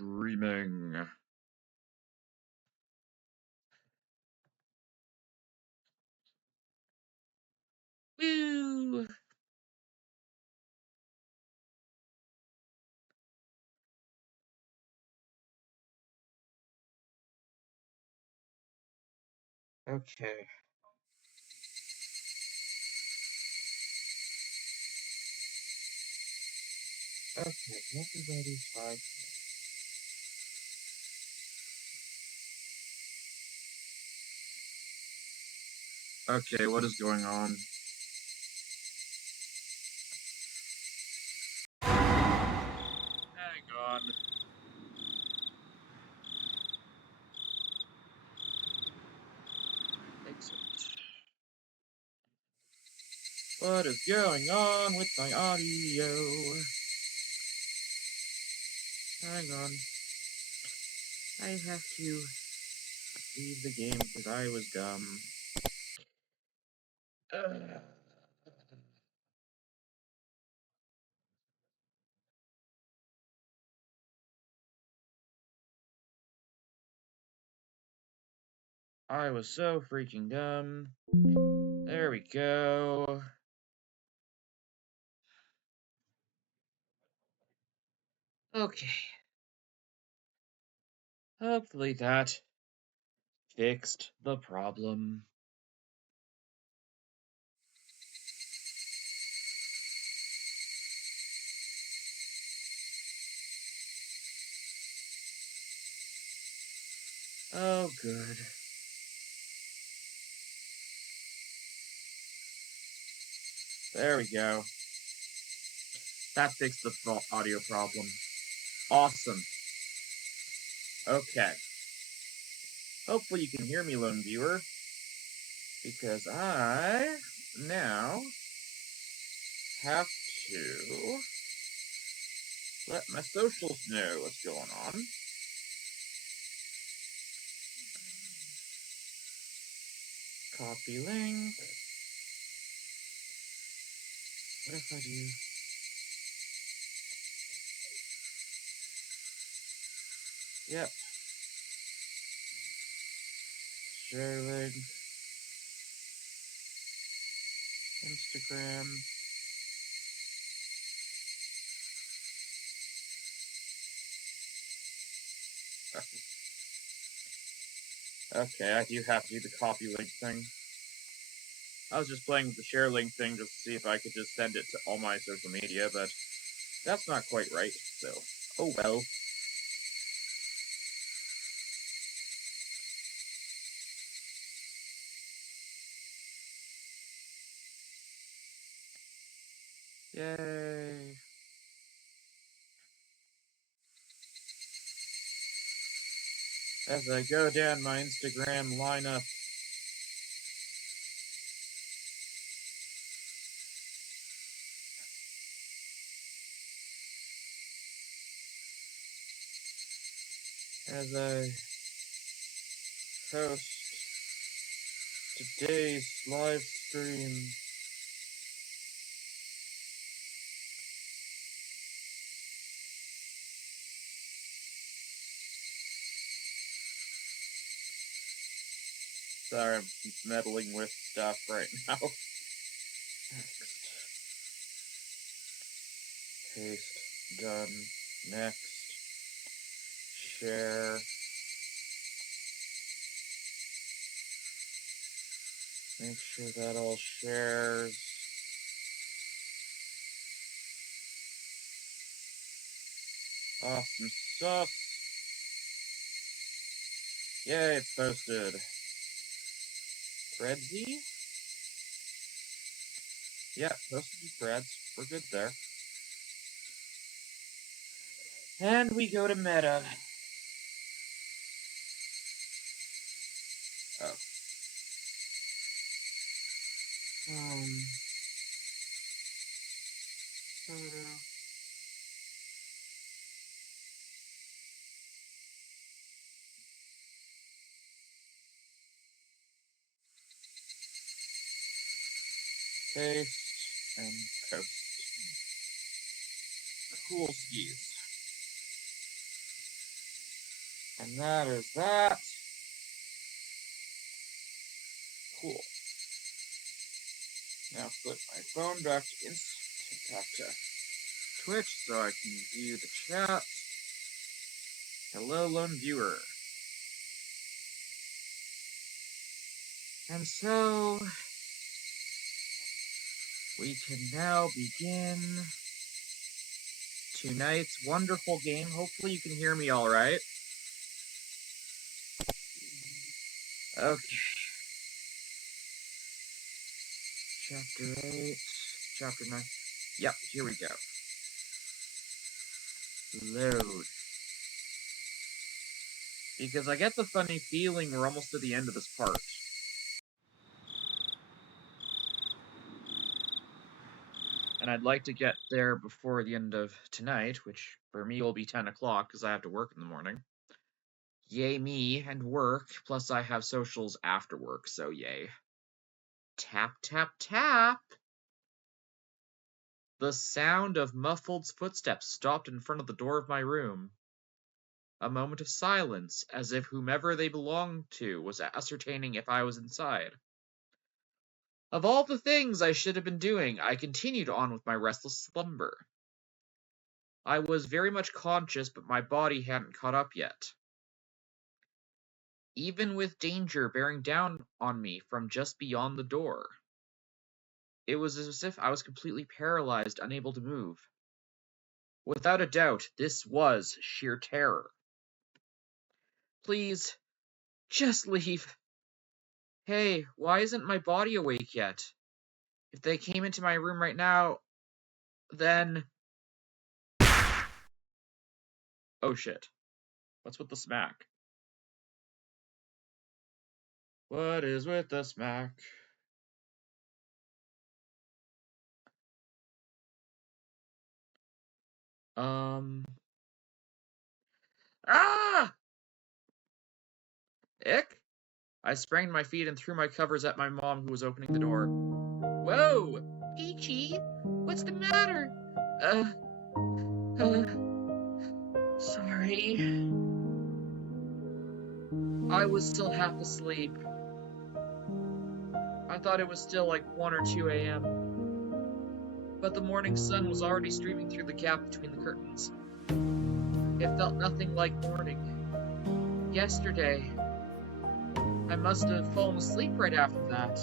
streaming. Woo! Okay. Okay, everybody's fine. Okay, what is going on? Hang on. Exit. What is going on with my audio? Hang on. I have to leave the game because I was dumb. I was so freaking dumb. There we go. Okay. Hopefully that fixed the problem. Oh, good. There we go. That fixed the audio problem. Awesome. Okay. Hopefully you can hear me, lone viewer, because I now have to let my socials know what's going on. Copy link. What if I do? Yep. Share link. Instagram. Okay, I do have to do the copy link thing. I was just playing with the share link thing just to see if I could just send it to all my social media, but that's not quite right, so oh well. Yay. As I go down my Instagram lineup, as I post today's live stream. Sorry, I'm meddling with stuff right now. Paste, done, next, share. Make sure that all shares. Awesome sauce. Yay, it's posted. Threadsy? Yeah, posted to threads. We're good there. And we go to meta. Oh. Photo. Paste and post. Cool skis. And that is that. Cool. Now flip my phone back to Twitch so I can view the chat. Hello, lone viewer. And so, we can now begin tonight's wonderful game. Hopefully you can hear me alright. Okay. Chapter 8, Chapter 9. Yep, here we go. Load. Because I get the funny feeling we're almost at the end of this part. And I'd like to get there before the end of tonight, which for me will be 10 o'clock because I have to work in the morning. Yay me and work, plus I have socials after work, so yay. Tap, tap, tap! The sound of muffled footsteps stopped in front of the door of my room. A moment of silence, as if whomever they belonged to was ascertaining if I was inside. Of all the things I should have been doing, I continued on with my restless slumber. I was very much conscious, but my body hadn't caught up yet. Even with danger bearing down on me from just beyond the door. It was as if I was completely paralyzed, unable to move. Without a doubt, this was sheer terror. Please, just leave. Hey, why isn't my body awake yet? If they came into my room right now, then... Oh shit. What's with the smack? What is with the smack? Ah! Ick? I sprang to my feet and threw my covers at my mom, who was opening the door. Whoa! Peachy, what's the matter? Sorry. I was still half asleep. I thought it was still like 1 or 2 a.m. But the morning sun was already streaming through the gap between the curtains. It felt nothing like morning. Yesterday, I must have fallen asleep right after that.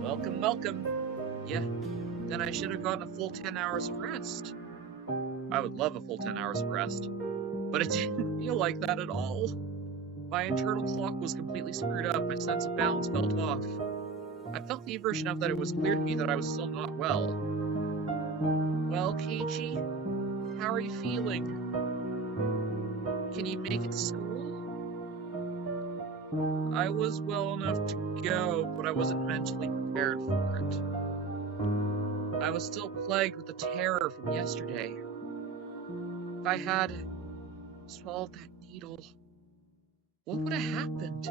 Welcome, welcome. Yeah, then I should have gotten a full 10 hours of rest. I would love a full 10 hours of rest, but it didn't feel like that at all. My internal clock was completely screwed up, my sense of balance felt off. I felt feverish enough that it was clear to me that I was still not well. Well, Keiichi, how are you feeling? Can you make it to school? I was well enough to go, but I wasn't mentally prepared for it. I was still plagued with the terror from yesterday. If I had swallowed that needle, what would have happened?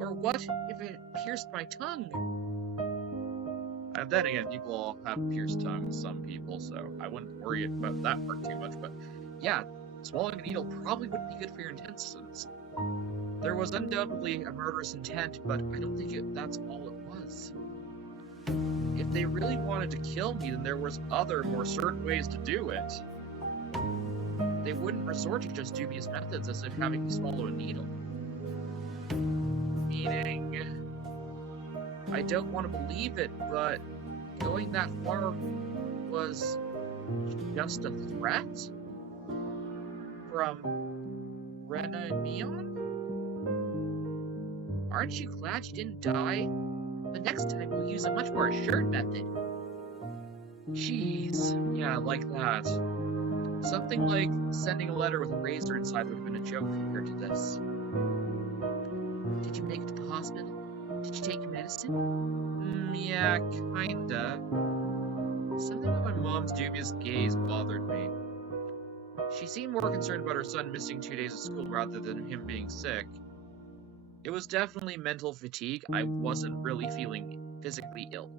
Or what if it pierced my tongue? And then again, people all have pierced tongues, some people, so I wouldn't worry about that part too much, but yeah, swallowing a needle probably wouldn't be good for your intestines. There was undoubtedly a murderous intent, but I don't think that's all it was. If they really wanted to kill me, then there was other, more certain ways to do it. They wouldn't resort to just dubious methods as if having me swallow a needle. Meaning, I don't want to believe it, but going that far was just a threat? From Rena and Mion? Aren't you glad you didn't die? The next time we'll use a much more assured method. Jeez, yeah, like that. Something like sending a letter with a razor inside would have been a joke compared to this. Did you make it to the hospital? Did you take your medicine? Yeah, kinda. Something about my mom's dubious gaze bothered me. She seemed more concerned about her son missing 2 days of school rather than him being sick. It was definitely mental fatigue. I wasn't really feeling physically ill.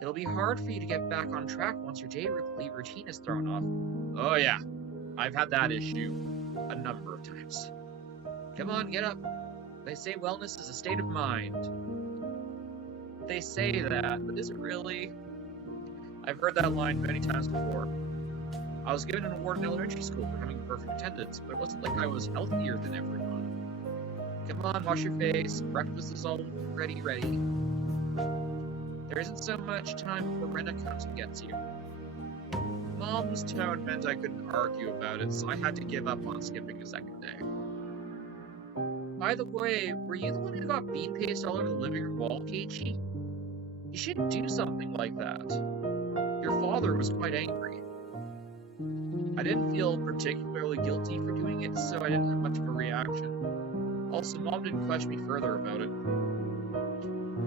It'll be hard for you to get back on track once your daily routine is thrown off. Oh yeah, I've had that issue a number of times. Come on, get up. They say wellness is a state of mind. They say that, but is it really? I've heard that line many times before. I was given an award in elementary school for having perfect attendance, but it wasn't like I was healthier than everyone. Come on, wash your face. Breakfast is already ready. There isn't so much time before Rena comes and gets you. Mom's tone meant I couldn't argue about it, so I had to give up on skipping a second day. By the way, were you the one who got bean paste all over the living room wall, Ch1? You shouldn't do something like that. Your father was quite angry. I didn't feel particularly guilty for doing it, so I didn't have much of a reaction. Also, Mom didn't question me further about it.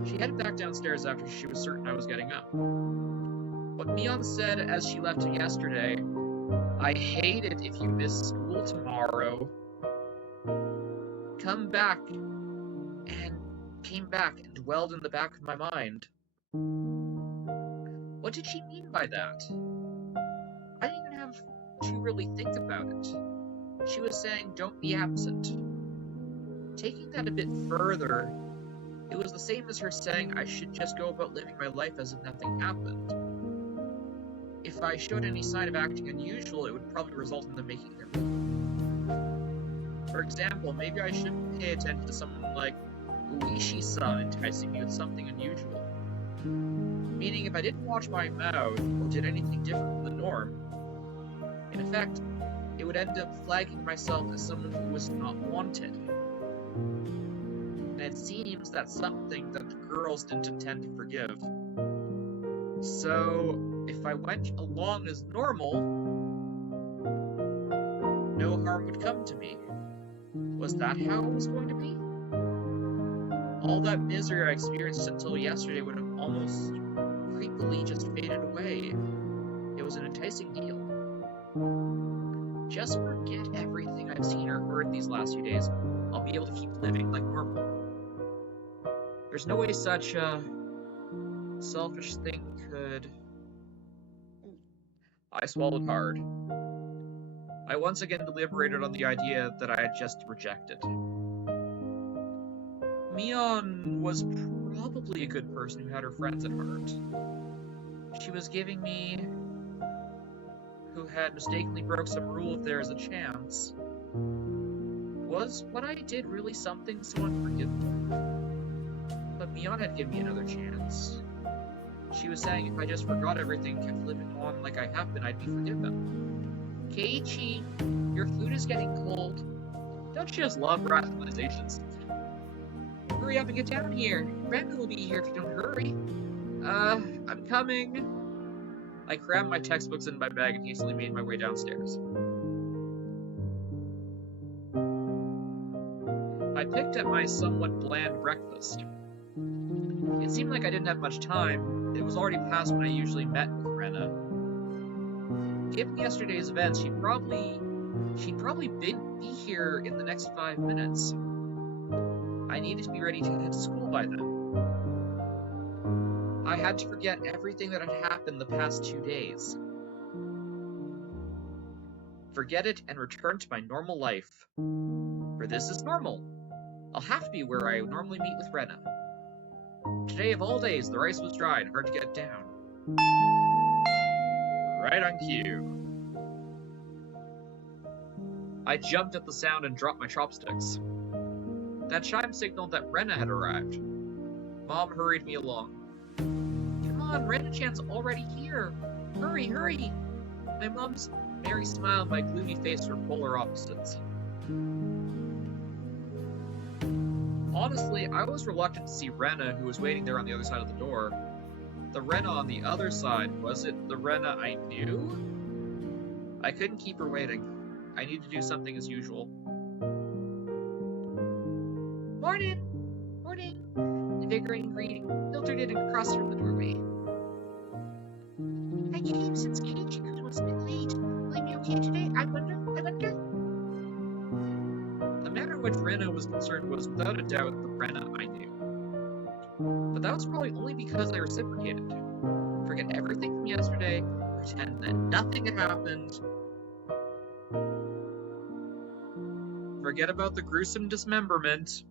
She headed back downstairs after she was certain I was getting up. What Mion said as she left yesterday, I hate it if you miss school tomorrow. Came back and dwelled in the back of my mind. What did she mean by that? I didn't even have to really think about it. She was saying, don't be absent. Taking that a bit further, it was the same as her saying I should just go about living my life as if nothing happened. If I showed any sign of acting unusual, it would probably result in them making their move. For example, maybe I shouldn't pay attention to someone like Uishi-san enticing me with something unusual. Meaning, if I didn't watch my mouth or did anything different from the norm, in effect, it would end up flagging myself as someone who was not wanted. And it seems that's something that the girls didn't intend to forgive. So, if I went along as normal, no harm would come to me. Was that how it was going to be? All that misery I experienced until yesterday would have almost creepily just faded away. It was an enticing deal. Just forget everything I've seen or heard these last few days. I'll be able to keep living like normal. There's no way such a selfish thing could... I swallowed hard. I once again deliberated on the idea that I had just rejected. Mion was probably a good person who had her friends at heart. She was giving me, who had mistakenly broke some rule if there is a chance. Was what I did really something so unforgivable? But Mion had given me another chance. She was saying if I just forgot everything and kept living on like I have been, I'd be forgiven. Keiichi, your food is getting cold. Don't you just love rationalizations? Hurry up and get down here. Brenda will be here if you don't hurry. I'm coming. I crammed my textbooks in my bag and hastily made my way downstairs. I picked up my somewhat bland breakfast. It seemed like I didn't have much time. It was already past when I usually met with Rena. Given yesterday's events, she'd probably be here in the next 5 minutes. I needed to be ready to head to school by then. I had to forget everything that had happened the past 2 days. Forget it and return to my normal life. For this is normal. I'll have to be where I normally meet with Rena. Today of all days, the rice was dry and hard to get down. Right on cue. I jumped at the sound and dropped my chopsticks. That chime signaled that Rena had arrived. Mom hurried me along. Come on, Rena-chan's already here. Hurry, hurry! My mom's merry smile and my gloomy face were polar opposites. Honestly, I was reluctant to see Rena, who was waiting there on the other side of the door. The Rena on the other side, was it the Rena I knew? I couldn't keep her waiting. I needed to do something as usual. Morning! Morning! Invigorating greeting filtered in across from the doorway. I came since Keiichi was a bit late. Will he be okay today? I wonder? The manner in which Rena was concerned was without a doubt the Rena I knew. But that was probably only because I reciprocated. Forget everything from yesterday, pretend that nothing had happened. Forget about the gruesome dismemberment.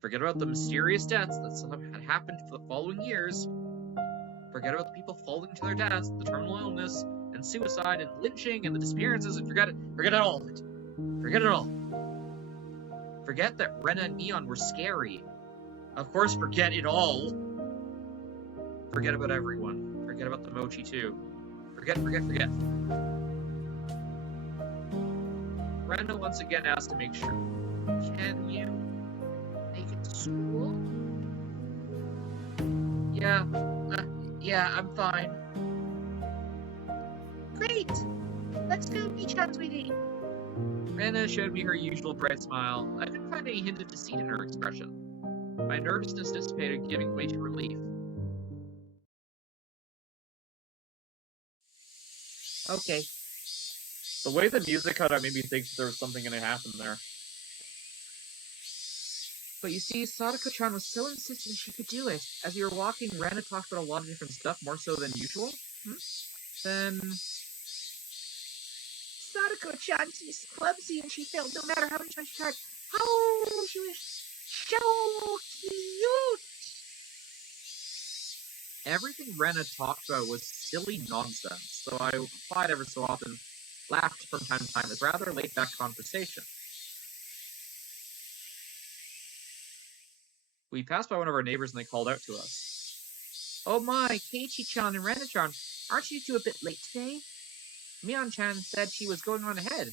Forget about the mysterious deaths that had happened for the following years. Forget about the people falling to their deaths, the terminal illness, and suicide, and lynching, and the disappearances, and forget all of it. Forget it all. Forget that Rena and Neon were scary. Of course, forget it all. Forget about everyone. Forget about the mochi, too. Forget. Rena once again asked to make sure. Can you make it to school? Yeah, I'm fine. Great! Let's go, Ch1, sweetie. Rena showed me her usual bright smile. I couldn't find any hint of deceit in her expression. My nervousness dissipated, giving way to relief. Okay. The way the music cut out made me think there was something gonna happen there. But you see, Sadako-chan was so insistent she could do it. As we were walking, Rena talked about a lot of different stuff, more so than usual. Then... Sadako-chan, she's clumsy and she failed no matter how many times she tried. Oh, she was so cute! Everything Rena talked about was silly nonsense, so I replied ever so often, laughed from time to time with rather laid-back conversation. We passed by one of our neighbors and they called out to us. Oh my, Keiichi-chan and Rena-chan, aren't you two a bit late today? Mion-chan said she was going on ahead.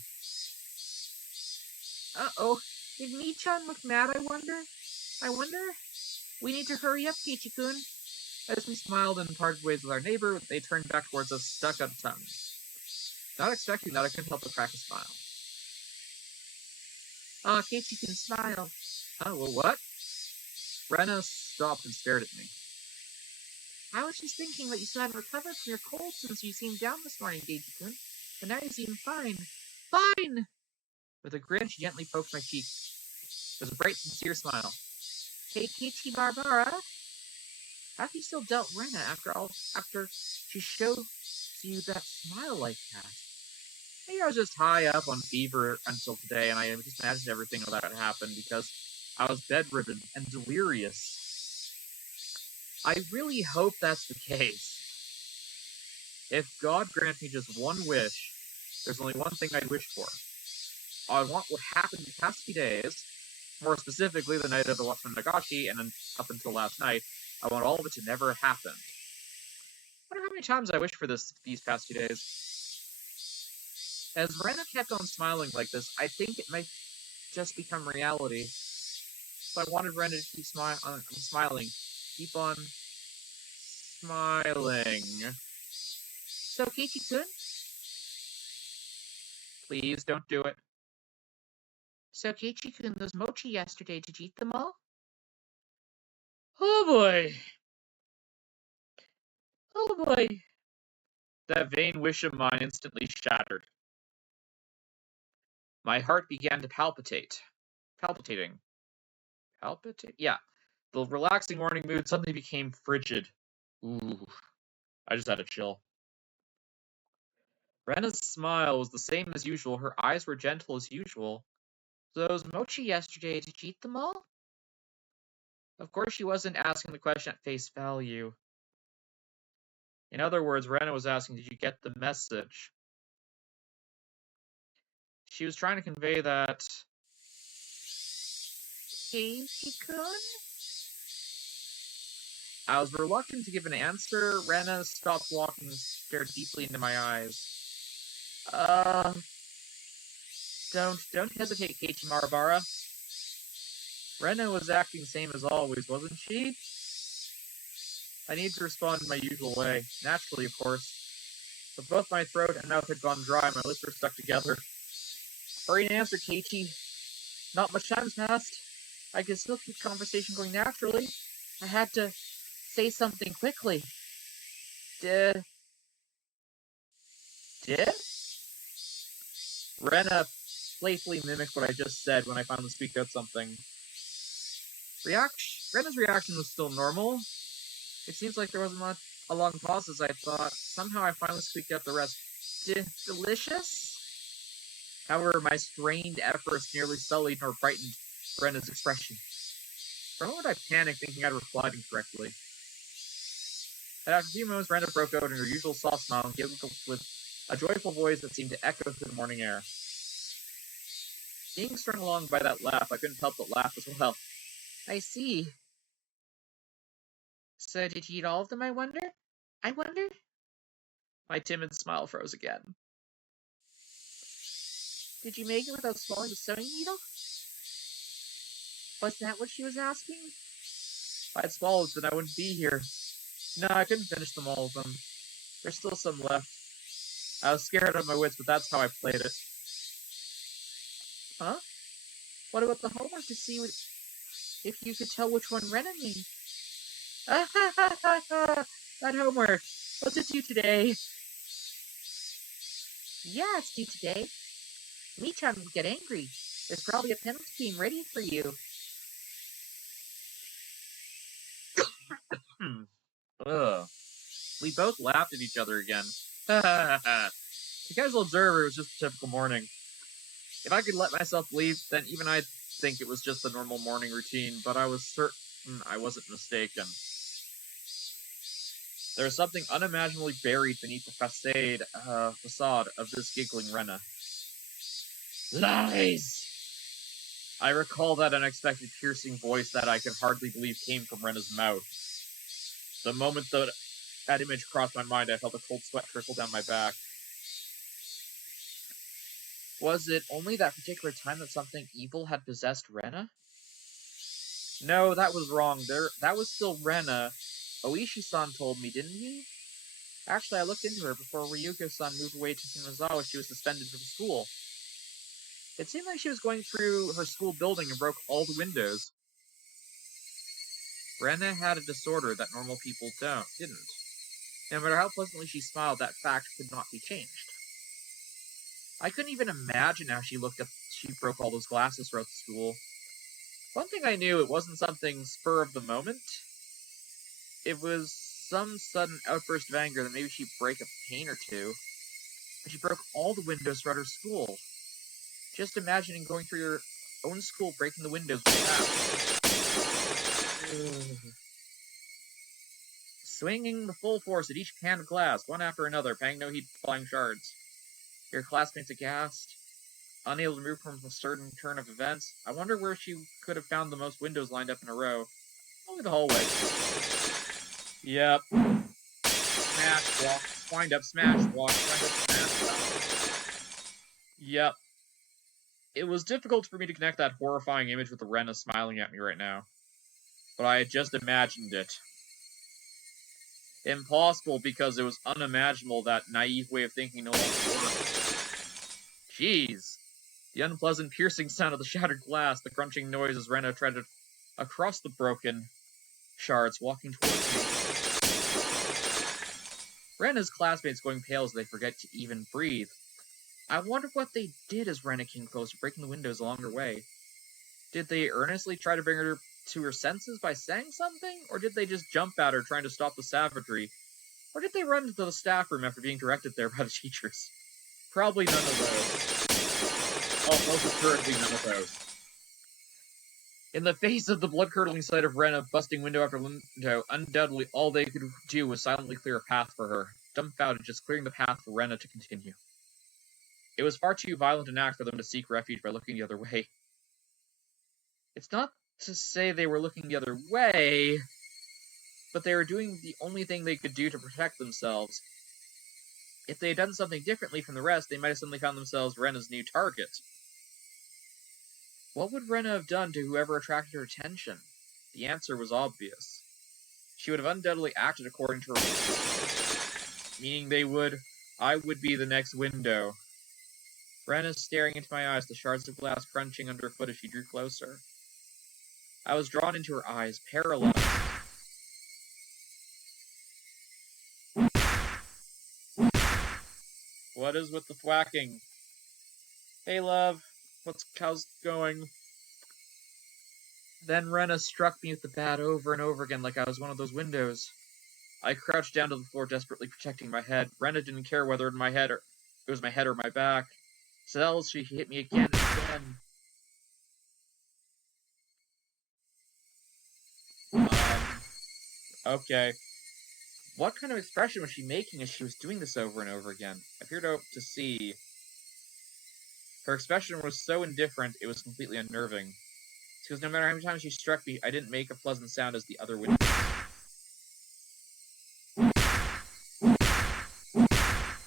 Uh-oh, did Mi-chan look mad, I wonder? We need to hurry up, Keiichi-kun. As we smiled and parted ways with our neighbor, they turned back towards us, stuck out a tongue. Not expecting that, I couldn't help but crack a smile. Ah, Keiichi-kun smiled. Oh, well, what? Rena stopped and stared at me. I was just thinking that you still hadn't recovered from your cold since you seemed down this morning, Keiichi-kun. But now you seem fine. Fine! With a grin, she gently poked my cheek. It was a bright, sincere smile. Hey, Keiichi Barbara. How have you still dealt Rena after she showed you that smile like that? Maybe I was just high up on fever until today, and I just imagined everything that had happened because I was bedridden and delirious. I really hope that's the case. If God grants me just one wish, there's only one thing I'd wish for. I want what happened the past few days, more specifically the night of the Watchman Nagashi, and then up until last night, I want all of it to never happen. I wonder how many times I wished for these past few days. As Rena kept on smiling like this, I think it might just become reality. So I wanted Rena to keep smiling. Keep on smiling. So, Keiichi-kun? Please don't do it. So, Keiichi-kun, those mochi yesterday, did you eat them all? Oh boy. Oh boy. That vain wish of mine instantly shattered. My heart began to palpitate. Palpitating. Palpitate? Yeah. The relaxing morning mood suddenly became frigid. Ooh. I just had a chill. Rena's smile was the same as usual. Her eyes were gentle as usual. Those mochi yesterday, did you eat them all? Of course, she wasn't asking the question at face value. In other words, Rena was asking, did you get the message? She was trying to convey that... Keiichi-kun? I was reluctant to give an answer. Rena stopped walking and stared deeply into my eyes. Don't hesitate, Keiichi Marabara. Rena was acting the same as always, wasn't she? I needed to respond in my usual way. Naturally, of course. But both my throat and mouth had gone dry, my lips were stuck together. Hurry and answer, Keiichi. Not much time's passed. I could still keep the conversation going naturally. I had to say something quickly. Did? Rena playfully mimicked what I just said when I finally squeaked out something. Rena's reaction was still normal. It seems like there wasn't a long pause as I thought. Somehow I finally squeaked out the rest. Delicious? However, my strained efforts nearly sullied nor brightened Rena's expression. For a moment I panicked, thinking I'd replied incorrectly. And after a few moments, Rena broke out in her usual soft smile and giggled with a joyful voice that seemed to echo through the morning air. Being strung along by that laugh, I couldn't help but laugh as well. I see. So did you eat all of them, I wonder? My timid smile froze again. Did you make it without swallowing the sewing needle? Was that what she was asking? If I had swallowed, then I wouldn't be here. No, I couldn't finish them all of them. There's still some left. I was scared out of my wits, but that's how I played it. Huh? What about the homework to see if you could tell which one Rena made? That homework. What's it due today? Yeah, it's due today. Ch1 will get angry. There's probably a penalty game ready for you. Ugh. We both laughed at each other again. The casual observer, it was just a typical morning. If I could let myself believe, then even I'd think it was just a normal morning routine, but I was certain I wasn't mistaken. There was something unimaginably buried beneath the facade of this giggling Rena. Lies! I recall that unexpected piercing voice that I could hardly believe came from Rena's mouth. The moment that image crossed my mind, I felt a cold sweat trickle down my back. Was it only that particular time that something evil had possessed Rena? No, that was wrong. That was still Rena. Oishi-san told me, didn't he? Actually, I looked into her before Ryuko-san moved away to Shinazawa. She was suspended from school. It seemed like she was going through her school building and broke all the windows. Rena had a disorder that normal people didn't. No matter how pleasantly she smiled, that fact could not be changed. I couldn't even imagine how she broke all those glasses throughout the school. One thing I knew, it wasn't something spur of the moment. It was some sudden outburst of anger that maybe she'd break a pane or two. But she broke all the windows throughout her school. Just imagining going through your own school, breaking the windows with that. Swinging the full force at each pane of glass, one after another, paying no heed to flying shards. Your classmates aghast, unable to move from a certain turn of events. I wonder where she could have found the most windows lined up in a row. Only the hallway. Yep. Smash, walk, wind up, smash, walk, wind up, smash. Yep. It was difficult for me to connect that horrifying image with the Rena smiling at me right now. But I had just imagined it. Impossible because it was unimaginable that naive way of thinking no longer worked. Jeez. The unpleasant piercing sound of the shattered glass, the crunching noise as Rena treaded across the broken shards, walking towards me. Rena's classmates going pale as they forget to even breathe. I wonder what they did as Rena came closer, breaking the windows along her way. Did they earnestly try to bring her to her senses by saying something? Or did they just jump at her, trying to stop the savagery? Or did they run to the staff room after being directed there by the teachers? Probably none of those. Most assuredly none of those. In the face of the blood-curdling sight of Rena busting window after window, undoubtedly all they could do was silently clear a path for her, dumbfounded, just clearing the path for Rena to continue. It was far too violent an act for them to seek refuge by looking the other way. It's not to say they were looking the other way, but they were doing the only thing they could do to protect themselves. If they had done something differently from the rest, they might have suddenly found themselves Rena's new target. What would Rena have done to whoever attracted her attention? The answer was obvious. She would have undoubtedly acted according to her rules, meaning I would be the next window. Rena staring into my eyes, the shards of glass crunching underfoot as she drew closer. I was drawn into her eyes, paralyzed. What is with the thwacking? Hey, love. How's it going? Then Rena struck me with the bat over and over again like I was one of those windows. I crouched down to the floor, desperately protecting my head. Rena didn't care whether it was my head or my back. So she hit me again and again. Okay. What kind of expression was she making as she was doing this over and over again? I peered out to see. Her expression was so indifferent, it was completely unnerving. Because no matter how many times she struck me, I didn't make a pleasant sound as the other would.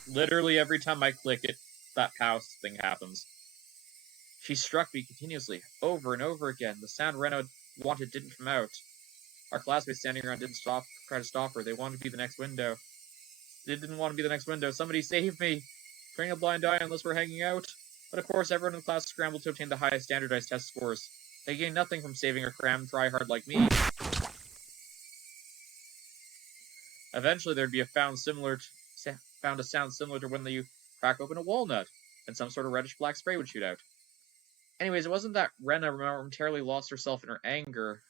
Literally every time I click it, that pause thing happens. She struck me continuously, over and over again. The sound Reno wanted didn't come out. Our classmates standing around didn't try to stop her. They wanted to be the next window. They didn't want to be the next window. Somebody save me! Turning a blind eye unless we're hanging out. But of course, everyone in the class scrambled to obtain the highest standardized test scores. They gained nothing from saving a cram tryhard like me. Eventually, there'd be a sound similar to when you crack open a walnut, and some sort of reddish-black spray would shoot out. Anyways, it wasn't that Rena momentarily lost herself in her anger.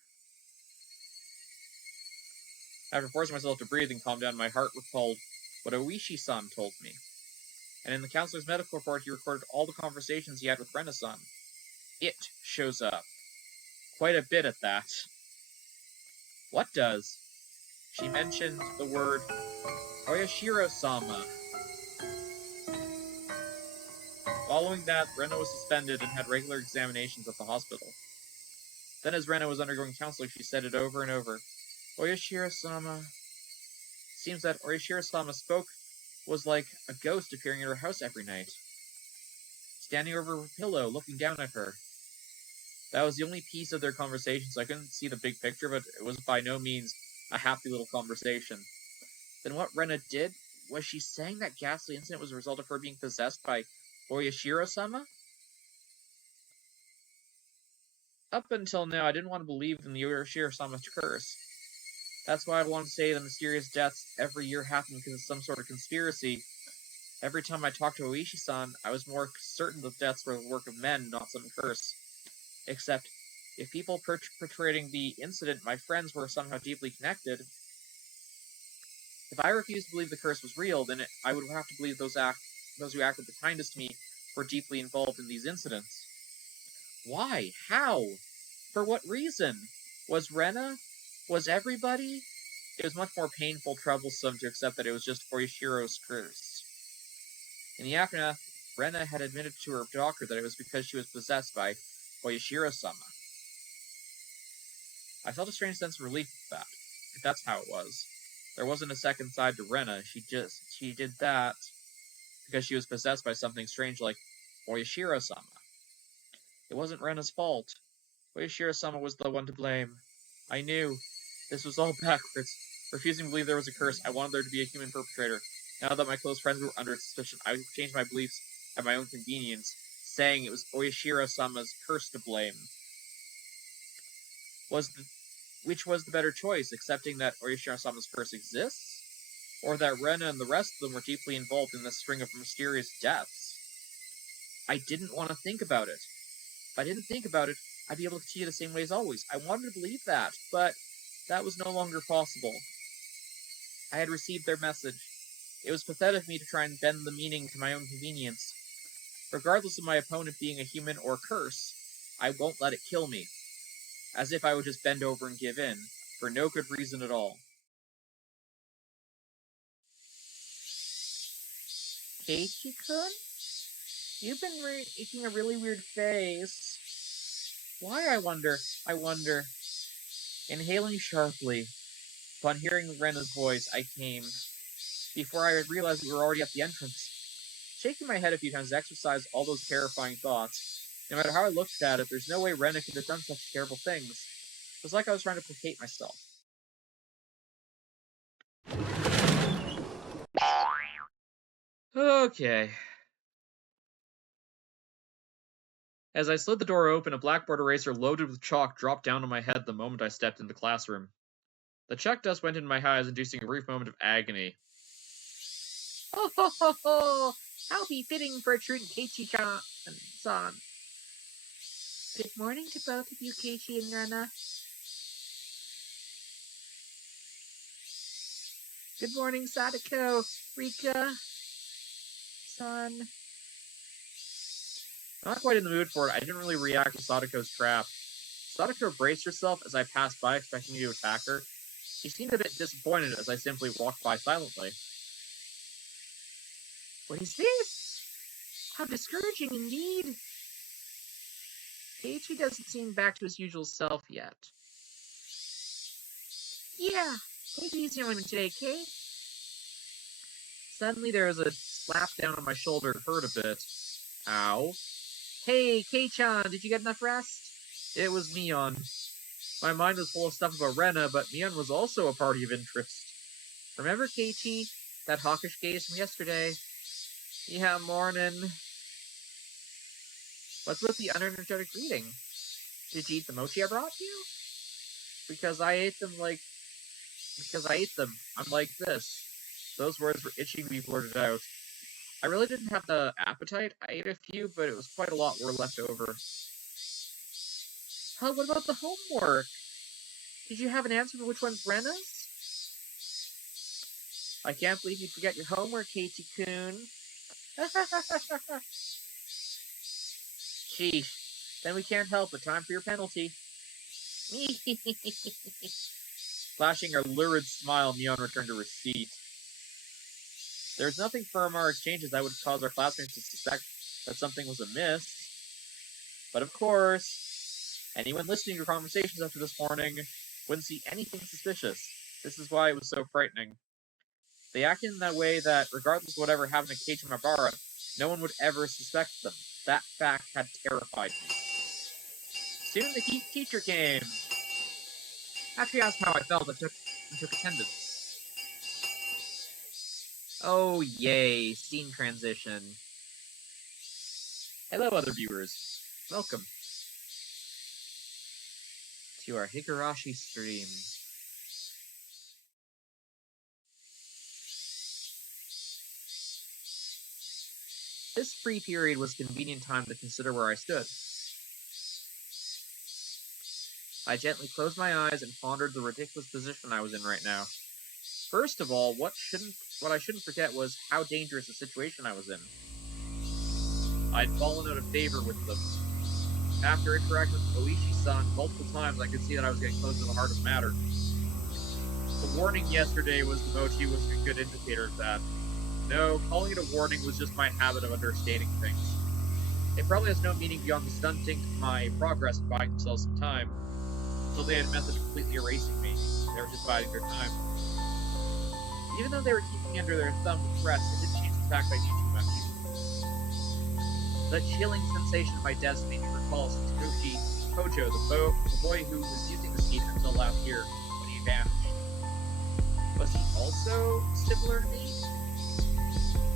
After forcing myself to breathe and calm down, my heart recalled what Oishi-san told me. And in the counselor's medical report, he recorded all the conversations he had with Rena-san. It shows up. Quite a bit at that. What does? She mentioned the word Oyashiro-sama. Following that, Rena was suspended and had regular examinations at the hospital. Then as Rena was undergoing counseling, she said it over and over. Oyashiro-sama. Seems that Oyashiro-sama spoke was like a ghost appearing in her house every night. Standing over her pillow, looking down at her. That was the only piece of their conversation, so I couldn't see the big picture, but it was by no means a happy little conversation. Then what Rena did? Was she saying that ghastly incident was a result of her being possessed by Oyashiro-sama? Up until now, I didn't want to believe in the Oyashiro-sama's curse. That's why I wanted to say the mysterious deaths every year happen because of some sort of conspiracy. Every time I talked to Oishi-san, I was more certain the deaths were the work of men, not some curse. Except, if people perpetrating the incident, my friends, were somehow deeply connected, if I refused to believe the curse was real, then I would have to believe those who acted the kindest to me were deeply involved in these incidents. Why? How? For what reason? Was Rena? Was everybody? It was much more painful, troublesome to accept that it was just Oyashiro's curse. In the aftermath, Rena had admitted to her doctor that it was because she was possessed by Oyashiro-sama. I felt a strange sense of relief with that, if that's how it was. There wasn't a second side to Rena, she did that because she was possessed by something strange like Oyashiro-sama. It wasn't Rena's fault. Oyashiro-sama was the one to blame. I knew. This was all backwards. Refusing to believe there was a curse, I wanted there to be a human perpetrator. Now that my close friends were under suspicion, I changed my beliefs at my own convenience, saying it was Oyashiro-sama's curse to blame. Which was the better choice, accepting that Oyashiro-sama's curse exists? Or that Rena and the rest of them were deeply involved in this string of mysterious deaths? I didn't want to think about it. If I didn't think about it, I'd be able to see it the same way as always. I wanted to believe that, but that was no longer possible. I had received their message. It was pathetic of me to try and bend the meaning to my own convenience. Regardless of my opponent being a human or curse, I won't let it kill me. As if I would just bend over and give in, for no good reason at all. Keiichi-kun? You've been making a really weird face. Why, I wonder? Inhaling sharply. Upon hearing Rena's voice, I came. Before I realized we were already at the entrance. Shaking my head a few times exercised all those terrifying thoughts. No matter how I looked at it, there's no way Rena could have done such terrible things. It was like I was trying to placate myself. Okay. As I slid the door open, a blackboard eraser loaded with chalk dropped down on my head the moment I stepped into the classroom. The chalk dust went into my eyes, inducing a brief moment of agony. Ho ho ho ho! How befitting for a truant Keiichi-san. Good morning to both of you, Keiichi and Rena. Good morning, Sadako, Rika, San. Not quite in the mood for it. I didn't really react to Sadako's trap. Sadako braced herself as I passed by, expecting me to attack her. She seemed a bit disappointed as I simply walked by silently. What is this? How discouraging indeed. Keiichi doesn't seem back to his usual self yet. Yeah, take it easy on him today, Kei. Suddenly there was a slap down on my shoulder. It hurt a bit. Ow. Hey, Kei-chan, did you get enough rest? It was Mion. My mind was full of stuff about Rena, but Mion was also a party of interest. Remember, Keiichi, that hawkish gaze from yesterday? Yeah, morning. What's with the unenergetic greeting? Did you eat the mochi I brought you? Because I ate them. I'm like this. Those words were itching to be blurted out. I really didn't have the appetite. I ate a few, but it was quite a lot were left over. Oh, what about the homework? Did you have an answer for which one's Rena's? I can't believe you forget your homework, Keiichi-kun. Sheesh. Then we can't help it. Time for your penalty. Flashing a lurid smile, Mion returned to her seat. There's nothing from our exchanges that would cause our classmates to suspect that something was amiss. But of course, anyone listening to your conversations after this morning wouldn't see anything suspicious. This is why it was so frightening. They acted in that way that, regardless of whatever happened to Keiichi Mabara, no one would ever suspect them. That fact had terrified me. Soon the teacher came. After he asked how I felt, I took attendance. Oh, yay, scene transition. Hello, other viewers. Welcome to our Higarashi stream. This free period was convenient time to consider where I stood. I gently closed my eyes and pondered the ridiculous position I was in right now. First of all, what I shouldn't forget was how dangerous the situation I was in. I'd fallen out of favor with them. After interacting with Oishi-san multiple times, I could see that I was getting close to the heart of the matter. The warning yesterday was the mochi was a good indicator of that. No, calling it a warning was just my habit of understating things. It probably has no meaning beyond the stunting my progress and buying themselves some time. Until they had a method of completely erasing me. They were just biding their time. Even though they were keeping me under their thumb with threats, it didn't change the fact I knew too much. The chilling sensation of my desk made me recall Satoshi Kojo, the boy who was using the seat until last year, when he vanished. Was he also similar to me?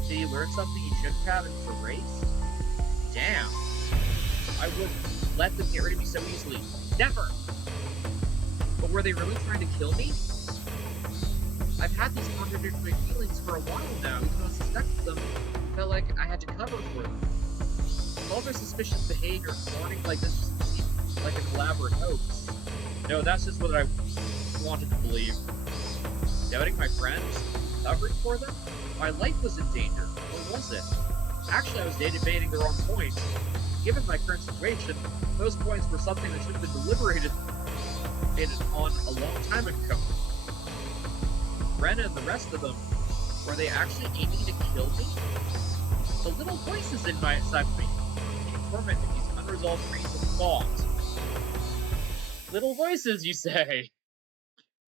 Did he learn something he shouldn't have and was erased? Damn. I wouldn't let them get rid of me so easily. Never! But were they really trying to kill me? I've had these contradictory feelings for a while now, even though I suspected them, felt like I had to cover for them. All their suspicious behavior and warnings like this seemed like an elaborate hoax. No, that's just what I wanted to believe. Doubting my friends? Covering for them? My life was in danger. Or was it? Actually, I was debating the wrong point. Given my current situation, those points were something that should have been deliberated on a long time ago. Rena and the rest of them, were they actually aiming to kill me? The little voices inside of me, being tormented these unresolved trains of thought. Little voices, you say?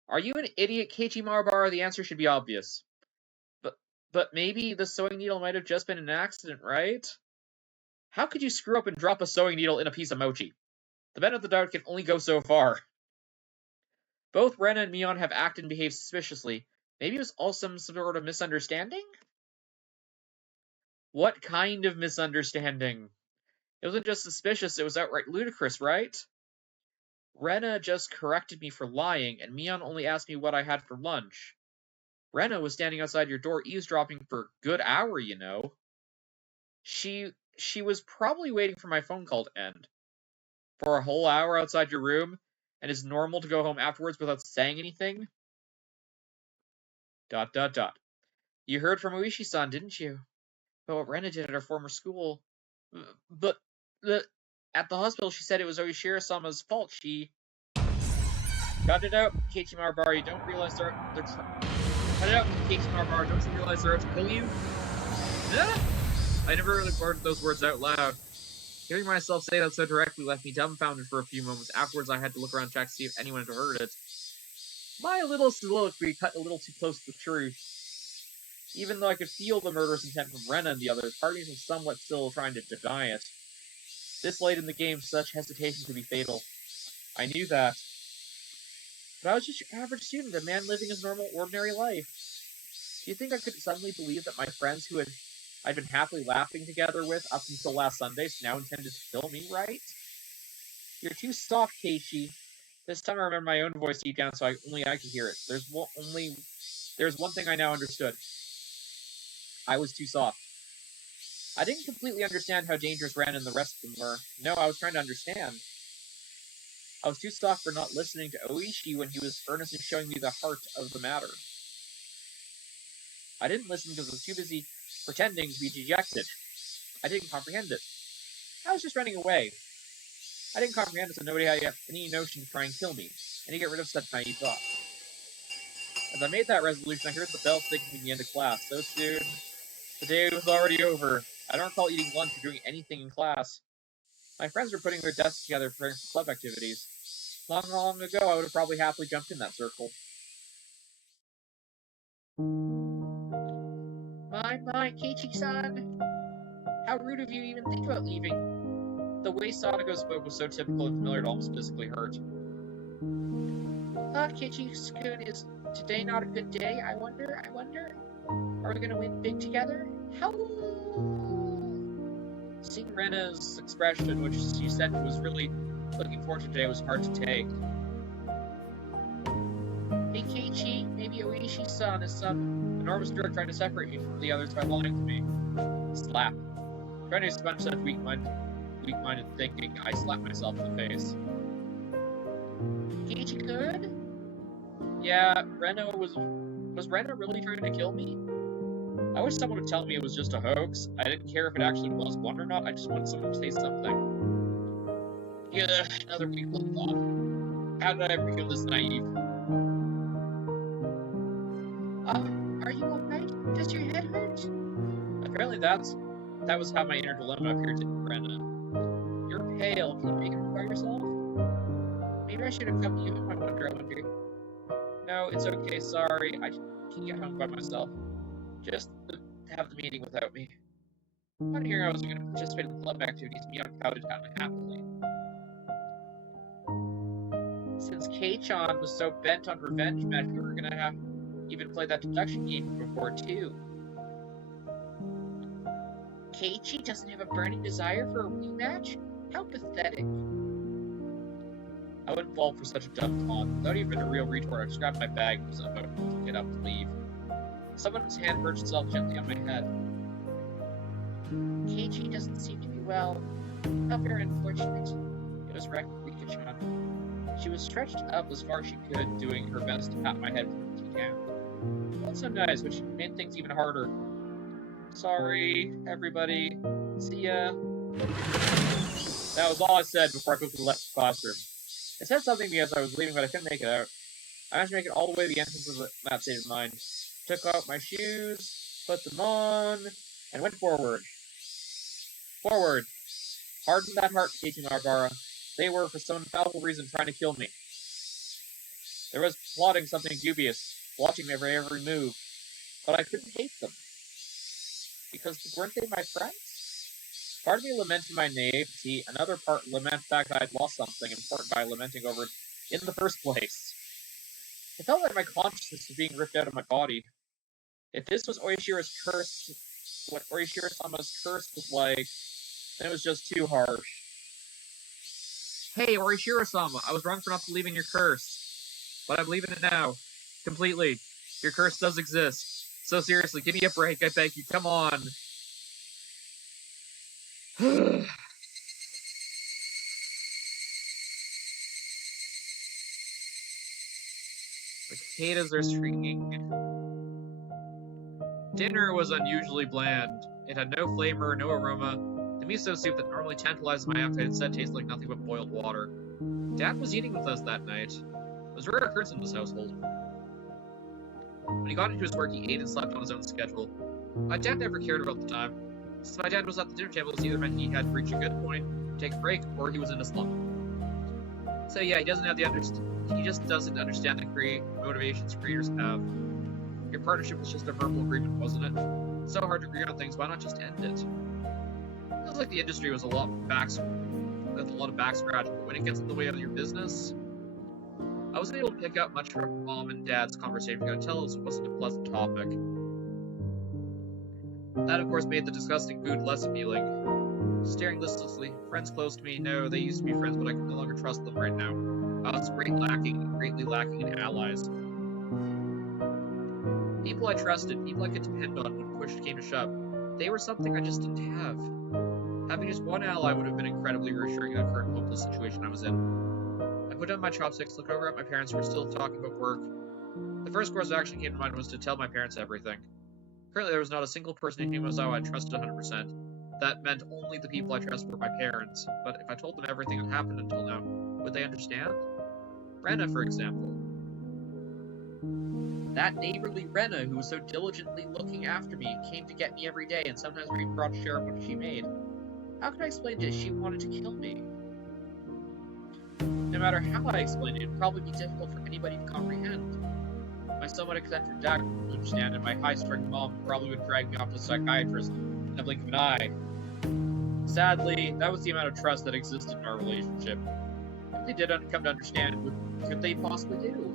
Are you an idiot, Keiichi Marabara? The answer should be obvious. But maybe the sewing needle might have just been an accident, right? How could you screw up and drop a sewing needle in a piece of mochi? The benefit of the doubt can only go so far. Both Rena and Mion have acted and behaved suspiciously. Maybe it was all some sort of misunderstanding? What kind of misunderstanding? It wasn't just suspicious, it was outright ludicrous, right? Rena just corrected me for lying, and Mion only asked me what I had for lunch. Rena was standing outside your door eavesdropping for a good hour, you know. She was probably waiting for my phone call to end. for a whole hour outside your room, and it's normal to go home afterwards without saying anything? ... You heard from Uishi-san, didn't you? About what Rena did at her former school. But at the hospital, she said it was Oishiro-sama's fault. She... Cut it out, Keiichi Marubara. You don't realize they're Cut it out, Keiichi Marubara. Don't you realize they're out to kill you? I never really uttered those words out loud. Hearing myself say that so directly left me dumbfounded for a few moments. Afterwards, I had to look around to check to see if anyone had heard it. My little soliloquy cut a little too close to the truth. Even though I could feel the murderous intent from Rena and the others, part of me was somewhat still trying to deny it. This late in the game, such hesitation could be fatal. I knew that. But I was just your average student, a man living his normal, ordinary life. Do you think I could suddenly believe that my friends who I'd been happily laughing together with up until last Sunday now intended to kill me, right? You're too soft, Keiichi. This time I remember my own voice deep down, so only I could hear it. There's one thing I now understood. I was too soft. I didn't completely understand how dangerous Ren and the rest of them were. No, I was trying to understand. I was too soft for not listening to Oishi when he was earnestly showing me the heart of the matter. I didn't listen because I was too busy pretending to be dejected. I didn't comprehend it. I was just running away. I didn't comprehend it, so nobody had any notion to try and kill me, and to get rid of such naive thoughts. As I made that resolution, I heard the bell signaling the end of class. So soon, the day was already over. I don't recall eating lunch or doing anything in class. My friends were putting their desks together preparing for club activities. Long, long ago, I would have probably happily jumped in that circle. My, Keiichi-san! How rude of you to even think about leaving. The way Sadako spoke was so typical and familiar it almost physically hurt. Keiichi-kun, is today not a good day? I wonder? Are we gonna win big together? How? Seeing Rena's expression, which she said was really looking forward to today, was hard to take. Hey Keiichi, maybe Oishi-san is some enormous jerk trying to separate me from the others by lying to me. Slap. Trying to expunge such weak-minded thinking, I slapped myself in the face. Keiichi-kun? Yeah, was Rena really trying to kill me? I wish someone would tell me it was just a hoax. I didn't care if it actually was one or not, I just wanted someone to say something. Yeah, another weak little thought. How did I ever feel this naive? Are you alright? Does your head hurt? Apparently that was how my inner dilemma appeared to Rena. You're pale. Can you make it by yourself? Maybe I should have come to you. I wonder. No, it's okay. Sorry. I can get home by myself. Just have the meeting without me. On hearing I was going to participate in the club activities, Mion pouted down happily. Since Ch1 was so bent on revenge match, we were going to have even play that deduction game before too. Keiichi doesn't have a burning desire for a rematch? How pathetic. I wouldn't fall for such a dumb taunt. Without even a real retort, I just grabbed my bag and was about to get up to leave. Someone's hand perched itself gently on my head. Keiichi doesn't seem to be well. How very unfortunate. It was Rika-chan. She was stretched up as far as she could, doing her best to pat my head with her petite hand. Not so nice, which made things even harder. Sorry, everybody. See ya. That was all I said before I quickly left the classroom. I said something because I was leaving, but I couldn't make it out. I managed to make it all the way to the entrance of that state of mind. Took out my shoes, put them on, and went forward. Forward. Harden that heart, Keiichi Marubara. They were, for some infallible reason, trying to kill me. There was plotting something dubious, watching every move, but I couldn't hate them. Because weren't they my friends? Part of me lamented my naivety, another part lamented the fact that I'd lost something important by lamenting over it in the first place. It felt like my consciousness was being ripped out of my body. If this was Oishiro's curse, what Oishiro-sama's curse was like, then it was just too harsh. Hey, Oishiro-sama, I was wrong for not believing your curse. But I believe in it now. Completely. Your curse does exist. So seriously, give me a break, I beg you, come on. The cicadas are singing. Dinner was unusually bland. It had no flavor, no aroma. The miso soup that normally tantalizes my appetite instead tasted like nothing but boiled water. Dad was eating with us that night. It was a rare occurrence in this household. When he got into his work, he ate and slept on his own schedule. My dad never cared about the time. Since my dad was at the dinner table, it either meant he had reached a good point, take a break, or he was in a slump. So yeah, he just doesn't understand the motivations creators have. Your partnership was just a verbal agreement, wasn't it? It's so hard to agree on things, why not just end it? It feels like the industry was a lot of back scratching, but when it gets in the way of your business, I wasn't able to pick up much from Mom and Dad's conversation. I could tell it wasn't a pleasant topic. That, of course, made the disgusting food less appealing. Staring listlessly, friends close to me know they used to be friends, but I can no longer trust them right now. I was greatly lacking in allies. People I trusted, people I could depend on when push came to shove. They were something I just didn't have. Having just one ally would have been incredibly reassuring in the current hopeless situation I was in. I put down my chopsticks, looked over at my parents who were still talking about work. The first course of action came to mind was to tell my parents everything. Currently, there was not a single person in Higarashi I trusted 100%. That meant only the people I trusted were my parents, but if I told them everything that happened until now, would they understand? Rena, for example. That neighborly Rena who was so diligently looking after me came to get me every day and sometimes even brought a share of what she made. How could I explain it if she wanted to kill me? No matter how I explained it, it would probably be difficult for anybody to comprehend. My somewhat eccentric dad would understand, and my high-strung mom probably would drag me off to a psychiatrist in the blink of an eye. Sadly, that was the amount of trust that existed in our relationship. If they did come to understand, what could they possibly do?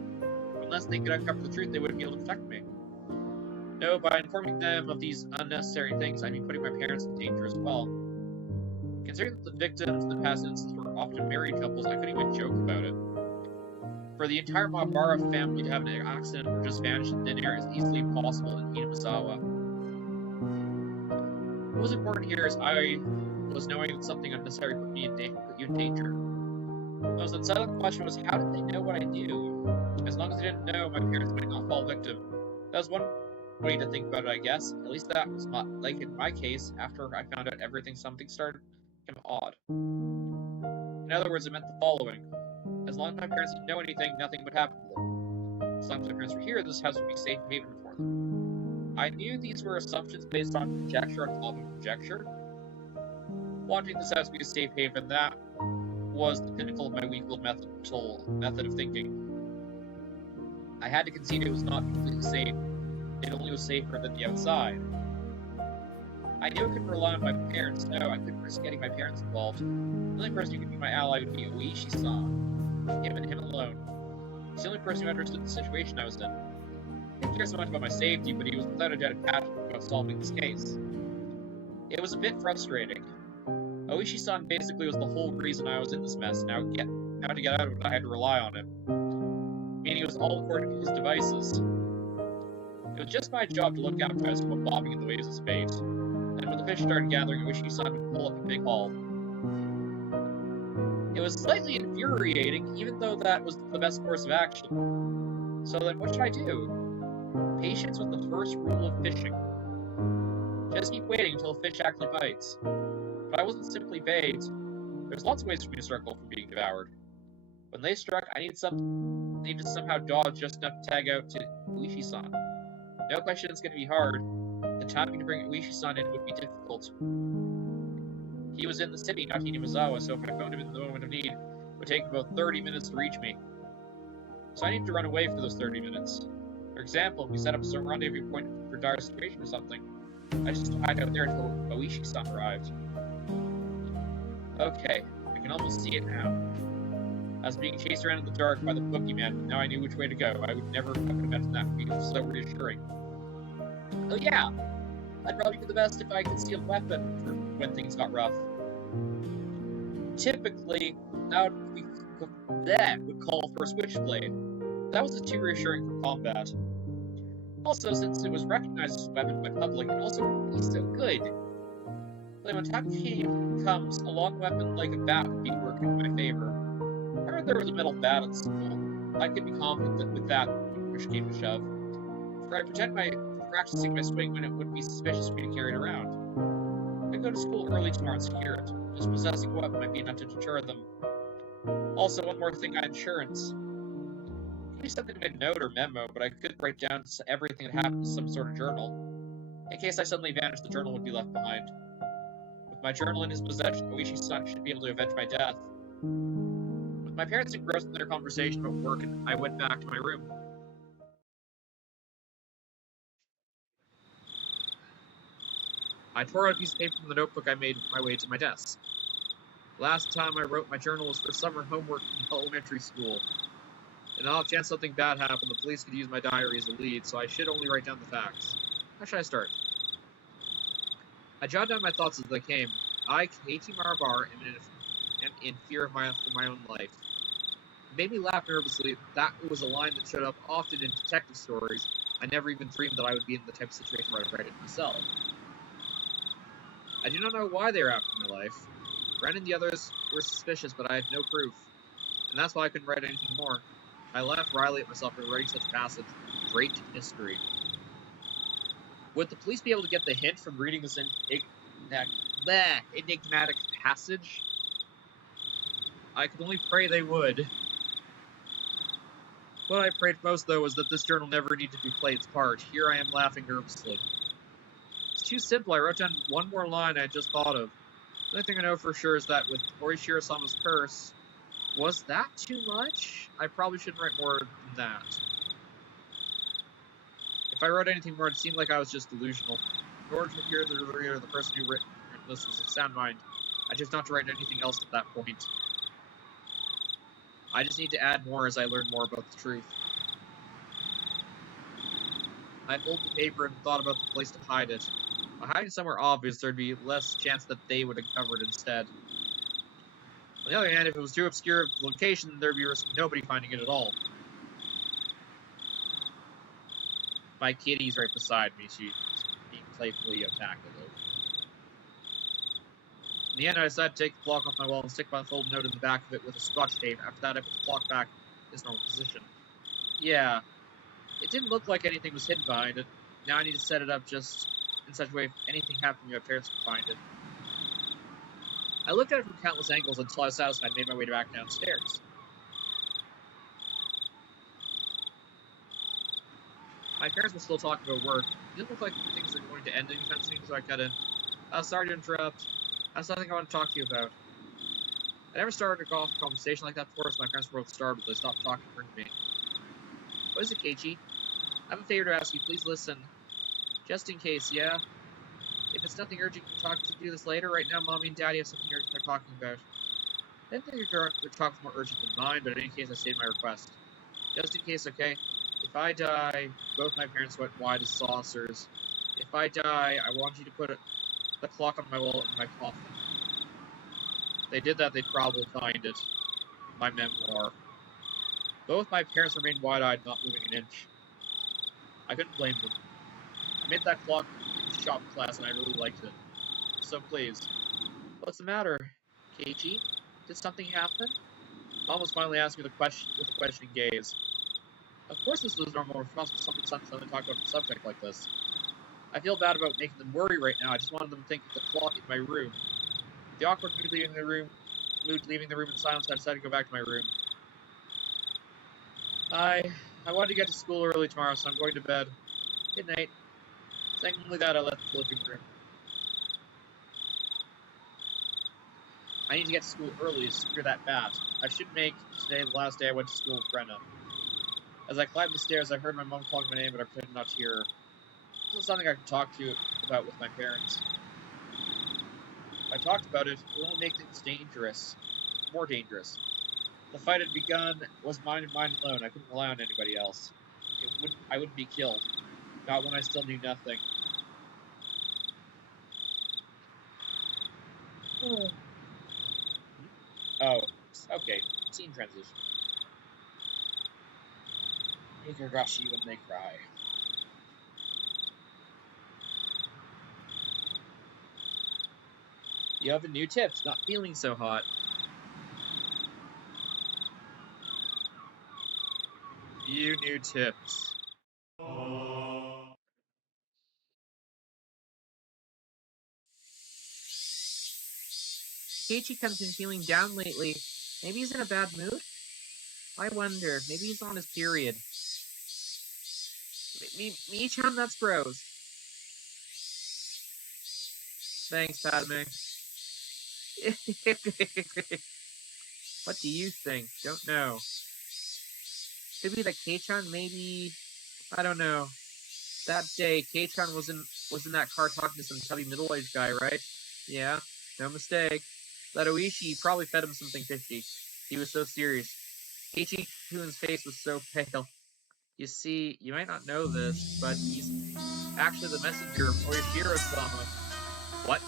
Unless they could uncover the truth, they wouldn't be able to protect me. No, by informing them of these unnecessary things, I mean putting my parents in danger as well. Considering that the victims in the past instances were often married couples, I couldn't even joke about it. For the entire Mabara family to have an accident or just vanish in thin air is easily possible in Hinamizawa. What was important here is I was knowing that something unnecessary put you in danger. The most unsettling question was, how did they know what I knew? As long as they didn't know, my parents might not fall victim. That was one way to think about it, I guess. At least that was not like in my case. After I found out everything, something started to become odd. In other words, it meant the following. As long as my parents didn't know anything, nothing would happen to them. As long as my parents were here, this house would be a safe haven for them. I knew these were assumptions based on conjecture on top of conjecture. Wanting this house to be a safe haven, that was the pinnacle of my weak-willed method of thinking. I had to concede it was not completely safe. It only was safer than the outside. I knew I couldn't rely on my parents. No, I couldn't risk getting my parents involved. The only person who could be my ally would be Oishi-san. Him and him alone. He's the only person who understood the situation I was in. He didn't care so much about my safety, but he was without a doubt passionate about solving this case. It was a bit frustrating. Oishi-san basically was the whole reason I was in this mess. Now to get out of it, I had to rely on him. Meaning it was all according to his devices. It was just my job to look out for us while bobbing in the waves of space. And when the fish started gathering, Oishi-san would pull up a big haul. It was slightly infuriating, even though that was the best course of action. So then what should I do? Patience was the first rule of fishing. Just keep waiting until a fish actually bites. But I wasn't simply bait. There's lots of ways for me to struggle from being devoured. When they struck, I needed to somehow dodge just enough to tag out to Oishi-san. No question it's going to be hard. The timing to bring Oishi-san in would be difficult. He was in the city, not Hinamizawa, so if I found him in the moment of need, it would take about 30 minutes to reach me. So I needed to run away for those 30 minutes. For example, if we set up some rendezvous point for dire situation or something, I just hide out there until Oishi-san arrived. Okay, I can almost see it now. I was being chased around in the dark by the boogeyman, but now I knew which way to go. I would never have imagined that would be so reassuring. Oh yeah, I'd probably do the best if I could steal a weapon for when things got rough. Typically, that would call for a switchblade. That was too reassuring for combat. Also, since it was recognized as a weapon by public, it also wouldn't be so good. But when time comes, a long weapon like a bat would be working in my favor. I heard there was a metal bat at school. I could be confident with that push came to shove. For I pretend practicing my swing when it wouldn't be suspicious for me to carry it around. I go to school early tomorrow and secure it. Just possessing a weapon might be enough to deter them. Also, one more thing on insurance. It could be something in a note or memo, but I could write down everything that happened in some sort of journal. In case I suddenly vanished, the journal would be left behind. With my journal in his possession, Oishi-san should be able to avenge my death. With my parents engrossed in their conversation about work, I went back to my room. I tore out a piece of paper from the notebook I made my way to my desk. Last time I wrote my journal was for summer homework in elementary school. In the off chance something bad happened, the police could use my diary as a lead, so I should only write down the facts. How should I start? I jotted down my thoughts as they came. I, Keiichi Marabar, am in fear of my own life. It made me laugh nervously. That was a line that showed up often in detective stories. I never even dreamed that I would be in the type of situation where I'd write it myself. I do not know why they were after my life. Ren and the others were suspicious, but I had no proof. And that's why I couldn't write anything more. I laughed wryly at myself for writing such a passage, draped in mystery. Would the police be able to get the hint from reading this enigmatic passage? I could only pray they would. What I prayed most, though, was that this journal never needed to play its part. Here I am laughing nervously. It's too simple. I wrote down one more line I had just thought of. The only thing I know for sure is that with Orishiro-sama's curse, was that too much? I probably shouldn't write more than that. If I wrote anything more, it seemed like I was just delusional. In order to appear to the reader, the person who written this was of sound mind, I chose not to write anything else at that point. I just need to add more as I learn more about the truth. I folded the paper and thought about the place to hide it. By hiding somewhere obvious, there'd be less chance that they would uncover it instead. On the other hand, if it was too obscure of the location, there'd be a risk of nobody finding it at all. My kitty's right beside me. She's being playfully attacked. In the end, I decided to take the clock off my wall and stick my folded note in the back of it with a scotch tape. After that, I put the clock back in its normal position. Yeah, it didn't look like anything was hidden behind it. Now I need to set it up just in such a way if anything happened to me, my parents could find it. I looked at it from countless angles until I was satisfied and made my way back downstairs. My parents were still talking about work. It didn't look like things were going to end anytime soon, so I cut in. Sorry to interrupt. That's nothing I want to talk to you about. I never started a conversation like that before, so my parents were both startled, but they stopped talking and turned to me. What is it, Keiichi? I have a favor to ask you. Please listen. Just in case, yeah? If it's nothing urgent, you can do this later. Right now, Mommy and Daddy have something urgent they're talking about. I didn't think their talk was more urgent than mine, but in any case, I stated my request. Just in case, okay? If I die, both my parents went wide as saucers. If I die, I want you to put the clock on my wall in my coffin. If they did that, they'd probably find it. My memoir. Both my parents remained wide-eyed, not moving an inch. I couldn't blame them. I made that clock in shop class, and I really liked it. So please. What's the matter, Keiichi? Did something happen? Mom was finally asking me the question with a questioning gaze. Of course this was normal response for someone suddenly talk about a subject like this. I feel bad about making them worry right now. I just wanted them to think of the clock in my room. The awkward mood leaving the room in silence, I decided to go back to my room. I wanted to get to school early tomorrow, so I'm going to bed. Good night. Saying only that, I left the living room. I need to get to school early to secure that bat. I should make today the last day I went to school with Brenna. As I climbed the stairs, I heard my mom calling my name, but I pretended not to hear her. This is something I could talk to you about with my parents. If I talked about it, it would only make things dangerous. More dangerous. The fight had begun, was mine and mine alone. I couldn't rely on anybody else. I wouldn't be killed. Not when I still knew nothing. Oh, okay. Scene transition. Higarashi when they cry. You have a new tip. Not feeling so hot. few new tips. Keiichi-kun's been feeling down lately. Maybe he's in a bad mood? I wonder. Maybe he's on his period. Me-chan, that's gross. Thanks, Padme. What do you think? Don't know. Could be that Kei-chan, maybe... I don't know. That day, Kei-chan was in that car talking to some chubby middle-aged guy, right? Yeah, no mistake. That Oishi probably fed him something fishy. He was so serious. Keiichi-kun's face was so pale. You see, you might not know this, but he's actually the messenger of Oishiro-sama. What?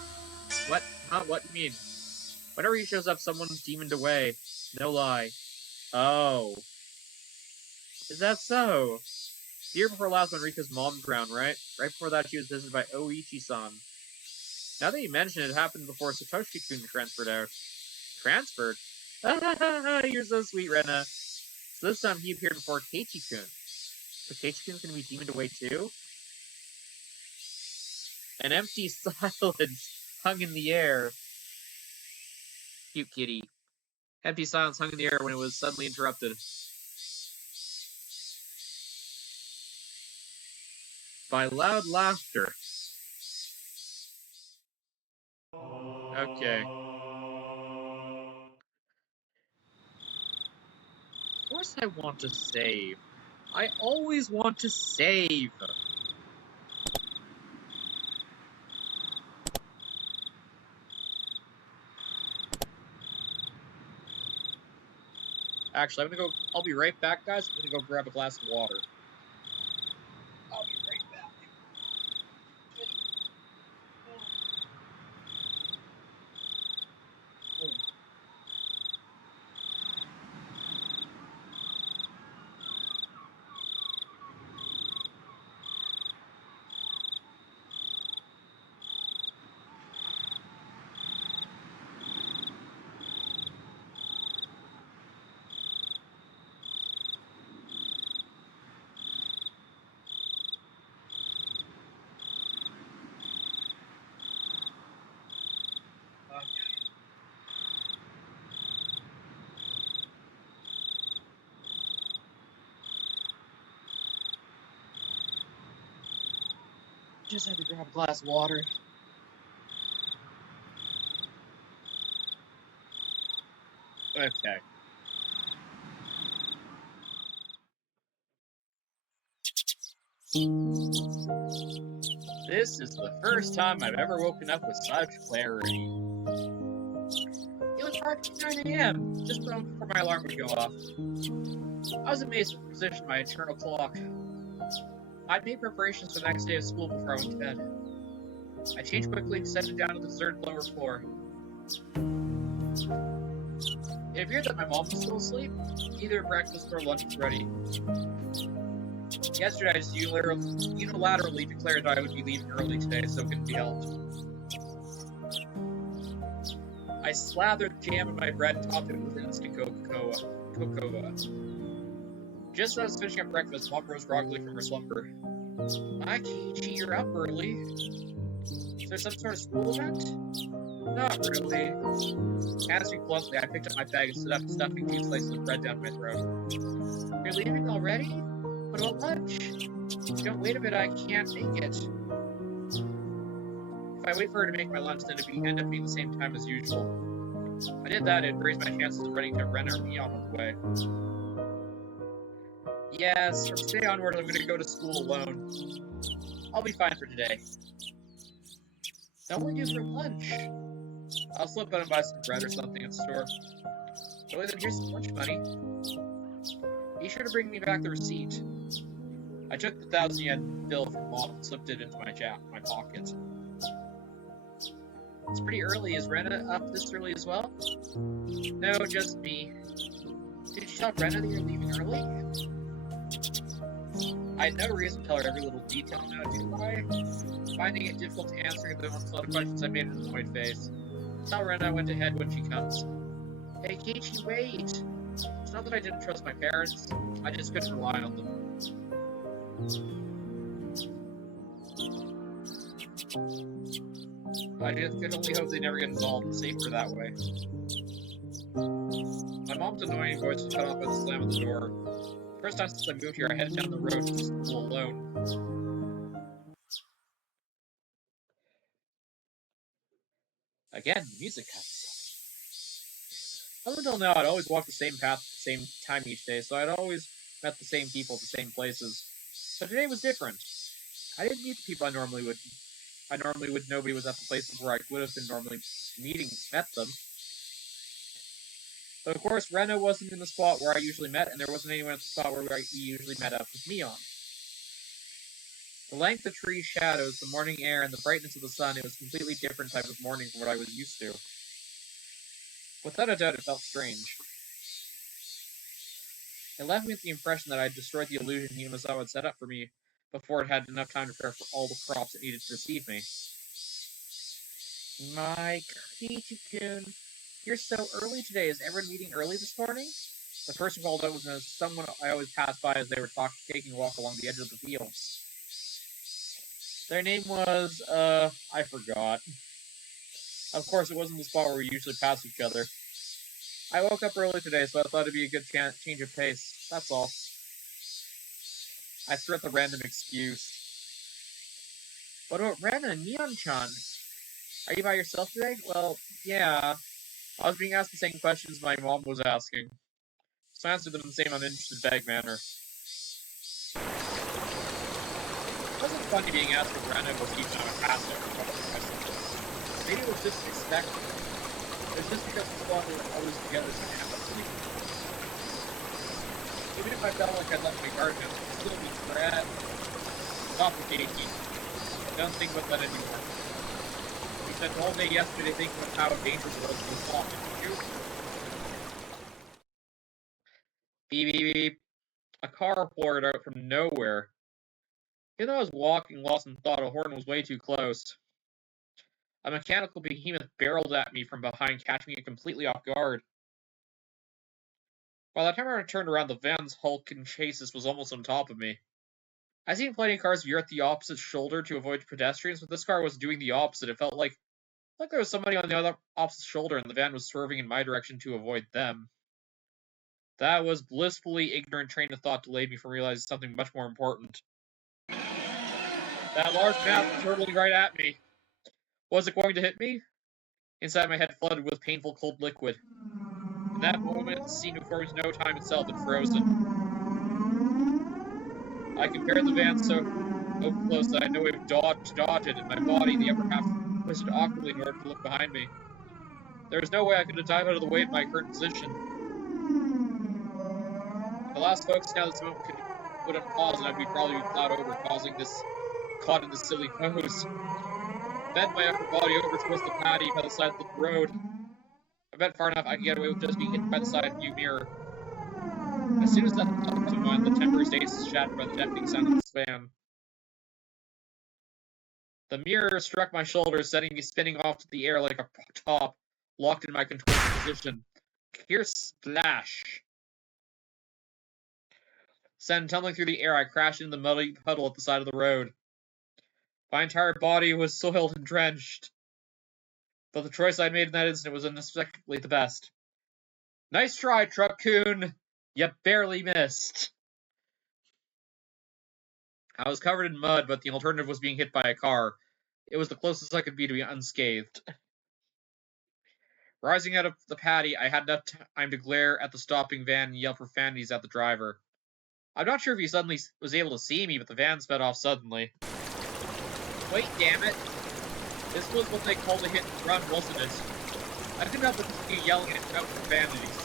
What? Huh? What do you mean? Whenever he shows up, someone's demoned away. No lie. Oh. Is that so? The year before last when Rika's mom drowned, right? Right before that she was visited by Oichi-san. Now that you mention it, it happened before Satoshi-kun transferred out. Transferred? You're so sweet, Rena. So this time he appeared before Keiichi-kun. So Keiichi-kun's gonna be demoned away too? An empty silence hung in the air. Cute kitty. Empty silence hung in the air when it was suddenly interrupted by loud laughter. Okay. Of course I want to save. I always want to save. Actually, I'll be right back, guys. I'm gonna go grab a glass of water. I'll be right back. Just had to grab a glass of water. Okay. This is the first time I've ever woken up with such clarity. It was hardly 9 a.m., just before my alarm would go off. I was amazed at the position of my internal clock. I'd made preparations for the next day of school before I went to bed. I changed quickly and descended down to the third lower floor. It appeared that my mom was still asleep. Either breakfast or lunch was ready. Yesterday, I just unilaterally declared that I would be leaving early today, so it couldn't be helped. I slathered jam in my bread and topped it with instant cocoa. Just as I was finishing up breakfast, Mom rose groggily from her slumber. Hi, Keiichi, you're up early. Is there some sort of school event? Not really. Answering bluntly, I picked up my bag and stood up, stuffing 2 slices of bread down my throat. You're leaving already? What about lunch? Don't wait a bit, I can't make it. If I wait for her to make my lunch, then it'd end up being the same time as usual. If I did that, it'd raise my chances of running to Rena or Leon on the way. Yes, from today onward, I'm gonna go to school alone. I'll be fine for today. Then what will you do for lunch? I'll slip out and buy some bread or something at the store. So then here's some lunch money. Be sure to bring me back the receipt. I took the 1,000 yen bill from Mom and slipped it into my pocket. It's pretty early. Is Rena up this early as well? No, just me. Did you tell Rena that you're leaving early? I had no reason to tell her every little detail now, do I? Finding it difficult to answer the onslaught of questions, I made an annoyed face. Tell Rena I went ahead when she comes. Hey, Keiichi, wait! It's not that I didn't trust my parents, I just couldn't rely on them. I just could only hope they never get involved. It's safer that way. My mom's annoying voice was cut off by the slam of the door. First time since I moved here, I headed down the road to school alone. Again, the music cuts. Up until now, I'd always walked the same path at the same time each day, so I'd always met the same people at the same places. But today was different. I didn't meet the people I normally would. Nobody was at the places where I would have been normally met them. But of course, Reno wasn't in the spot where I usually met, and there wasn't anyone at the spot where he usually met up with me on. The length of tree shadows, the morning air, and the brightness of the sun, it was a completely different type of morning from what I was used to. Without a doubt, it felt strange. It left me with the impression that I had destroyed the illusion Hinamizawa had set up for me before it had enough time to prepare for all the props it needed to deceive me. My Kichi-kun, you're so early today. Is everyone meeting early this morning? The person called out was someone I always passed by as they were taking a walk along the edge of the fields. Their name was, I forgot. Of course, it wasn't the spot where we usually pass each other. I woke up early today, so I thought it'd be a good change of pace. That's all. I threw out the random excuse. What about Ren and Neon-chan? Are you by yourself today? Well, yeah. I was being asked the same questions my mom was asking. So I answered them in the same uninterested, vague manner. It wasn't funny being asked if Rena was even on a pass over. Maybe it was just expected. It was just because the squad were always together so even if I felt like I'd left my guard down, it would still be suffocating. Don't think about that anymore. We spent all day yesterday thinking of how dangerous it was to stop, didn't you? Beep, beep, beep. A car poured out from nowhere. Even though I was walking lost in thought, a horn was way too close. A mechanical behemoth barreled at me from behind, catching me completely off guard. By the time I turned around, the van's hulking chassis was almost on top of me. I've seen plenty of cars veer at the opposite shoulder to avoid pedestrians, but this car was doing the opposite. It felt like there was somebody on the other opposite shoulder, and the van was swerving in my direction to avoid them. That was blissfully ignorant train of thought delayed me from realizing something much more important. That large mass was hurtling right at me. Was it going to hit me? Inside my head flooded with painful cold liquid. In that moment, the scene before me was no time itself had frozen. I compared the van so close that I had no way to dodge it, and my body, the upper half, twisted awkwardly in order to look behind me. There was no way I could have dived out of the way in my current position. The last focus now this moment could put on pause, and I'd probably be plowed over, caught in this silly pose. Bent my upper body over towards the patio by the side of the road. I bet far enough I could get away with just being hit by the side view mirror. As soon as that thought came to mind, the temporary stasis shattered by the deafening sound of the span. The mirror struck my shoulder, setting me spinning off to the air like a top, locked in my contorted position. Here, splash! Sent tumbling through the air, I crashed into the muddy puddle at the side of the road. My entire body was soiled and drenched. But the choice I made in that instant was unexpectedly the best. Nice try, Truck-kun! You barely missed. I was covered in mud, but the alternative was being hit by a car. It was the closest I could be to be unscathed. Rising out of the paddy, I had enough time to glare at the stopping van and yell profanities at the driver. I'm not sure if he suddenly was able to see me, but the van sped off suddenly. Wait, damn it! This was what they called a hit and run, wasn't it? I couldn't help but continue yelling and shouting profanities.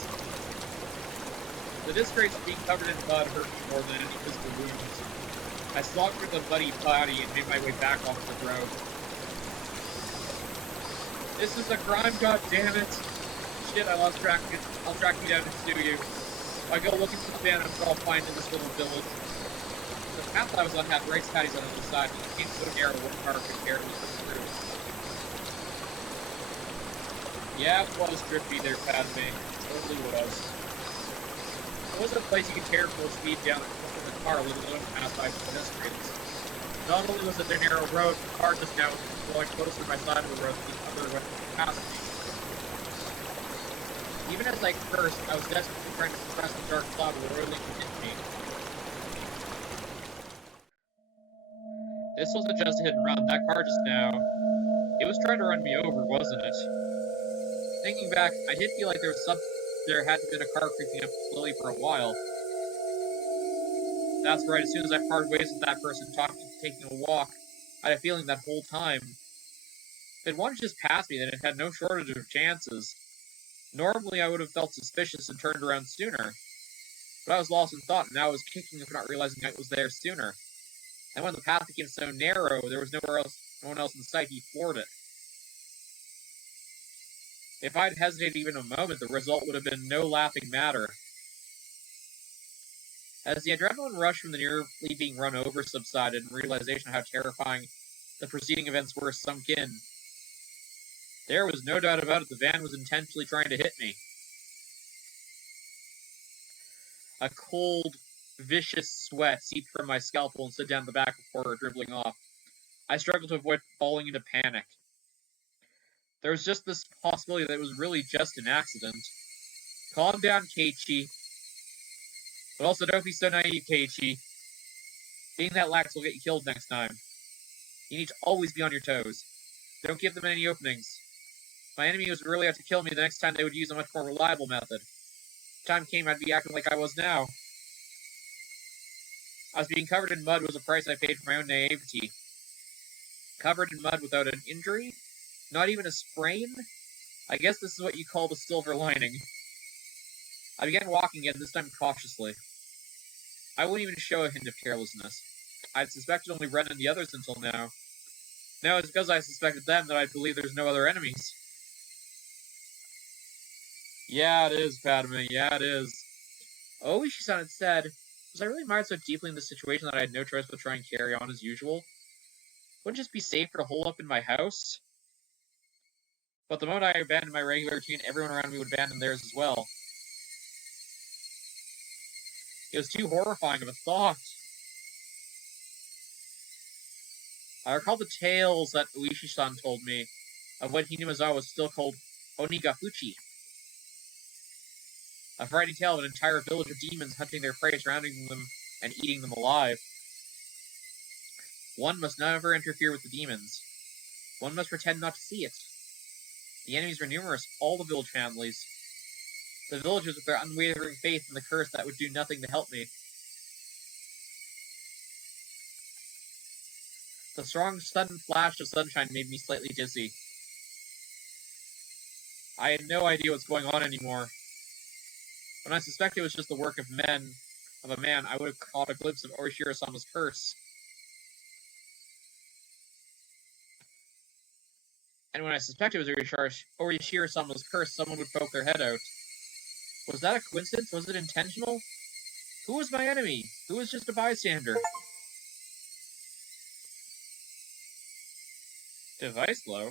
The disgrace of being covered in mud hurt me more than any physical wounds. I slogged through the muddy potty and made my way back onto the road. This is a crime, goddammit! Shit, I lost track. I'll track you down and sue you. If I go looking for the van, I'm sure I'll find in this little village. The path I was on had rice patties on the other side, and it came so narrow one car could carry me through. Yeah, it was trippy there, Padme. It totally was. It wasn't a place you could tear full speed down in the car, let alone pass by pedestrians. Not only was it a narrow road, the car just now was going closer to my side of the road than the other went past me. Even as I cursed, I was desperately trying to suppress the dark cloud roiling within me. This wasn't just a hit and run. That car just now, it was trying to run me over, wasn't it? Thinking back, I did feel like there hadn't been a car creeping up slowly for a while. That's right, as soon as I parted ways with that person taking a walk, I had a feeling that whole time. If it wanted to just pass me, then it had no shortage of chances. Normally, I would have felt suspicious and turned around sooner. But I was lost in thought, and now I was kicking for not realizing I was there sooner. And when the path became so narrow, there was no one else in sight to thwart it. If I'd hesitated even a moment, the result would have been no laughing matter. As the adrenaline rush from the nearly being run over subsided and realization of how terrifying the preceding events were sunk in, there was no doubt about it, the van was intentionally trying to hit me. A cold, vicious sweat seeped from my scalpel and slid down the back before dribbling off. I struggled to avoid falling into panic. There was just this possibility that it was really just an accident. Calm down, Ch1. But also don't be so naive, Ch1. Being that lax will get you killed next time. You need to always be on your toes. Don't give them any openings. If my enemy was really out to kill me, the next time they would use a much more reliable method. If time came, I'd be acting like I was now. I was being covered in mud was a price I paid for my own naivety. Covered in mud without an injury? Not even a sprain? I guess this is what you call the silver lining. I began walking again, this time cautiously. I wouldn't even show a hint of carelessness. I'd suspected only Ren and the others until now. Now it's because I suspected them that I believe there's no other enemies. Yeah, it is, Padme. Yeah, it is. Oh, Ishisan had said, was I really mired so deeply in this situation that I had no choice but try and carry on as usual? Wouldn't it just be safer to hole up in my house? But the moment I abandoned my regular routine, everyone around me would abandon theirs as well. It was too horrifying of a thought. I recalled the tales that Uishi-san told me of when Hinamizawa was still called Onigafuchi. A frightening tale of an entire village of demons hunting their prey, surrounding them and eating them alive. One must never interfere with the demons. One must pretend not to see it. The enemies were numerous, all the village families. The villagers with their unwavering faith in the curse that would do nothing to help me. The strong, sudden flash of sunshine made me slightly dizzy. I had no idea what's going on anymore. When I suspected it was just the work of a man, I would have caught a glimpse of Orishiro-sama's curse. And when I suspected it was Orishiro-sama's curse, someone would poke their head out. Was that a coincidence? Was it intentional? Who was my enemy? Who was just a bystander? Device low?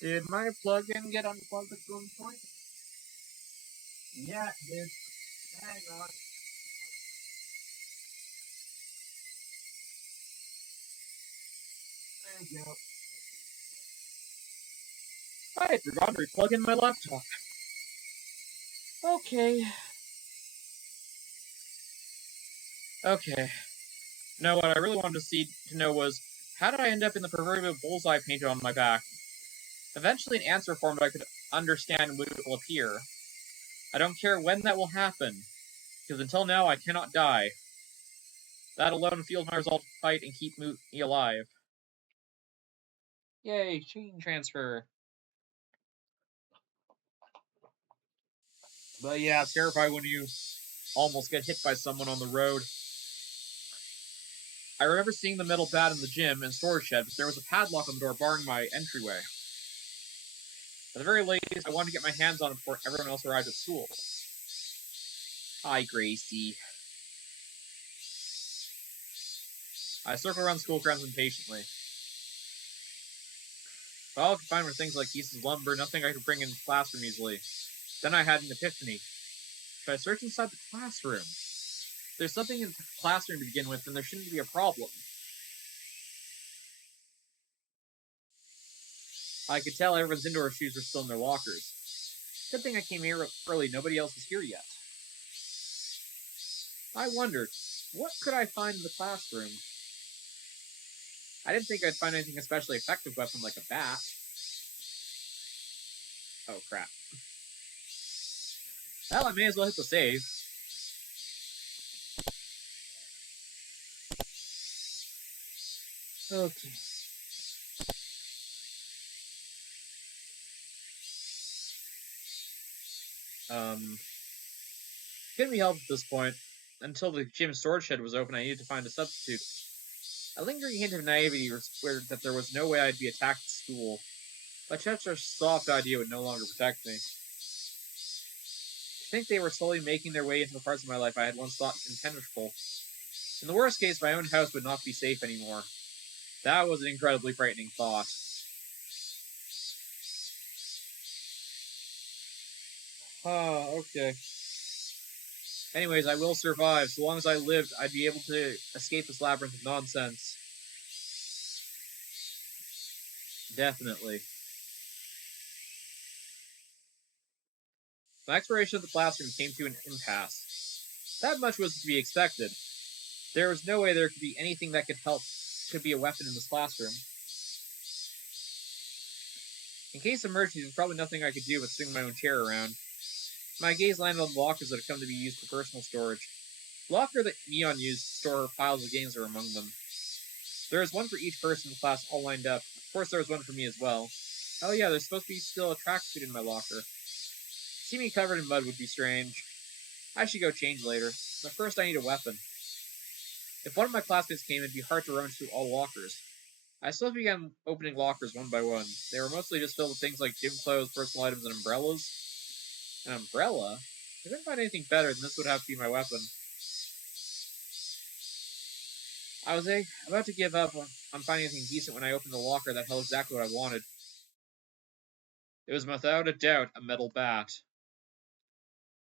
Did my plug-in get unplugged at some point? Yeah, it did. Hang on. There you go. I had forgotten to plug in my laptop. Okay. No, what I really wanted to know was, how did I end up in the proverbial bullseye painted on my back? Eventually an answer formed I could understand when it will appear. I don't care when that will happen, because until now I cannot die. That alone fuels my resolve to fight and keep me alive. Yay, gene transfer. But yeah, it's terrifying when you almost get hit by someone on the road. I remember seeing the metal bat in the gym and storage shed, but there was a padlock on the door barring my entryway. At the very least, I wanted to get my hands on it before everyone else arrived at school. Hi, Gracie. I circled around school grounds impatiently. All I could find were things like pieces of lumber, nothing I could bring in the classroom easily. Then I had an epiphany. Should I search inside the classroom? If there's something in the classroom to begin with, then there shouldn't be a problem. I could tell everyone's indoor shoes were still in their lockers. Good thing I came here early, nobody else was here yet. I wondered, what could I find in the classroom? I didn't think I'd find anything especially effective weapon like a bat. Oh crap. Well, I may as well hit the save. Okay. Couldn't be helped at this point. Until the gym storage shed was open, I needed to find a substitute. A lingering hint of naivety whispered that there was no way I'd be attacked at school, but such a soft idea would no longer protect me. To think they were slowly making their way into the parts of my life I had once thought impenetrable. In the worst case, my own house would not be safe anymore. That was an incredibly frightening thought. Okay. Anyways, I will survive. So long as I lived, I'd be able to escape this labyrinth of nonsense. Definitely. My exploration of the classroom came to an impasse. That much was to be expected. There was no way there could be anything that could be a weapon in this classroom. In case of emergency, there's probably nothing I could do but swing my own chair around. My gaze landed on the lockers that had come to be used for personal storage. The locker that Neon used to store piles of games were among them. There was one for each person in the class all lined up. Of course, there was one for me as well. Oh yeah, there's supposed to be still a tracksuit in my locker. See me covered in mud would be strange. I should go change later, but first I need a weapon. If one of my classmates came, it'd be hard to rummage through all lockers. I slowly began opening lockers one by one. They were mostly just filled with things like gym clothes, personal items, and umbrellas. An umbrella? If I couldn't find anything better, then this would have to be my weapon. I was about to give up on finding anything decent when I opened the locker that held exactly what I wanted. It was without a doubt a metal bat.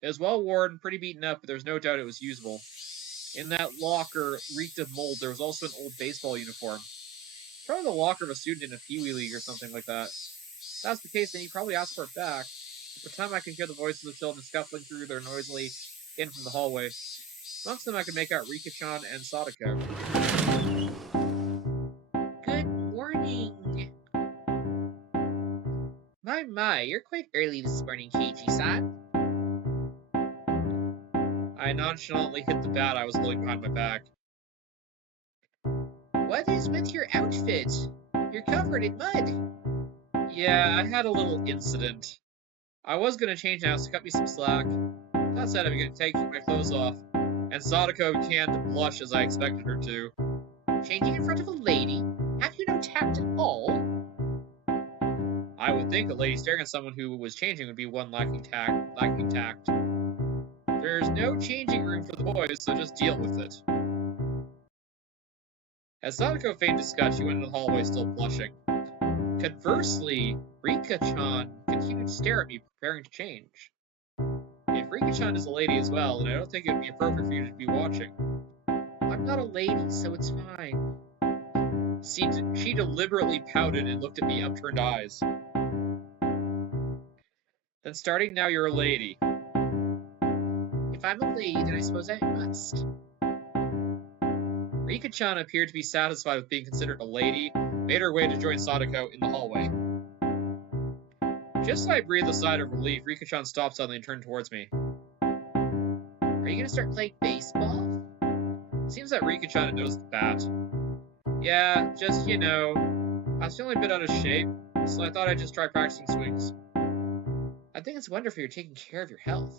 It was well worn, pretty beaten up, but there was no doubt it was usable. In that locker, reeked of mold, there was also an old baseball uniform. Probably the locker of a student in a Pee-wee league or something like that. If that's the case, then he probably asked for it back. At the time, I could hear the voices of children scuffling through there noisily in from the hallway. Amongst them, I could make out Rika-chan and Sadako. Good morning. My, you're quite early this morning, Keiichi-san. I nonchalantly hit the bat I was holding behind my back. What is with your outfit? You're covered in mud. Yeah, I had a little incident. I was going to change now, so cut me some slack. That said, I'm going to take my clothes off, and Sadako began to blush as I expected her to. Changing in front of a lady? Have you no tact at all? I would think a lady staring at someone who was changing would be one lacking tact. There's no changing room for the boys, so just deal with it. As Sadako feigned disgust, she went into the hallway still blushing. Conversely, Rika-chan continued to stare at me, preparing to change. If Rika-chan is a lady as well, then I don't think it would be appropriate for you to be watching. I'm not a lady, so it's fine. She deliberately pouted and looked at me upturned eyes. Then starting now, you're a lady. If I'm a lady, then I suppose I must. Rika-chan appeared to be satisfied with being considered a lady, made her way to join Sadako in the hallway. Just as I breathed a sigh of relief, Rika-chan stopped suddenly and turned towards me. Are you gonna start playing baseball? It seems that Rika-chan had noticed the bat. Yeah, just, I was feeling a bit out of shape, so I thought I'd just try practicing swings. I think it's wonderful you're taking care of your health.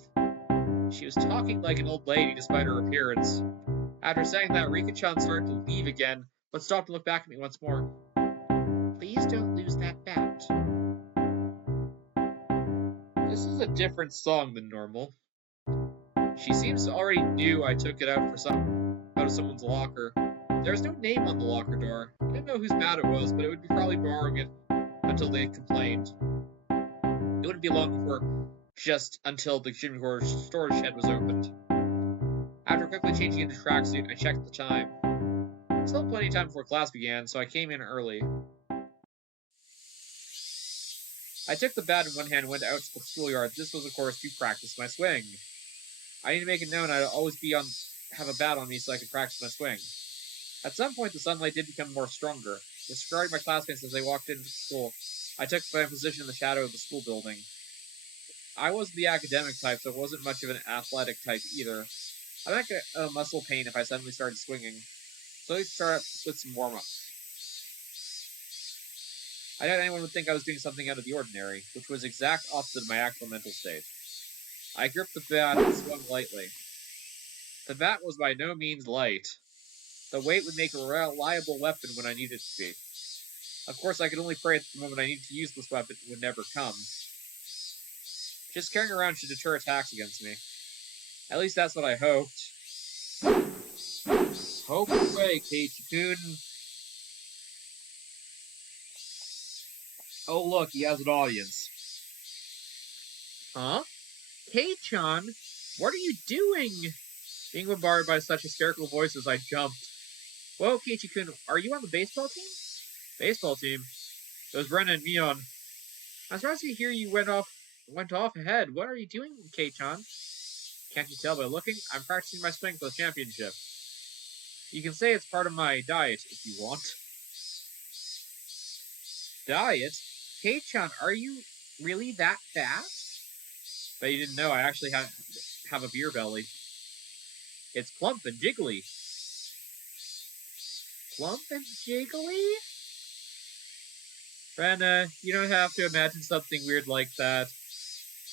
She was talking like an old lady despite her appearance. After saying that, Rika-chan started to leave again, but stopped to look back at me once more. Please don't lose that bat. This is a different song than normal. She seems to already knew I took it out of someone's locker. There was no name on the locker door. I didn't know whose bat it was, but it would be probably borrowing it until they complained. It wouldn't be long before just until the gym storage shed was opened. After quickly changing into tracksuit, I checked the time. Still plenty of time before class began, so I came in early. I took the bat in one hand and went out to the schoolyard. This was, of course, to practice my swing. I need to make it known I'd always have a bat on me so I could practice my swing. At some point, the sunlight did become more stronger. Disregarding my classmates as they walked into school, I took my position in the shadow of the school building. I wasn't the academic type, so I wasn't much of an athletic type either. I might get a muscle pain if I suddenly started swinging, so let's start with some warm-up. I doubt anyone would think I was doing something out of the ordinary, which was exact opposite of my actual mental state. I gripped the bat and swung lightly. The bat was by no means light. The weight would make a reliable weapon when I needed it to be. Of course, I could only pray that the moment I needed to use this weapon would never come. Just carrying around should deter attacks against me. At least that's what I hoped. Hope away, Ch1. Oh look, he has an audience. Huh? Ch1, what are you doing? Being bombarded by such hysterical voices, I jumped. Whoa, Ch1, are you on the baseball team? Baseball team? It was Brenna and Mion. I'm surprised to hear you went off ahead. What are you doing, Ch1? Can't you tell by looking? I'm practicing my swing for the championship. You can say it's part of my diet if you want. Diet? Ch1, are you really that fat? Bet you didn't know I actually have a beer belly. It's plump and jiggly. Plump and jiggly? Brenna, you don't have to imagine something weird like that.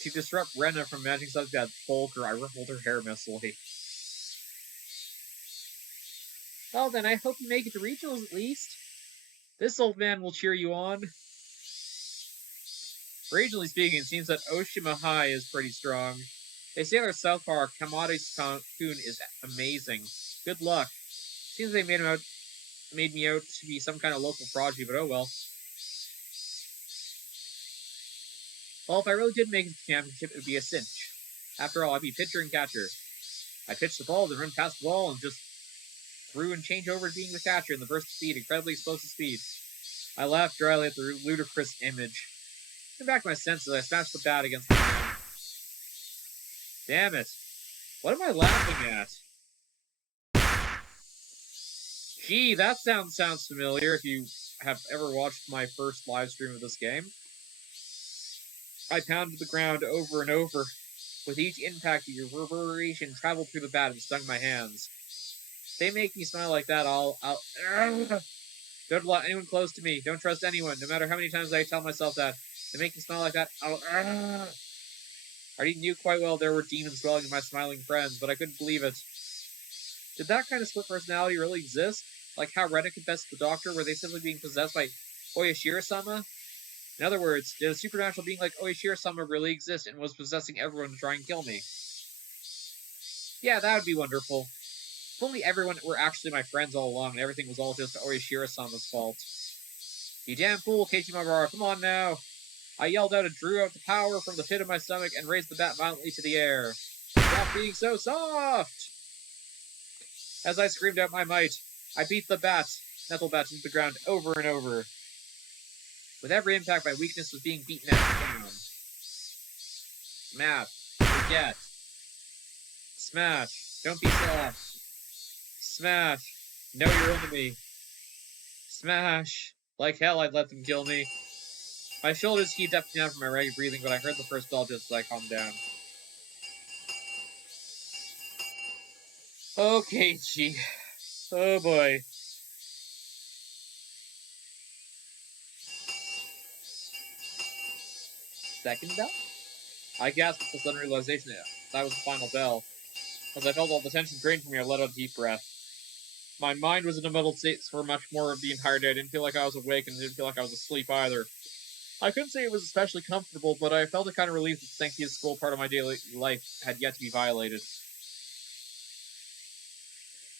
To disrupt Brenna from imagining something that vulgar, I ruffled her hair messily. Well then, I hope you make it to regionals at least. This old man will cheer you on. Regionally speaking, it seems that Oshima High is pretty strong. They say their South Park, Kamade-kun is amazing. Good luck. Seems they made me out to be some kind of local prodigy, but oh well. Well, if I really did make it to the championship, it would be a cinch. After all, I'd be pitcher and catcher. I'd pitch the ball, then run past the ball, and just through and change over to being the catcher in the burst of speed, incredibly explosive speed. I laughed dryly at the ludicrous image. Came back to my senses, I smashed the bat against the ground. Damn it. What am I laughing at? Gee, that sounds familiar if you have ever watched my first live stream of this game. I pounded the ground over and over. With each impact, the reverberation traveled through the bat and stung my hands. If they make me smile like that, I'll don't let anyone close to me. Don't trust anyone, no matter how many times I tell myself that. They make me smile like that, I already knew quite well there were demons dwelling in my smiling friends, but I couldn't believe it. Did that kind of split personality really exist? Like how Rena confessed to the doctor, were they simply being possessed by Oyashiro-sama? In other words, did a supernatural being like Oyashiro-sama really exist and was possessing everyone to try and kill me? Yeah, that would be wonderful. If only everyone were actually my friends all along and everything was all just Oyashiro-sama's fault. You damn fool, Keiichimabara, come on now! I yelled out and drew out the power from the pit of my stomach and raised the bat violently to the air. Stop being so soft! As I screamed out my might, I beat the metal bat into the ground over and over. With every impact, my weakness was being beaten down. Smash. Forget. Smash. Don't be soft. Smash. Know your enemy. Smash. Like hell, I'd let them kill me. My shoulders heaved up and down from my ragged breathing, but I heard the first bell just as I calmed down. Okay, Chi. Oh boy. Second bell? I gasped with the sudden realization that was the final bell. As I felt all the tension drain from me, I let out a deep breath. My mind was in a muddled state for much more of the entire day. I didn't feel like I was awake, and I didn't feel like I was asleep either. I couldn't say it was especially comfortable, but I felt a kind of relief that the sanctity of school part of my daily life had yet to be violated.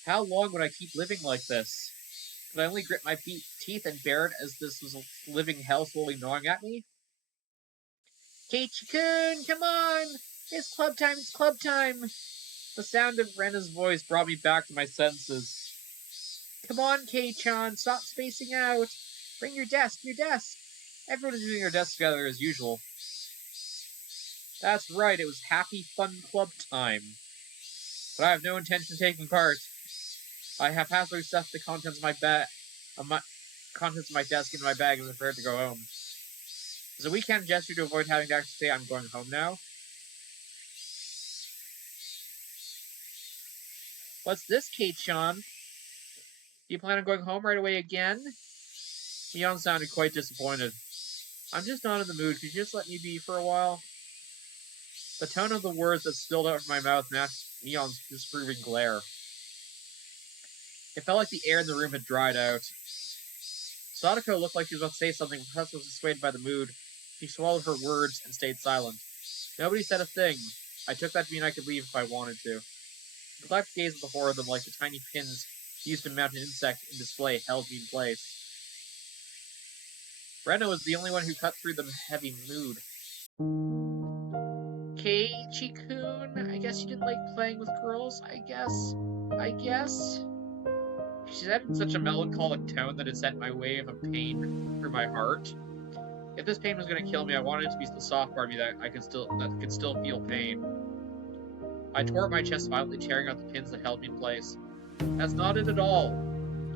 How long would I keep living like this? Could I only grit my teeth and bear it as this was a living hell slowly gnawing at me? Keiichi-kun, come on! It's club time, it's club time! The sound of Rena's voice brought me back to my senses. Come on, Kei-chan, stop spacing out! Bring your desk, your desk! Everyone is doing their desk together as usual. That's right, it was happy, fun club time. But I have no intention of taking part. I haphazardly stuffed the contents of my desk into my bag and was prepared to go home. As a weekend gesture to avoid having to actually say I'm going home now. What's this, Kate-chan? Do you plan on going home right away again? Mion sounded quite disappointed. I'm just not in the mood. Could you just let me be for a while? The tone of the words that spilled out from my mouth matched Mion's disapproving glare. It felt like the air in the room had dried out. Sadako looked like she was about to say something, but Professor was dissuaded by the mood. She swallowed her words and stayed silent. Nobody said a thing. I took that to mean I could leave if I wanted to. The black gaze at the four of them, like the tiny pins used to mount an insect in display, held me in place. Rena was the only one who cut through the heavy mood. Keiichi-kun, I guess you didn't like playing with girls, I guess. She said in such a melancholic tone that it sent my wave of pain through my heart. If this pain was going to kill me, I wanted it to be the soft part of me that could still feel pain. I tore at my chest violently, tearing out the pins that held me in place. That's not it at all.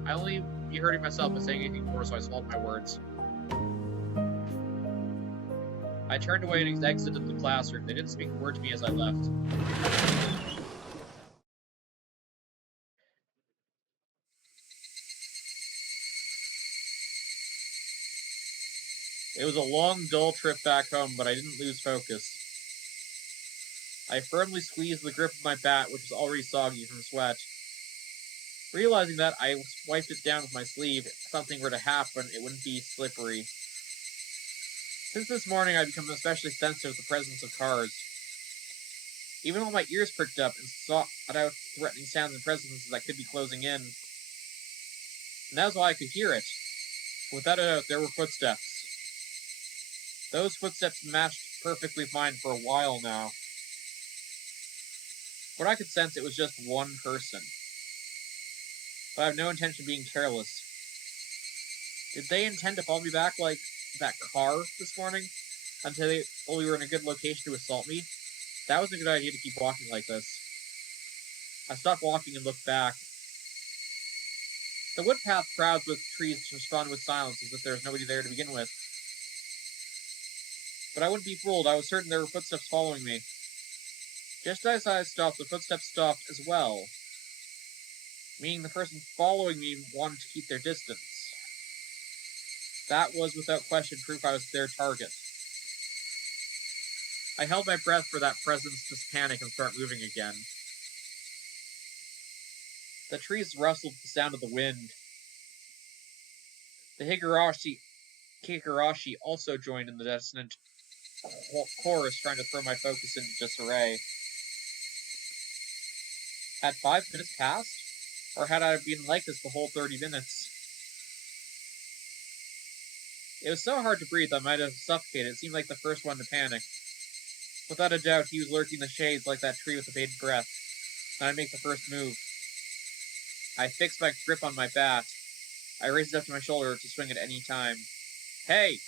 I only be hurting myself by saying anything more, so I swallowed my words. I turned away and exited the classroom. They didn't speak a word to me as I left. It was a long, dull trip back home, but I didn't lose focus. I firmly squeezed the grip of my bat, which was already soggy from sweat. Realizing that, I wiped it down with my sleeve. If something were to happen, it wouldn't be slippery. Since this morning, I've become especially sensitive to the presence of cars. Even while my ears pricked up and sought out threatening sounds and presences that could be closing in. And that was why I could hear it. Without a doubt, there were footsteps. Those footsteps matched perfectly fine for a while now. What I could sense, it was just one person. But I have no intention of being careless. Did they intend to follow me back like that car this morning? Until we were in a good location to assault me? That was a good idea to keep walking like this. I stopped walking and looked back. The wood path crowds with trees responded with silence as if there was nobody there to begin with. But I wouldn't be fooled. I was certain there were footsteps following me. Just as I stopped, the footsteps stopped as well. Meaning the person following me wanted to keep their distance. That was, without question, proof I was their target. I held my breath for that presence to panic and start moving again. The trees rustled with the sound of the wind. The Higarashi also joined in the dissonant chorus, trying to throw my focus into disarray. Had 5 minutes passed? Or had I been like this the whole 30 minutes? It was so hard to breathe I might have suffocated. It seemed like the first one to panic. Without a doubt, he was lurking in the shades like that tree with the bated breath. And I'd make the first move. I fixed my grip on my bat. I raised it up to my shoulder to swing at any time. Hey!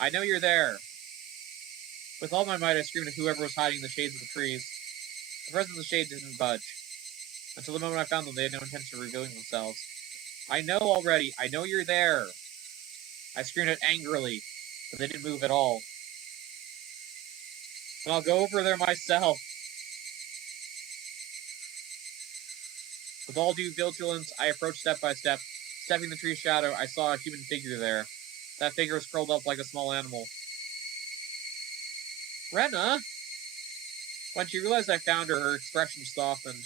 I know you're there! With all my might, I screamed at whoever was hiding in the shades of the trees. The presence of the shade didn't budge. Until the moment I found them, they had no intention of revealing themselves. I know already! I know you're there! I screamed out angrily, but they didn't move at all. And I'll go over there myself. With all due vigilance, I approached step by step. Stepping the tree's shadow, I saw a human figure there. That figure was curled up like a small animal. Rena! When she realized I found her, her expression softened.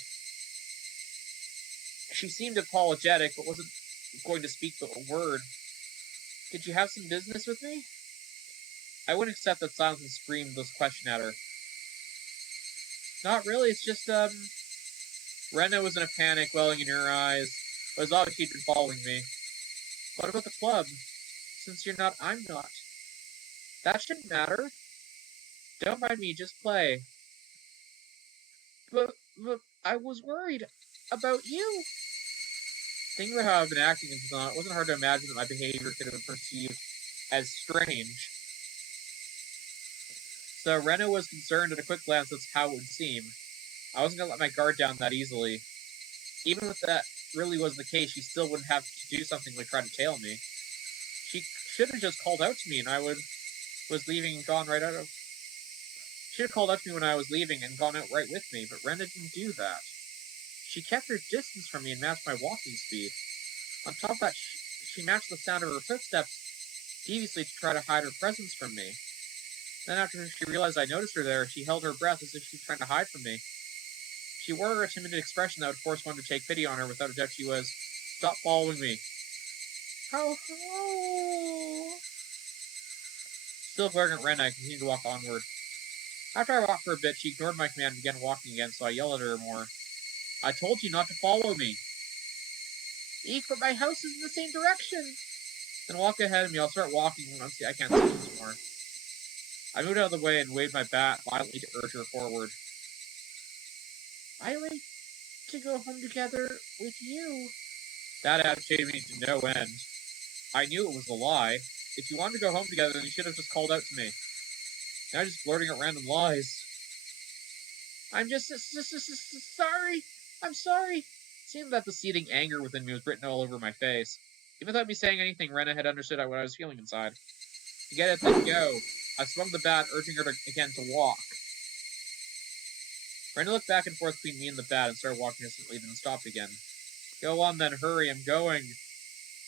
She seemed apologetic, but wasn't going to speak a word. Did you have some business with me? I wouldn't accept that silence and screamed this question at her. Not really, it's just, Rena was in a panic, welling in her eyes. It was obvious she'd been following me. What about the club? Since you're not, I'm not. That shouldn't matter. Don't mind me, just play. But I was worried about you. Thinking about how I've been acting and so on, it wasn't hard to imagine that my behavior could have been perceived as strange. So Rena was concerned at a quick glance that's how it would seem. I wasn't going to let my guard down that easily. Even if that really was the case, she still wouldn't have to do something like try to tail me. She should have just called out to me and I was leaving and gone right out of... She should have called out to me when I was leaving and gone out right with me, but Rena didn't do that. She kept her distance from me and matched my walking speed. On top of that, she matched the sound of her footsteps deviously to try to hide her presence from me. Then after she realized I noticed her there, she held her breath as if she was trying to hide from me. She wore a timid expression that would force one to take pity on her. Without a doubt she was. Stop following me. Oh. Still glaring at Ren, I continued to walk onward. After I walked for a bit, she ignored my command and began walking again, so I yelled at her more. I told you not to follow me. Eek, but my house is in the same direction. Then walk ahead of me. I'll start walking when I can't see anymore. I moved out of the way and waved my bat violently to urge her forward. I like to go home together with you. That agitated me to no end. I knew it was a lie. If you wanted to go home together, then you should have just called out to me. Now you're just blurting out random lies. I'm just sorry. I'm sorry. It seemed that the seething anger within me was written all over my face. Even without me saying anything, Rena had understood what I was feeling inside. To get it, then go. I swung the bat, urging her again to walk. Rena looked back and forth between me and the bat and started walking instantly, then stopped again. Go on then, hurry, I'm going.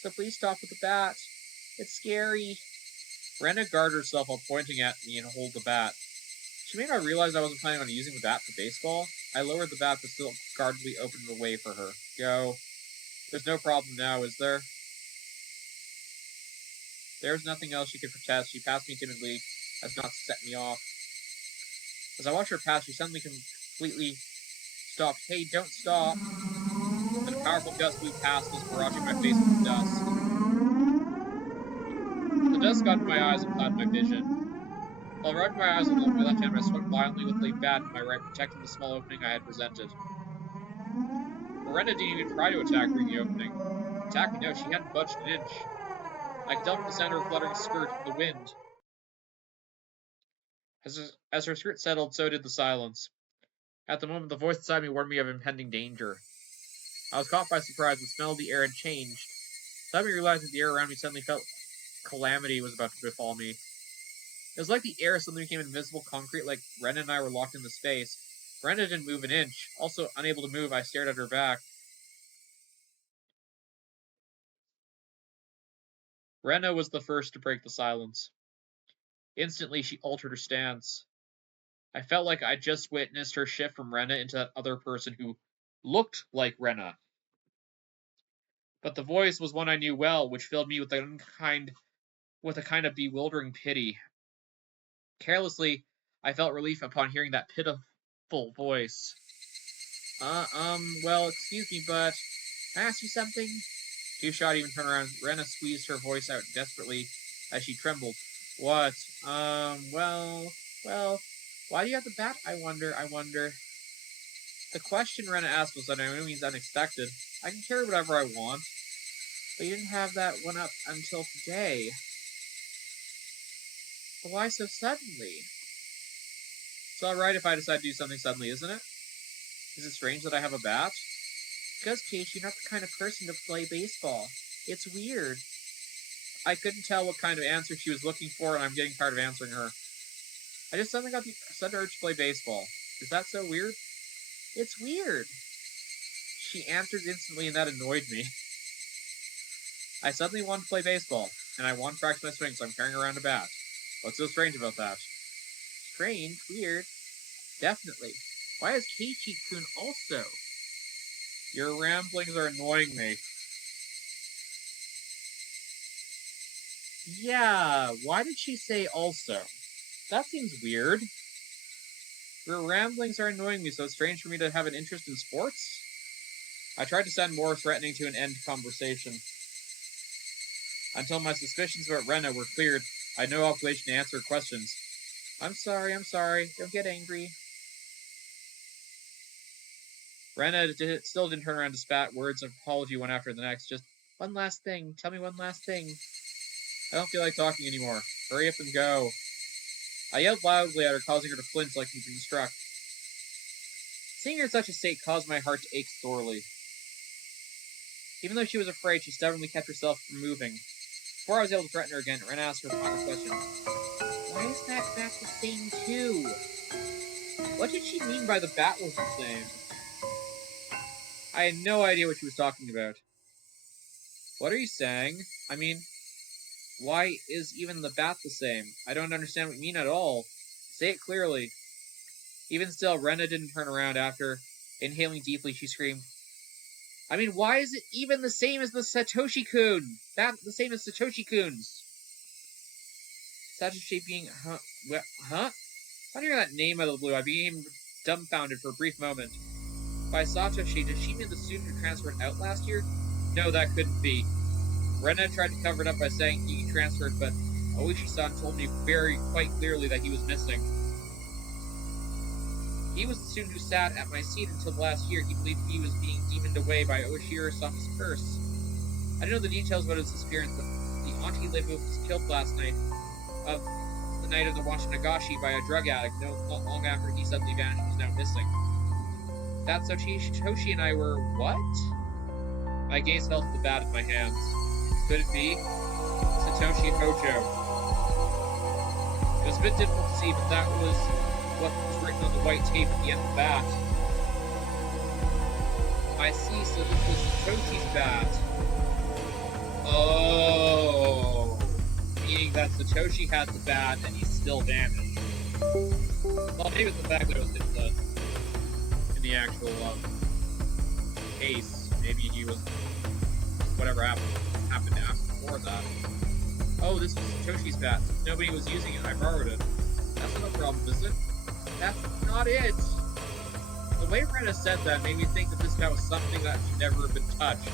So please stop with the bat. It's scary. Rena guarded herself while pointing at me and hold the bat. She may not realize I wasn't planning on using the bat for baseball. I lowered the bat but still guardedly opened the way for her. Go. There's no problem now, is there? There was nothing else she could protest. She passed me timidly, as not to set me off. As I watched her pass, she suddenly completely stopped. Hey, don't stop. Then a powerful gust blew past us, barraging my face with dust. The dust got into my eyes and clouded my vision. While rubbing my eyes with my left hand, I swung violently with the bat in my right, protecting the small opening I had presented. Miranda didn't even try to attack during the opening. Attacking? No, she hadn't budged an inch. I could tell from the sound of her fluttering skirt in the wind. As her skirt settled, so did the silence. At the moment, the voice inside me warned me of impending danger. I was caught by surprise. The smell of the air had changed. Suddenly realized that the air around me suddenly felt calamity was about to befall me. It was like the air suddenly became invisible concrete, like Ren and I were locked into space. Brenda didn't move an inch. Also, unable to move, I stared at her back. Rena was the first to break the silence. Instantly, she altered her stance. I felt like I just witnessed her shift from Rena into that other person who looked like Rena. But the voice was one I knew well, which filled me with a kind of bewildering pity. Carelessly, I felt relief upon hearing that pitiful voice. Well, excuse me, but can I ask you something? Two-Shot even turned around. Rena squeezed her voice out desperately as she trembled. What? Well, why do you have the bat, I wonder? The question Rena asked was by no means unexpected. I can carry whatever I want, but you didn't have that one up until today. But why so suddenly? It's alright if I decide to do something suddenly, isn't it? Is it strange that I have a bat? Because, Kate, you're not the kind of person to play baseball. It's weird. I couldn't tell what kind of answer she was looking for, and I'm getting tired of answering her. I just suddenly got the sudden urge to play baseball. Is that so weird? It's weird. She answered instantly, and that annoyed me. I suddenly want to play baseball, and I want to practice my swing, so I'm carrying around a bat. What's so strange about that? Strange? Weird? Definitely. Why is Keiichi-kun also? Your ramblings are annoying me. Yeah, why did she say also? That seems weird. Your ramblings are annoying me, so it's strange for me to have an interest in sports? I tried to sound more threatening to an end conversation. Until my suspicions about Rena were cleared, I had no obligation to answer questions. I'm sorry. Don't get angry. Rena still didn't turn around to spat words of apology one after the next. Just, one last thing. Tell me one last thing. I don't feel like talking anymore. Hurry up and go. I yelled loudly at her, causing her to flinch like she'd been struck. Seeing her in such a state caused my heart to ache sorely. Even though she was afraid, she stubbornly kept herself from moving. Before I was able to threaten her again, Rena asked her the final question. Why is that bat the same too? What did she mean by the bat was the same? I had no idea what she was talking about. What are you saying? I mean, why is even the bat the same? I don't understand what you mean at all. Say it clearly. Even still, Rena didn't turn around. After inhaling deeply, she screamed, I mean, why is it even the same as the Satoshi-kun? The same as Satoshi-kun's. Satoshi being, huh? When I hear that name out of the blue, I became dumbfounded for a brief moment. By Satoshi, does she mean the student who transferred out last year? No, that couldn't be. Rena tried to cover it up by saying he transferred, but Oishi-san told me quite clearly that he was missing. He was the student who sat at my seat until last year. He believed he was being demoned away by Oshiro-sama's curse. I didn't know the details about his disappearance, but the auntie who was killed last night, of the night of the Higarashi by a drug addict, not long after he suddenly vanished, was now missing. That Satoshi and I were what? My gaze fell to the bat in my hands. Could it be? Satoshi Hojo. It was a bit difficult to see, but that was what was written on the white tape at the end of the bat. I see, so this was Satoshi's bat. Oh. Meaning that Satoshi had the bat and he's still vanished. Well, maybe it's the fact that it was in the actual case. Maybe he was whatever happened before that. Oh, this was Satoshi's bat. Nobody was using it. I borrowed it. That's no problem, is it? That's not it. The way Rena said that made me think that this bat was something that should never have been touched.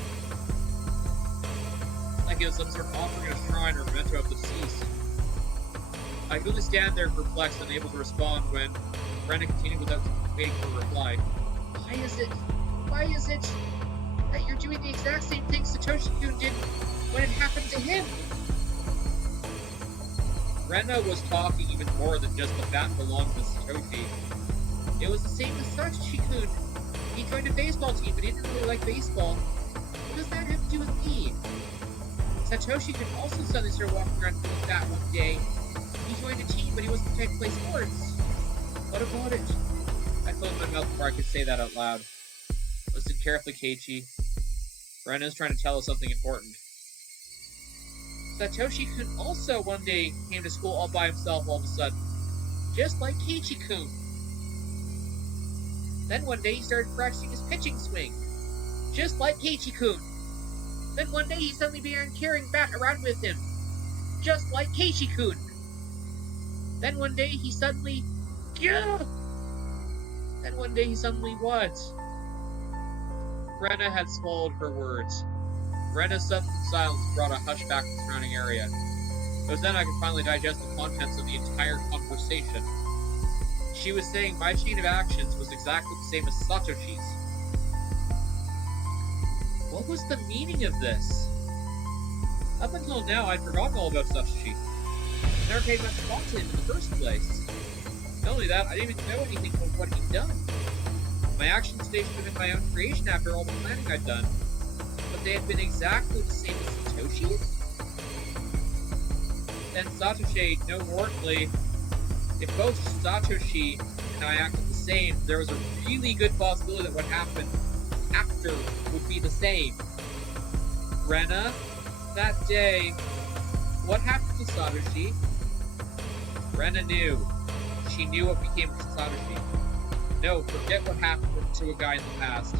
Like it was some sort of offering at a shrine or memento of the deceased. I could only stand there perplexed, unable to respond when Rena continued without waiting for a reply. Why is it that you're doing the exact same thing Satoshi-kun did when it happened to him? Rena was talking even more than just the bat belonged to Satoshi. It was the same as Satoshi-kun. He joined a baseball team, but he didn't really like baseball. What does that have to do with me? Satoshi-kun also suddenly started walking around feeling fat one day. He joined a team, but he wasn't the type to play sports. What about it? I closed my mouth before I could say that out loud. Listen carefully, Keiichi. Rena's trying to tell us something important. Satoshi-kun also one day came to school all by himself all of a sudden. Just like Keiichi-kun. Then one day he started practicing his pitching swing. Just like Keiichi-kun. Then one day he suddenly began carrying bat around with him. Just like Keiichi-kun. Then one day he suddenly... Then one day he suddenly what? Rena had swallowed her words. Rena's sudden silence brought a hush back to the surrounding area. It was then I could finally digest the contents of the entire conversation. She was saying my chain of actions was exactly the same as Satoshi's. What was the meaning of this? Up until now, I'd forgotten all about Satoshi. I never paid much thought to him in the first place. Not only that, I didn't even know anything about what he'd done. My actions today should have been my own creation after all the planning I'd done. But they had been exactly the same as Satoshi's? Then Satoshi, no importantly, if both Satoshi and I acted the same, there was a really good possibility that what happened after would be the same. Rena, that day, what happened to Satoshi? Rena knew. She knew what became of Satoshi. No, forget what happened to a guy in the past.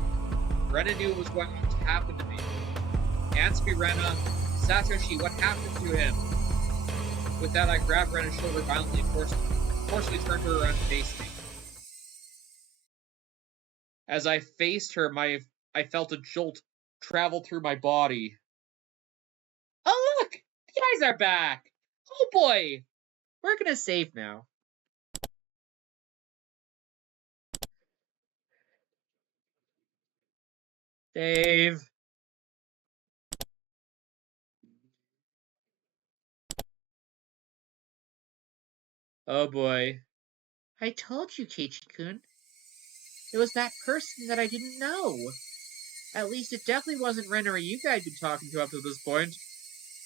Rena knew what was going to happen to me. Answer me, Rena. Satoshi, what happened to him? With that, I grabbed Rena's shoulder violently and forcibly turned her around to face me. As I faced her, I felt a jolt travel through my body. Oh look! The eyes are back! Oh boy! We're gonna save now. Dave. Oh boy. I told you, Ch1. It was that person that I didn't know. At least it definitely wasn't Ren or you guys been talking to up to this point.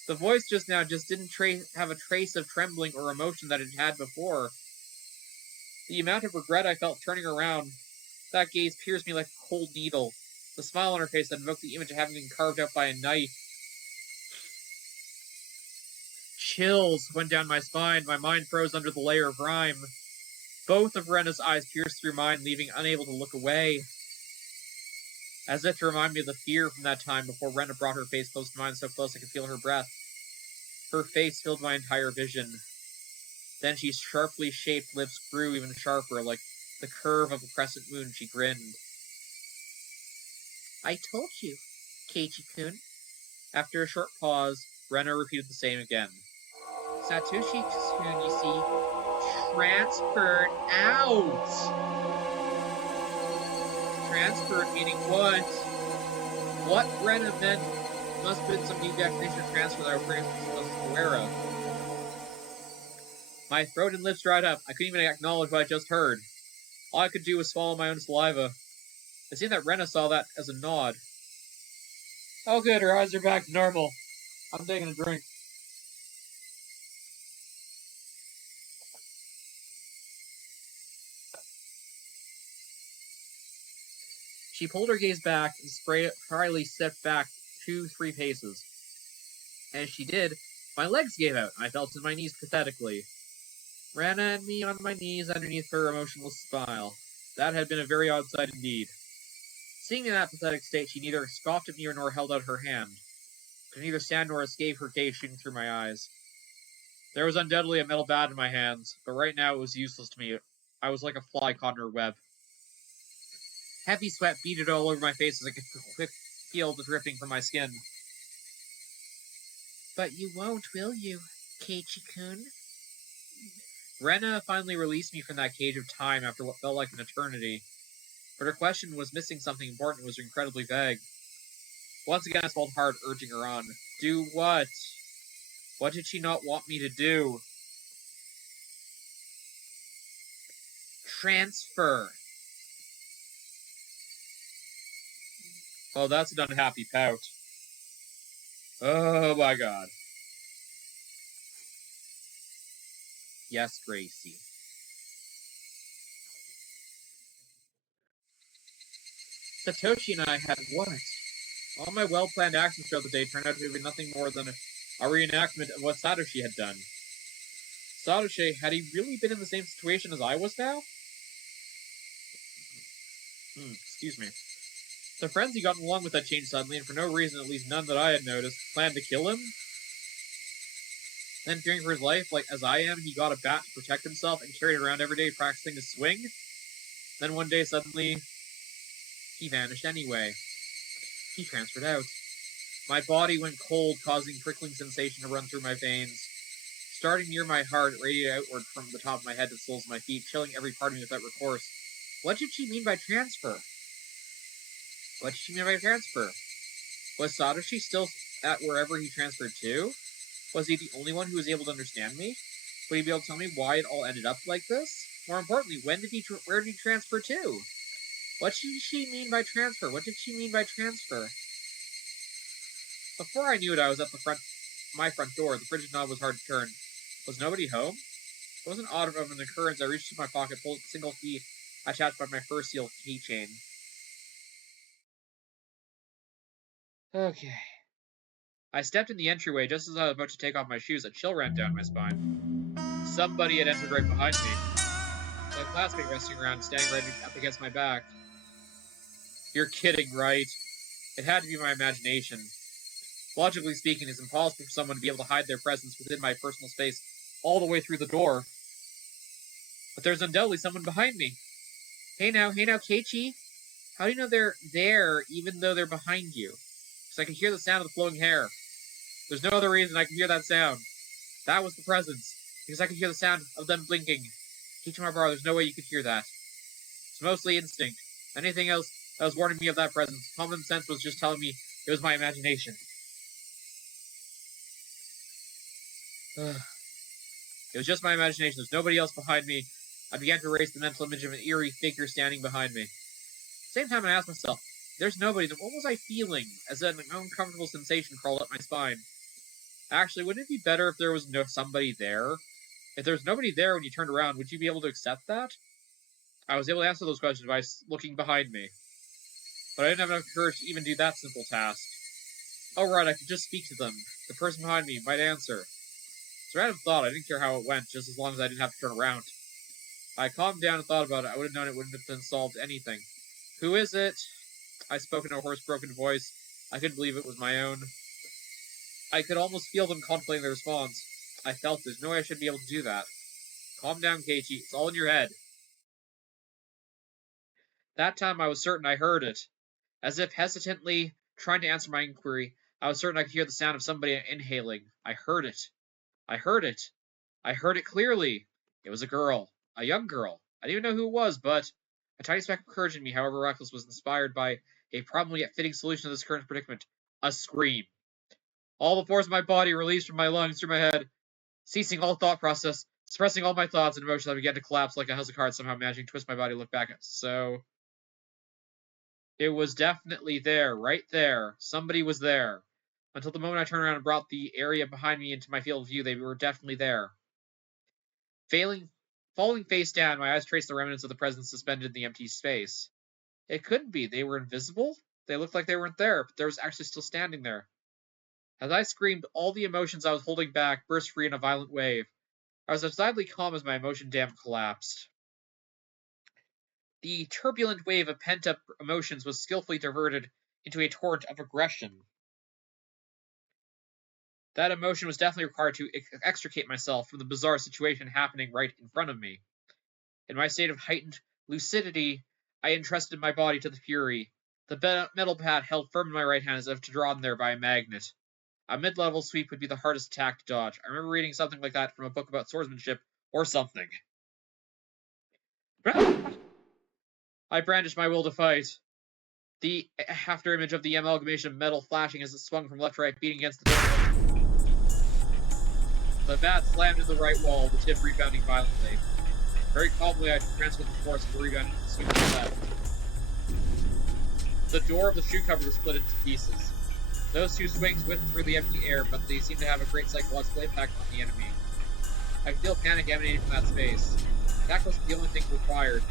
The voice just now just didn't have a trace of trembling or emotion that it had before. The amount of regret I felt turning around, that gaze pierced me like a cold needle. The smile on her face that invoked the image of having been carved out by a knife. Chills went down my spine, my mind froze under the layer of rime. Both of Rena's eyes pierced through mine, leaving unable to look away. As if to remind me of the fear from that time before Rena brought her face close to mine, so close I could feel her breath. Her face filled my entire vision. Then she sharply shaped lips grew even sharper, like the curve of a crescent moon. She grinned. I told you, Ch1. After a short pause, Rena repeated the same again. Satoshi-kun, you see, transferred out. Transferred meaning what? What Rena meant must have been some new definition of transfer that I wasn't aware of. My throat and lips dried up. I couldn't even acknowledge what I just heard. All I could do was swallow my own saliva. It seemed that Rena saw that as a nod. Oh good, her eyes are back to normal. I'm taking a drink. She pulled her gaze back and spryly stepped back 2-3 paces. As she did, my legs gave out, and I fell to my knees pathetically. Rena and me on my knees underneath her emotionless smile. That had been a very odd sight indeed. Seeing me in that pathetic state, she neither scoffed at me nor held out her hand. Could neither stand nor escape her gaze shooting through my eyes. There was undoubtedly a metal bat in my hands, but right now it was useless to me. I was like a fly caught in her web. Heavy sweat beaded all over my face as I could feel the dripping from my skin. But you won't, will you, Ch1? Rena finally released me from that cage of time after what felt like an eternity. But her question was missing something important and was incredibly vague. Once again I felt hard urging her on. Do what? What did she not want me to do? Transfer. Oh, that's an unhappy pout. Oh my god. Yes, Gracie. Satoshi and I had what? All my well-planned actions throughout the day turned out to be nothing more than a reenactment of what Satoshi had done. Satoshi, had he really been in the same situation as I was now? Excuse me. The friends he gotten along with had changed suddenly, and for no reason, at least none that I had noticed, planned to kill him? Then, fearing for his life, like as I am, he got a bat to protect himself and carried it around every day practicing his swing? Then one day, suddenly, he vanished anyway. He transferred out. My body went cold, causing prickling sensation to run through my veins. Starting near my heart, it radiated outward from the top of my head to the soles of my feet, chilling every part of me without recourse. What did she mean by transfer? What did she mean by transfer? Was Satoshi still at wherever he transferred to? Was he the only one who was able to understand me? Would he be able to tell me why it all ended up like this? More importantly, where did he transfer to? What did she mean by transfer? What did she mean by transfer? Before I knew it, I was at my front door. The frigid knob was hard to turn. Was nobody home? It wasn't odd of an occurrence. I reached into my pocket, pulled a single key attached by my first seal keychain. Okay. I stepped in the entryway just as I was about to take off my shoes. A chill ran down my spine. Somebody had entered right behind me. My classmate resting around, standing right up against my back. You're kidding, right? It had to be my imagination. Logically speaking, it's impossible for someone to be able to hide their presence within my personal space all the way through the door. But there's undoubtedly someone behind me. Hey now, Keiichi. How do you know they're there even though they're behind you? Because I can hear the sound of the flowing hair. There's no other reason I can hear that sound. That was the presence. Because I could hear the sound of them blinking. Keiichi, my brother, there's no way you could hear that. It's mostly instinct. Anything else that was warning me of that presence. Common sense was just telling me it was my imagination. It was just my imagination. There's nobody else behind me. I began to erase the mental image of an eerie figure standing behind me. At the same time, I asked myself, there's nobody, then what was I feeling? As an uncomfortable sensation crawled up my spine. Actually, wouldn't it be better if there was somebody there? If there was nobody there when you turned around, would you be able to accept that? I was able to answer those questions by looking behind me. But I didn't have enough courage to even do that simple task. Oh right, I could just speak to them. The person behind me might answer. It's a random thought. I didn't care how it went, just as long as I didn't have to turn around. I calmed down and thought about it. I would have known it wouldn't have been solved anything. Who is it? I spoke in a hoarse, broken voice. I couldn't believe it was my own. I could almost feel them contemplating their response. I felt there's no way I should be able to do that. Calm down, Keiichi. It's all in your head. That time I was certain I heard it. As if hesitantly trying to answer my inquiry, I was certain I could hear the sound of somebody inhaling. I heard it. I heard it. I heard it clearly. It was a girl. A young girl. I didn't even know who it was, but a tiny speck of courage in me, however reckless, was inspired by a problem yet fitting solution to this current predicament. A scream. All the force of my body released from my lungs through my head, ceasing all thought process, suppressing all my thoughts and emotions. I began to collapse like a house of cards, somehow managing to twist my body, look back at. So it was definitely there, right there. Somebody was there. Until the moment I turned around and brought the area behind me into my field of view, they were definitely there. Falling face down, my eyes traced the remnants of the presence suspended in the empty space. It couldn't be. They were invisible? They looked like they weren't there, but there was actually still standing there. As I screamed, all the emotions I was holding back burst free in a violent wave. I was decidedly calm as my emotion dam collapsed. The turbulent wave of pent-up emotions was skillfully diverted into a torrent of aggression. That emotion was definitely required to extricate myself from the bizarre situation happening right in front of me. In my state of heightened lucidity, I entrusted my body to the fury. The metal pad held firm in my right hand as if to draw on there by a magnet. A mid-level sweep would be the hardest attack to dodge. I remember reading something like that from a book about swordsmanship or something. I brandished my will to fight. The after-image of the amalgamation of metal flashing as it swung from left to right, beating against the door. The bat slammed into the right wall, the tip rebounding violently. Very calmly, I transferred the force of the rebound into the sweep to the left. The door of the shoe cupboard was split into pieces. Those two swings went through the empty air, but they seemed to have a great psychological impact on the enemy. I could feel panic emanating from that space. That was the only thing required.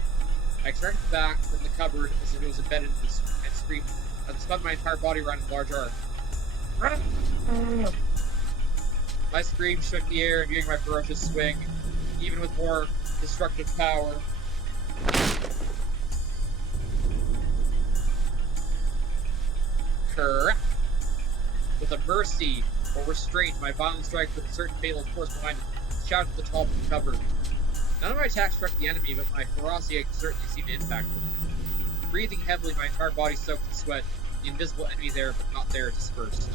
I extracted the back from the cupboard as if it was embedded in this and screamed as it spun my entire body around in a large arc. My scream shook the air, imbuing my ferocious swing, even with more destructive power. Correct. With a mercy or restraint, my violent strike with a certain fatal force behind it shouted at the top of the cupboard. None of my attacks struck the enemy, but my ferocity certainly seemed to impact them. Breathing heavily, my entire body soaked in sweat, the invisible enemy there, but not there, dispersed.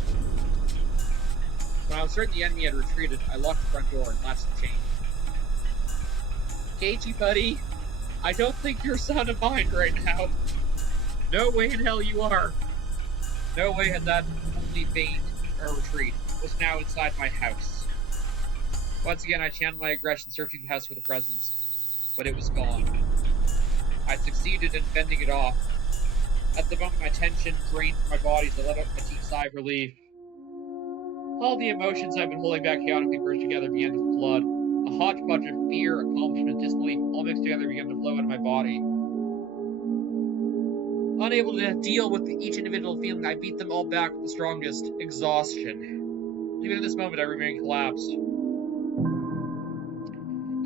When I was certain the enemy had retreated, I locked the front door and latched the chain. Keiichi, buddy, I don't think you're sound of mind right now. No way in hell you are. No way had that only feigned a retreat was now inside my house. Once again, I channeled my aggression, searching the house for the presence, but it was gone. I succeeded in fending it off. At the moment, my tension drained from my body as I let out a deep sigh of relief. All the emotions I've been holding back chaotically merged together began to flood. A hodgepodge of fear, accomplishment, disbelief, all mixed together began to flow out of my body. Unable to deal with each individual feeling, I beat them all back with the strongest exhaustion. Even in this moment, I remained collapsed.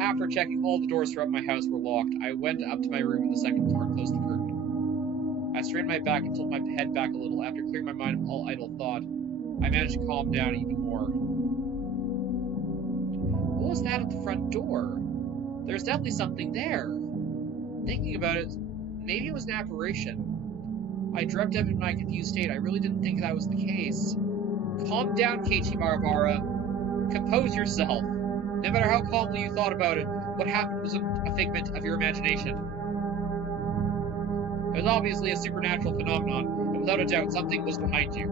After checking, all the doors throughout my house were locked. I went up to my room on the second floor and closed the curtain. I strained my back and tilted my head back a little. After clearing my mind of all idle thought, I managed to calm down even more. What was that at the front door? There's definitely something there. Thinking about it, maybe it was an apparition. I dreamt of it in my confused state. I really didn't think that was the case. Calm down, Keiichi Barbara. Compose yourself. No matter how calmly you thought about it, what happened was a figment of your imagination. It was obviously a supernatural phenomenon, and without a doubt, something was behind you.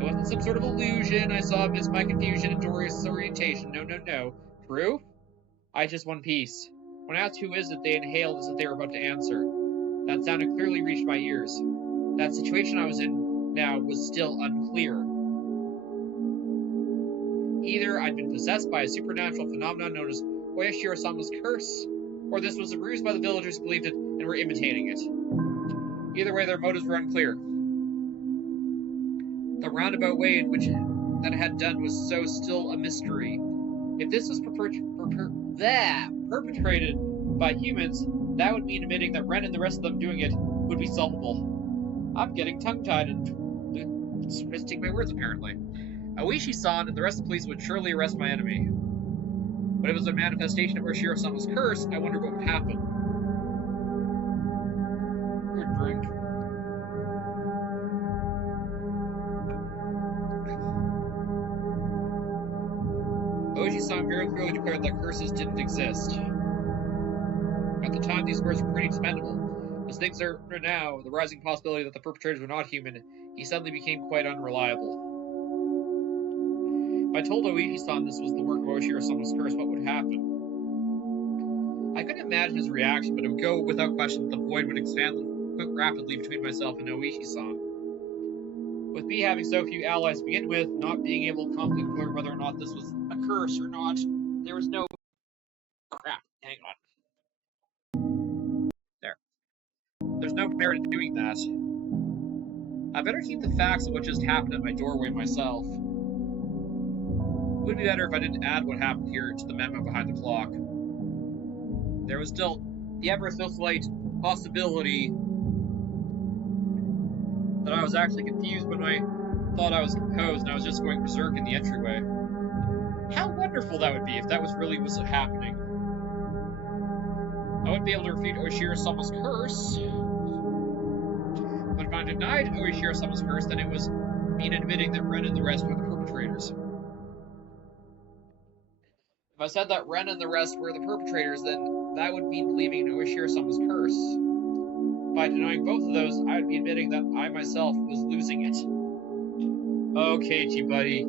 It wasn't some sort of illusion I saw amidst my confusion and disorientation. No. Proof? I just one piece. When I asked who is it, they inhaled as if they were about to answer. That sound had clearly reached my ears. That situation I was in now was still unclear. Either I'd been possessed by a supernatural phenomenon known as Oyashiro-sama's curse, or this was a ruse by the villagers who believed it and were imitating it. Either way, their motives were unclear. The roundabout way in which that had done was so still a mystery. If this was perpetrated by humans, that would mean admitting that Ren and the rest of them doing it would be solvable. I'm getting tongue-tied and twisting my words, apparently. Oishi-san and the rest of the police would surely arrest my enemy. But if it was a manifestation of Oshiro-sama's curse, I wonder what would happen. Good drink. Oishi-san very clearly declared that curses didn't exist. At the time, these words were pretty expendable. As things are now, the rising possibility that the perpetrators were not human, he suddenly became quite unreliable. If I told Oishi-san this was the work of Oshiro-sama's curse, what would happen? I couldn't imagine his reaction, but it would go without question that the void would expand rapidly between myself and Oishi-san. With me having so few allies to begin with, not being able to confidently declare whether or not this was a curse or not, there was no... Crap, hang on. There. There's no merit in doing that. I better keep the facts of what just happened at my doorway myself. It would be better if I didn't add what happened here to the memo behind the clock. There was still the ever so slight possibility that I was actually confused when I thought I was composed and I was just going berserk in the entryway. How wonderful that would be if that was really what was happening. I wouldn't be able to refute Oshiro-sama's curse. But if I denied Oshiro-sama's curse, then it was mean admitting that Ren and the rest were the perpetrators. If I said that Ren and the rest were the perpetrators, then that would mean believing in Oshiro-sama's curse. By denying both of those, I would be admitting that I myself was losing it. Okay, Ch1 buddy,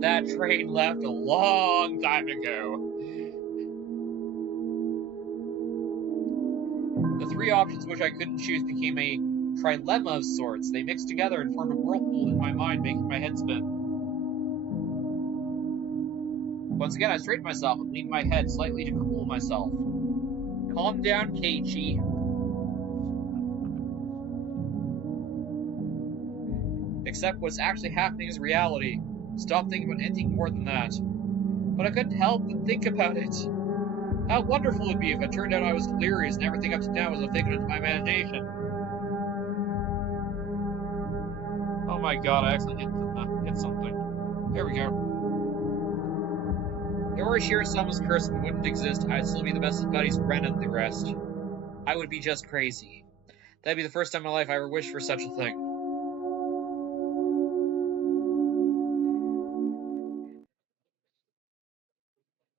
that train left a long time ago. The three options which I couldn't choose became a trilemma of sorts. They mixed together and formed a whirlpool in my mind, making my head spin. Once again, I straightened myself and leaned my head slightly to cool myself. Calm down, Keiichi. Except what's actually happening is reality. Stop thinking about anything more than that. But I couldn't help but think about it. How wonderful it would be if it turned out I was delirious and everything up to now was a figment of my imagination. Oh my god, I actually hit something. There we go. If Oshiro-sama's curse wouldn't exist, I'd still be the best of buddies with Ren and the rest. I would be just crazy. That'd be the first time in my life I ever wished for such a thing.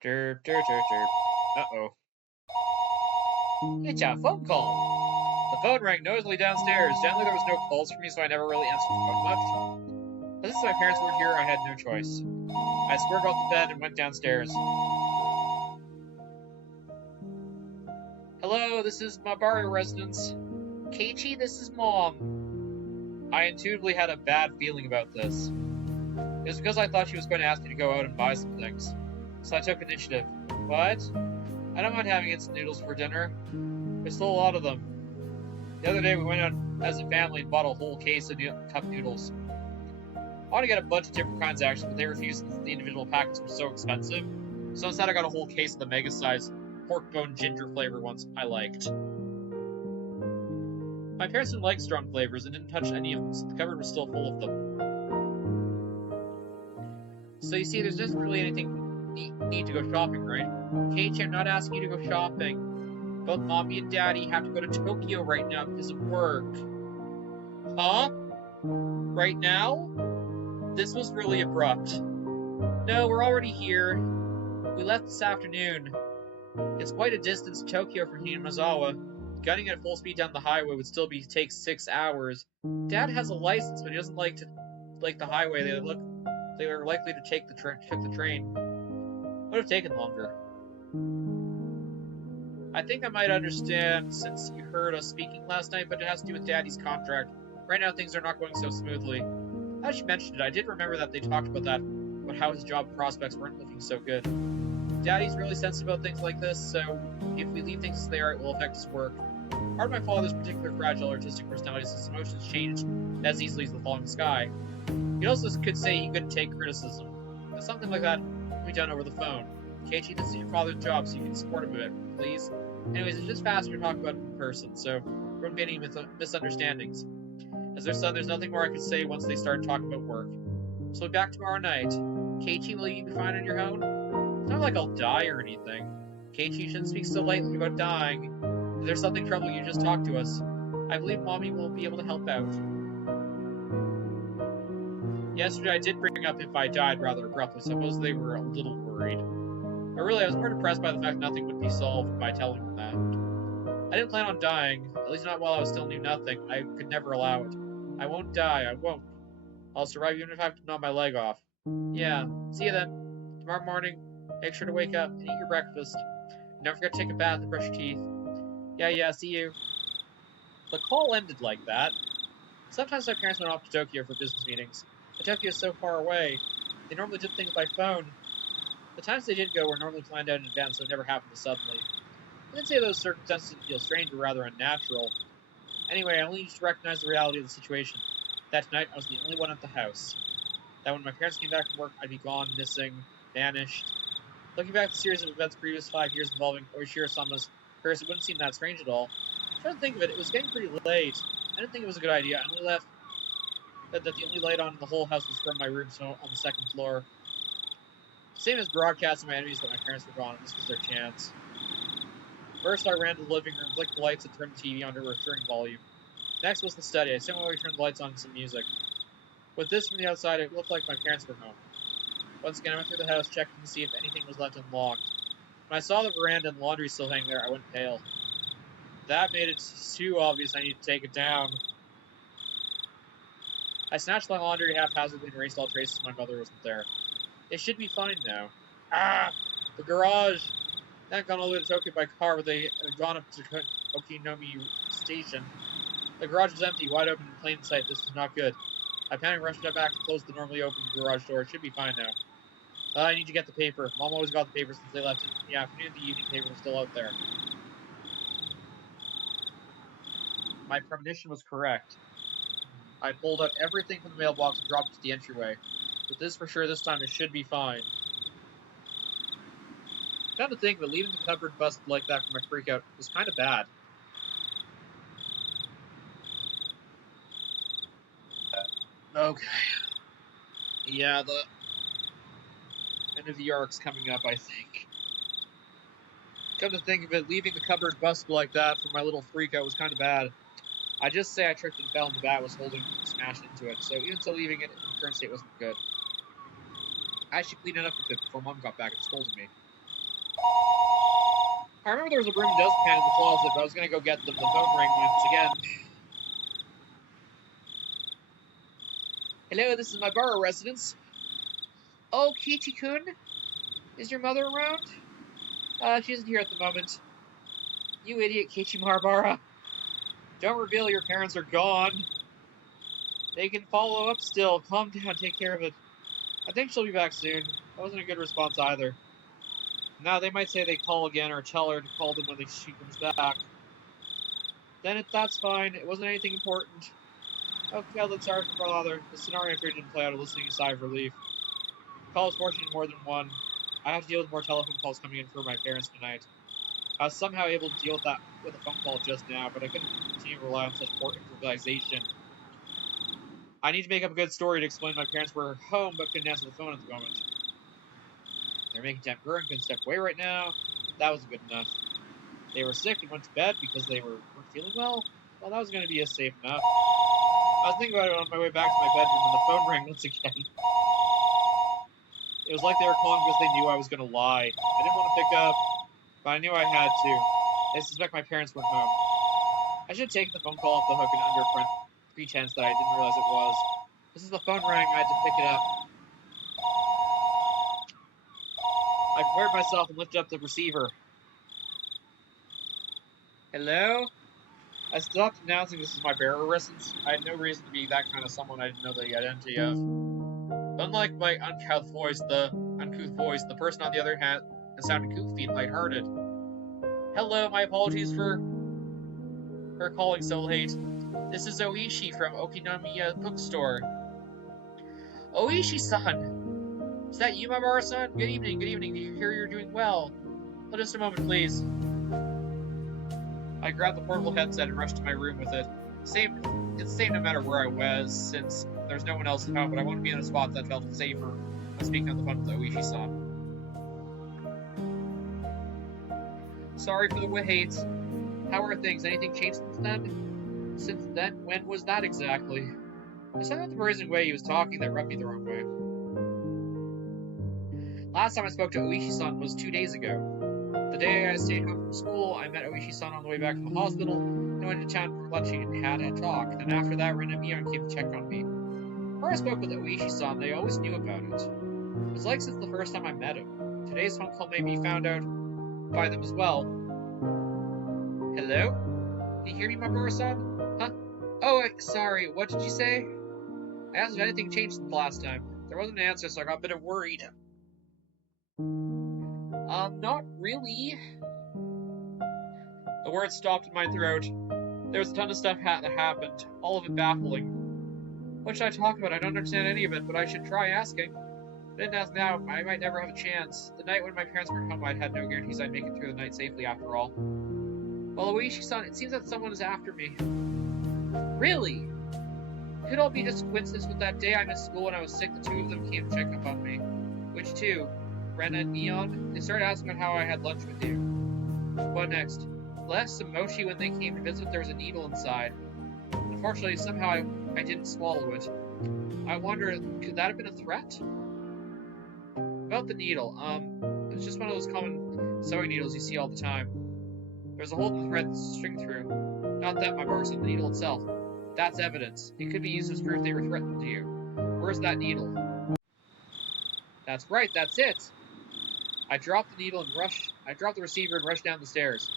Derp, derp, derp, derp. Uh-oh. It's a phone call. The phone rang noisily downstairs. Generally, there was no calls for me, so I never really answered the phone much. But since my parents were here, I had no choice. I squared off the bed and went downstairs. Hello, this is Mabario residence. Keiichi, this is Mom. I intuitively had a bad feeling about this. It was because I thought she was going to ask me to go out and buy some things. So I took initiative. What? I don't mind having instant noodles for dinner. There's still a lot of them. The other day we went out as a family and bought a whole case of cup noodles. I want to get a bunch of different kinds actually, but they refused since the individual packets were so expensive. So instead I got a whole case of the mega-sized pork bone ginger flavor ones I liked. My parents didn't like strong flavors and didn't touch any of them, so the cupboard was still full of them. So you see, there's just really anything need to go shopping, right? Keiichi, I'm not asking you to go shopping. Both Mommy and Daddy have to go to Tokyo right now because of work. Huh? Right now? This was really abrupt. No, we're already here. We left this afternoon. It's quite a distance to Tokyo from Hinamazawa. Gunning at full speed down the highway would still take 6 hours. Dad has a license, but he doesn't like the highway. They were likely to took the train. Would have taken longer. I think I might understand since you heard us speaking last night, but it has to do with Daddy's contract. Right now things are not going so smoothly. As you mentioned it, I did remember that they talked about that, but how his job prospects weren't looking so good. Daddy's really sensitive about things like this, so if we leave things as they are, it will affect his work. Part of my father's particular fragile artistic personality is his emotions change as easily as the falling sky. He also could say he couldn't take criticism. But something like that can be done over the phone. Keiichi, this is your father's job, so you can support him a bit, please. Anyways, it's just faster to talk about it in person, so there won't be any misunderstandings. As their son, there's nothing more I could say once they start talking about work. So we'll be back tomorrow night. Keiichi, will you be fine on your own? It's not like I'll die or anything. Keiichi, you shouldn't speak so lightly about dying. If there's something troubling you, just talk to us. I believe Mommy will be able to help out. Yesterday I did bring up if I died rather abruptly, so I suppose they were a little worried. But really, I was more depressed by the fact nothing would be solved by telling them that. I didn't plan on dying, at least not while I still knew nothing. I could never allow it. I won't die, I won't. I'll survive even if I have to gnaw my leg off. Yeah, see you then. Tomorrow morning, make sure to wake up and eat your breakfast. And don't forget to take a bath and brush your teeth. Yeah, see you. The call ended like that. Sometimes my parents went off to Tokyo for business meetings. But Tokyo is so far away. They normally did things by phone. The times they did go were normally planned out in advance, so it never happened suddenly. I didn't say those circumstances didn't feel strange or rather unnatural. Anyway, I only just recognized the reality of the situation. That night, I was the only one at the house. That when my parents came back from work, I'd be gone, missing, vanished. Looking back at the series of events previous 5 years involving Oishiro-sama's curse, it wouldn't seem that strange at all. Trying to think of it, it was getting pretty late. I didn't think it was a good idea. I only left that the only light on in the whole house was from my room, so on the second floor. Same as broadcasting my enemies that my parents were gone, and this was their chance. First, I ran to the living room, flicked the lights, and turned the TV on to a recurring volume. Next was the study. I similarly turned the lights on and some music. With this from the outside, it looked like my parents were home. Once again, I went through the house, checking to see if anything was left unlocked. When I saw the veranda and the laundry still hanging there, I went pale. That made it too obvious I needed to take it down. I snatched my laundry haphazardly and erased all traces my mother wasn't there. It should be fine now. Ah! The garage! They hadn't gone all the way to Tokyo by car, but they had gone up to Okinomi Station. The garage was empty, wide open in plain sight. This was not good. I panicked, rushed back to close the normally open garage door. It should be fine now. I need to get the paper. Mom always got the paper since they left in the afternoon. The evening paper was still out there. My premonition was correct. I pulled out everything from the mailbox and dropped it to the entryway. With this for sure, this time it should be fine. Come to think of it, leaving the cupboard busted like that for my freakout was kind of bad. Okay. Yeah, the end of the arc's coming up, I think. Come to think of it, leaving the cupboard busted like that for my little freakout was kind of bad. I just say I tripped and fell and the bat was smashed into it, so even so leaving it in the current state wasn't good. I should clean it up a bit before Mom got back and scolded me. I remember there was a broom and dustpan in the closet, but I was going to go get them. The phone rang once again. Hello, this is my borough residence. Oh, Keiichi-kun? Is your mother around? She isn't here at the moment. You idiot, Keiichi Mahabara. Don't reveal your parents are gone. They can follow up still. Calm down, take care of it. I think she'll be back soon. That wasn't a good response either. Now they might say they call again or tell her to call them when she comes back. Then that's fine. It wasn't anything important. Okay, let's sorry for bother. The scenario here didn't play out, a listening sigh of relief. Call is fortunate more than one. I have to deal with more telephone calls coming in for my parents tonight. I was somehow able to deal with that with a phone call just now, but I couldn't continue to rely on such poor improvisation. I need to make up a good story to explain my parents were home but couldn't answer the phone at the moment. They're making temp and couldn't step away right now. That wasn't good enough. They were sick and went to bed because they weren't feeling well. Well, that was going to be safe enough. I was thinking about it on my way back to my bedroom when the phone rang once again. It was like they were calling because they knew I was going to lie. I didn't want to pick up, but I knew I had to. They suspect my parents weren't home. I should have taken the phone call off the hook and under pretense that I didn't realize it was. Just as the phone rang, I had to pick it up. I prepared myself and lifted up the receiver. Hello? I stopped announcing this is my bearer listens. I had no reason to be that kind of someone I didn't know the identity of. Unlike my uncouth voice, the person on the other hand sounded goofy and lighthearted. Hello, my apologies for calling so late. This is Oishi from Okinomiya Bookstore. Oishi-san! Is that you, Mamoru-san? Good evening, Do you hear you're doing well? Hold just a moment, please. I grabbed the portable headset and rushed to my room with it. It's the same no matter where I was, since there's no one else at home, but I wanted to be in a spot that felt safer when speaking on the phone with Oishi-san. Sorry for the wait. How are things? Anything changed since then? Since then? When was that exactly? I said that the brazen way he was talking that rubbed me the wrong way. Last time I spoke to Oishi-san was 2 days ago. The day I stayed home from school, I met Oishi-san on the way back from the hospital, and went to town for lunch and had a talk. Then after that, Ren and Mion came to check on me. Before I spoke with Oishi-san, they always knew about it. It was like since the first time I met him. Today's phone call made me found out by them as well. Hello? Can you hear me, Mamoru-san? Huh? Oh, sorry, what did you say? I asked if anything changed since the last time. There wasn't an answer, so I got a bit worried. Not really. The words stopped in my throat. There was a ton of stuff that happened, all of it baffling. What should I talk about? I don't understand any of it, but I should try asking. If I didn't ask now, I might never have a chance. The night when my parents were home, I had no guarantees I'd make it through the night safely after all. Well, Oishi-san, it seems that someone is after me. Really? It could all be just coincidence with that day I missed school when I was sick. The two of them came to check up on me. Which two? Ren and Mion? They started asking about how I had lunch with you. What next? Last some mochi when they came to visit, there was a needle inside. Unfortunately, somehow I didn't swallow it. I wonder, could that have been a threat? About the needle, it's just one of those common sewing needles you see all the time. There's a hole in the thread that's string through. Not that, my boss, the needle itself. That's evidence. It could be used as proof they were threatened to you. Where's that needle? That's right, that's it! I dropped the receiver and rushed down the stairs.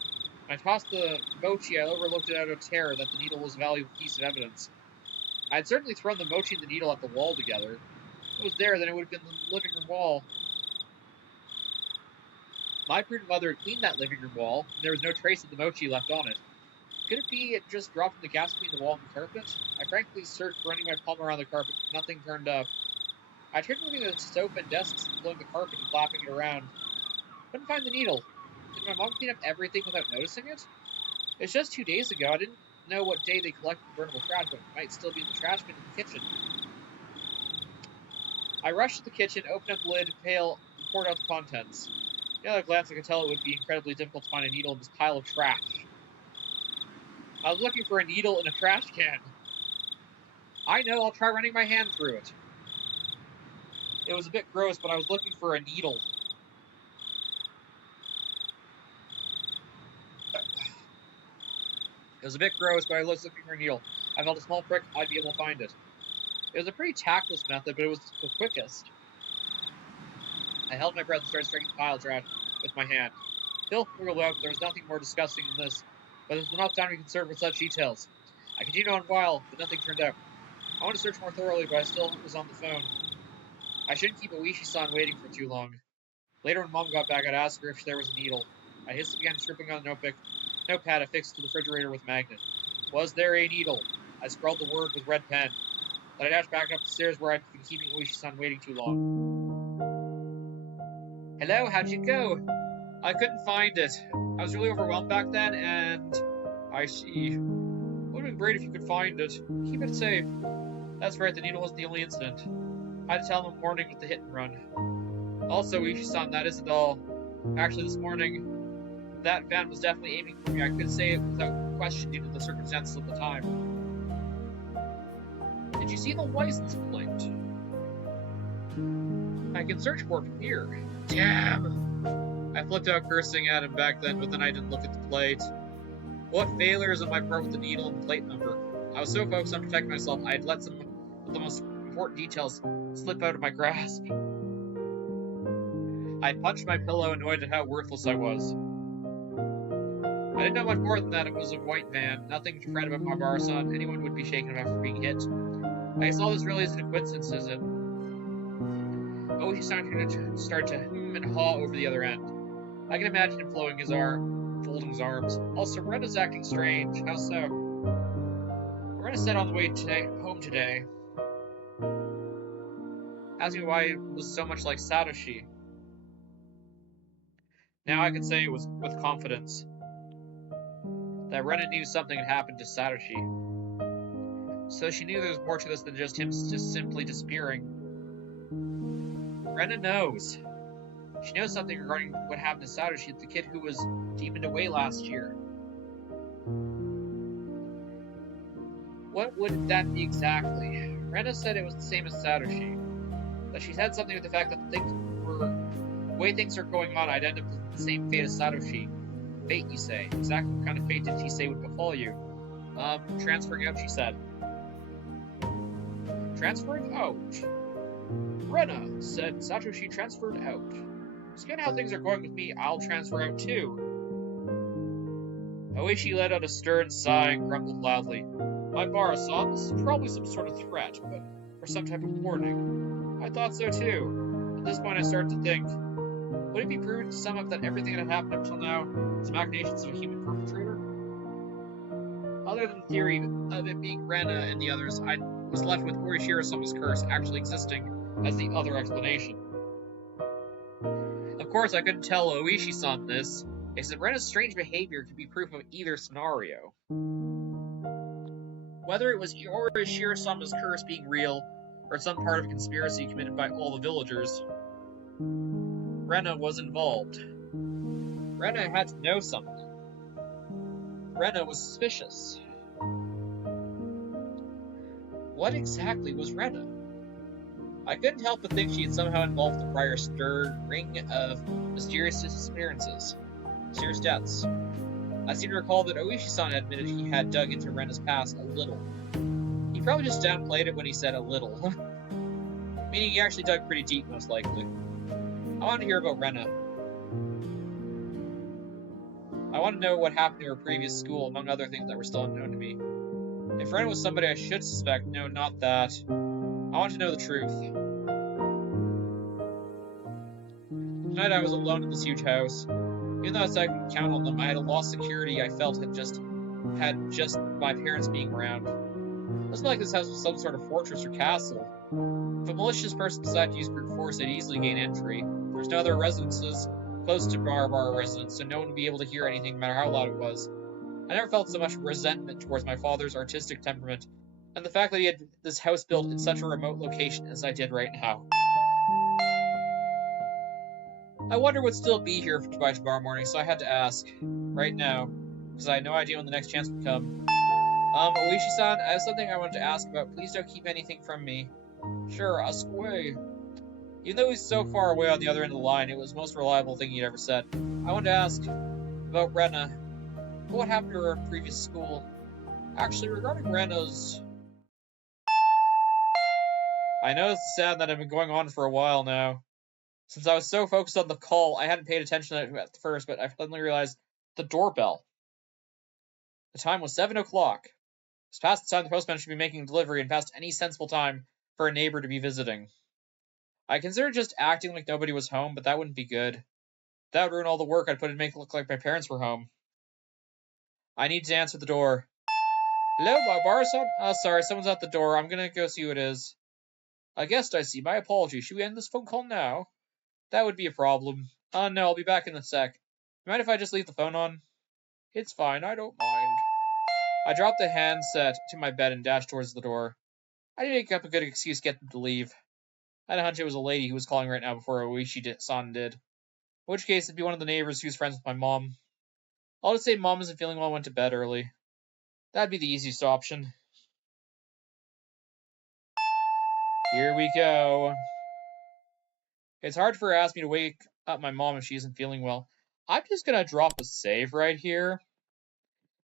When I tossed the mochi, I overlooked it out of terror that the needle was a valuable piece of evidence. I had certainly thrown the mochi and the needle at the wall together. If it was there, then it would have been the living room wall. My prudent mother had cleaned that living room wall, and there was no trace of the mochi left on it. Could it be it just dropped in the gaps between the wall and the carpet? I frankly searched, running my palm around the carpet, but nothing turned up. I tried moving the sofa and desks, blowing the carpet and flapping it around. Couldn't find the needle. Did my mom clean up everything without noticing it? It was just 2 days ago. I didn't know what day they collected the burnable trash, but it might still be in the trash bin in the kitchen. I rushed to the kitchen, opened up the lid, and poured out the contents. At another glance, I could tell it would be incredibly difficult to find a needle in this pile of trash. I was looking for a needle in a trash can. I know, I'll try running my hand through it. It was a bit gross, but I was looking for a needle. It was a bit gross, but I was looking for a needle. I felt a small prick, I'd be able to find it. It was a pretty tactless method, but it was the quickest. I held my breath and started striking the pile of trash with my hand. Phil wiggled out, there was nothing more disgusting than this, but there was enough time to be concerned with such details. I continued on a while, but nothing turned up. I wanted to search more thoroughly, but I still was on the phone. I shouldn't keep Oishi-san waiting for too long. Later, when Mom got back, I'd ask her if there was a needle. I hastily began scribbling on the notepad affixed to the refrigerator with magnet. Was there a needle? I scrawled the word with red pen. Then I dashed back up the stairs where I'd been keeping Oishi-san waiting too long. Hello, how'd you go? I couldn't find it. I was really overwhelmed back then, and... I see. It would have been great if you could find it. Keep it safe. That's right, the needle wasn't the only incident. I had to tell him in the morning with the hit and run. Also, Oishi-san, that isn't all. Actually, this morning, that van was definitely aiming for me. I could say it without question due to the circumstances of the time. Did you see the license plate? I can search for it from here. Damn! I flipped out cursing at him back then, but then I didn't look at the plate. What failures on my part with the needle and plate number? I was so focused on protecting myself, I had let some of the most important details slip out of my grasp. I punched my pillow, annoyed at how worthless I was. I didn't know much more than that. It was a white van. Nothing to fret about Barbara-san. Anyone would be shaken after being hit. I guess all this really isn't a coincidence, is it? Oh, she started to and haw over the other end. I can imagine him folding his arms. Also, Rena's acting strange. How so? Rena said on the way home today, asking why it was so much like Satoshi. Now I can say it was with confidence that Rena knew something had happened to Satoshi. So she knew there was more to this than just him just simply disappearing. Rena knows. She knows something regarding what happened to Satoshi, the kid who was demoned away last year. What would that be exactly? Rena said it was the same as Satoshi. That she said something with the fact that the way things are going on, I'd end up with the same fate as Satoshi. Fate, you say? Exactly what kind of fate did she say would befall you? Transferring out, she said. Transferring out? Rena said Satoshi transferred out. So given how things are going with me, I'll transfer out too. Oishi let out a stern sigh and grumbled loudly. My Bara-san, this is probably some sort of threat, or some type of warning. I thought so too. At this point I started to think, would it be prudent to sum up that everything that had happened up till now is machinations of a human perpetrator? Other than the theory of it being Rena and the others, I was left with Orishiro-sama's curse actually existing as the other explanation. Of course, I couldn't tell Oishi-san this, except Rena's strange behavior could be proof of either scenario. Whether it was Orishiro-sama's curse being real, or some part of a conspiracy committed by all the villagers, Rena was involved. Rena had to know something. Rena was suspicious. What exactly was Rena? I couldn't help but think she had somehow involved the prior string of mysterious disappearances, mysterious deaths. I seem to recall that Oishi-san admitted he had dug into Rena's past a little. He probably just downplayed it when he said a little. Meaning he actually dug pretty deep, most likely. I want to hear about Rena. I want to know what happened to her previous school, among other things that were still unknown to me. If Rena was somebody I should suspect, no, not that. I want to know the truth. Tonight I was alone in this huge house. Even though I said I couldn't count on them, I had a lost security I felt had just my parents being around. It wasn't like this house was some sort of fortress or castle. If a malicious person decided to use brute force, they'd easily gain entry. There's no other residences close to Barbara residence, so no one would be able to hear anything, no matter how loud it was. I never felt so much resentment towards my father's artistic temperament, and the fact that he had this house built in such a remote location as I did right now. I wonder would still be here by tomorrow morning, so I had to ask. Right now. Because I had no idea when the next chance would come. Oishi-san, I have something I wanted to ask about. Please don't keep anything from me. Sure, ask away. Even though he's so far away on the other end of the line, it was the most reliable thing he'd ever said. I wanted to ask about Rena. What happened to her in previous school? Actually, regarding Rena's... I know it's sad that I've been going on for a while now. Since I was so focused on the call, I hadn't paid attention to it at first, but I suddenly realized the doorbell. The time was 7 o'clock. It's past the time the postman should be making a delivery and past any sensible time for a neighbor to be visiting. I considered just acting like nobody was home, but that wouldn't be good. That would ruin all the work I'd put in to make it look like my parents were home. I need to answer the door. Hello, Barbara-san? Oh, sorry, someone's at the door. I'm gonna go see who it is. A guest, I see. My apologies. Should we end this phone call now? That would be a problem. No, I'll be back in a sec. Mind if I just leave the phone on? It's fine, I don't mind. I dropped the handset to my bed and dashed towards the door. I didn't make up a good excuse to get them to leave. I had a hunch it was a lady who was calling right now before Oishi-san did. In which case, it'd be one of the neighbors who's friends with my mom. I'll just say mom isn't feeling well and went to bed early. That'd be the easiest option. Here we go. It's hard for her to ask me to wake up my mom if she isn't feeling well. I'm just gonna drop a save right here.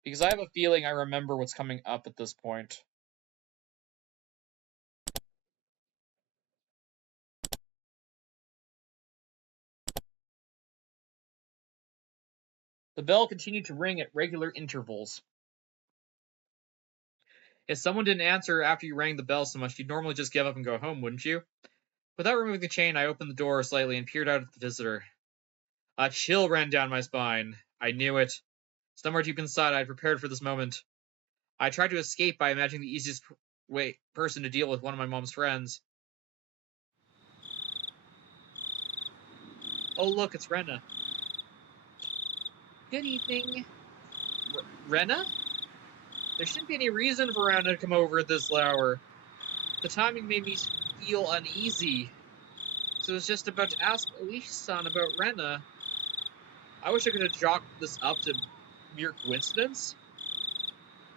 Because I have a feeling I remember what's coming up at this point. The bell continued to ring at regular intervals. If someone didn't answer after you rang the bell so much, you'd normally just give up and go home, wouldn't you? Without removing the chain, I opened the door slightly and peered out at the visitor. A chill ran down my spine. I knew it. Somewhere deep inside, I had prepared for this moment. I tried to escape by imagining the easiest person to deal with one of my mom's friends. Oh, look, it's Rena. Good evening. Rena? There shouldn't be any reason for Rena to come over at this hour. The timing made me feel uneasy. So I was just about to ask Alicia-san about Rena. I wish I could have chalked this up to mere coincidence.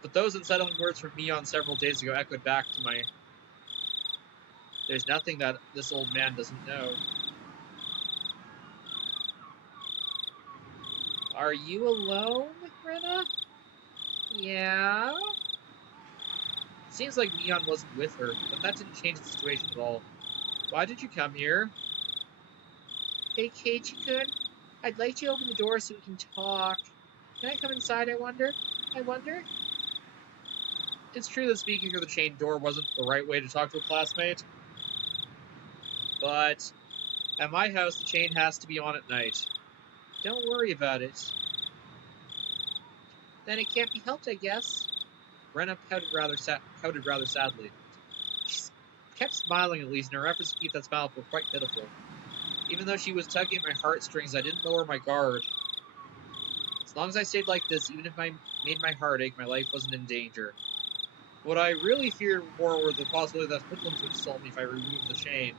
But those unsettling words from Mion several days ago echoed back to my... There's nothing that this old man doesn't know. Are you alone, Rena? Yeah? Seems like Mion wasn't with her, but that didn't change the situation at all. Why did you come here? Hey, Keiichi-kun. I'd like to open the door so we can talk. Can I come inside, I wonder? It's true that speaking through the chain door wasn't the right way to talk to a classmate. But at my house, the chain has to be on at night. Don't worry about it. Then it can't be helped, I guess. Rena pouted rather sadly. She kept smiling at least, and her efforts to keep that smile were quite pitiful. Even though she was tugging at my heartstrings, I didn't lower my guard. As long as I stayed like this, even if I made my heart ache, my life wasn't in danger. What I really feared more were the possibility that hoodlums would assault me if I removed the chain.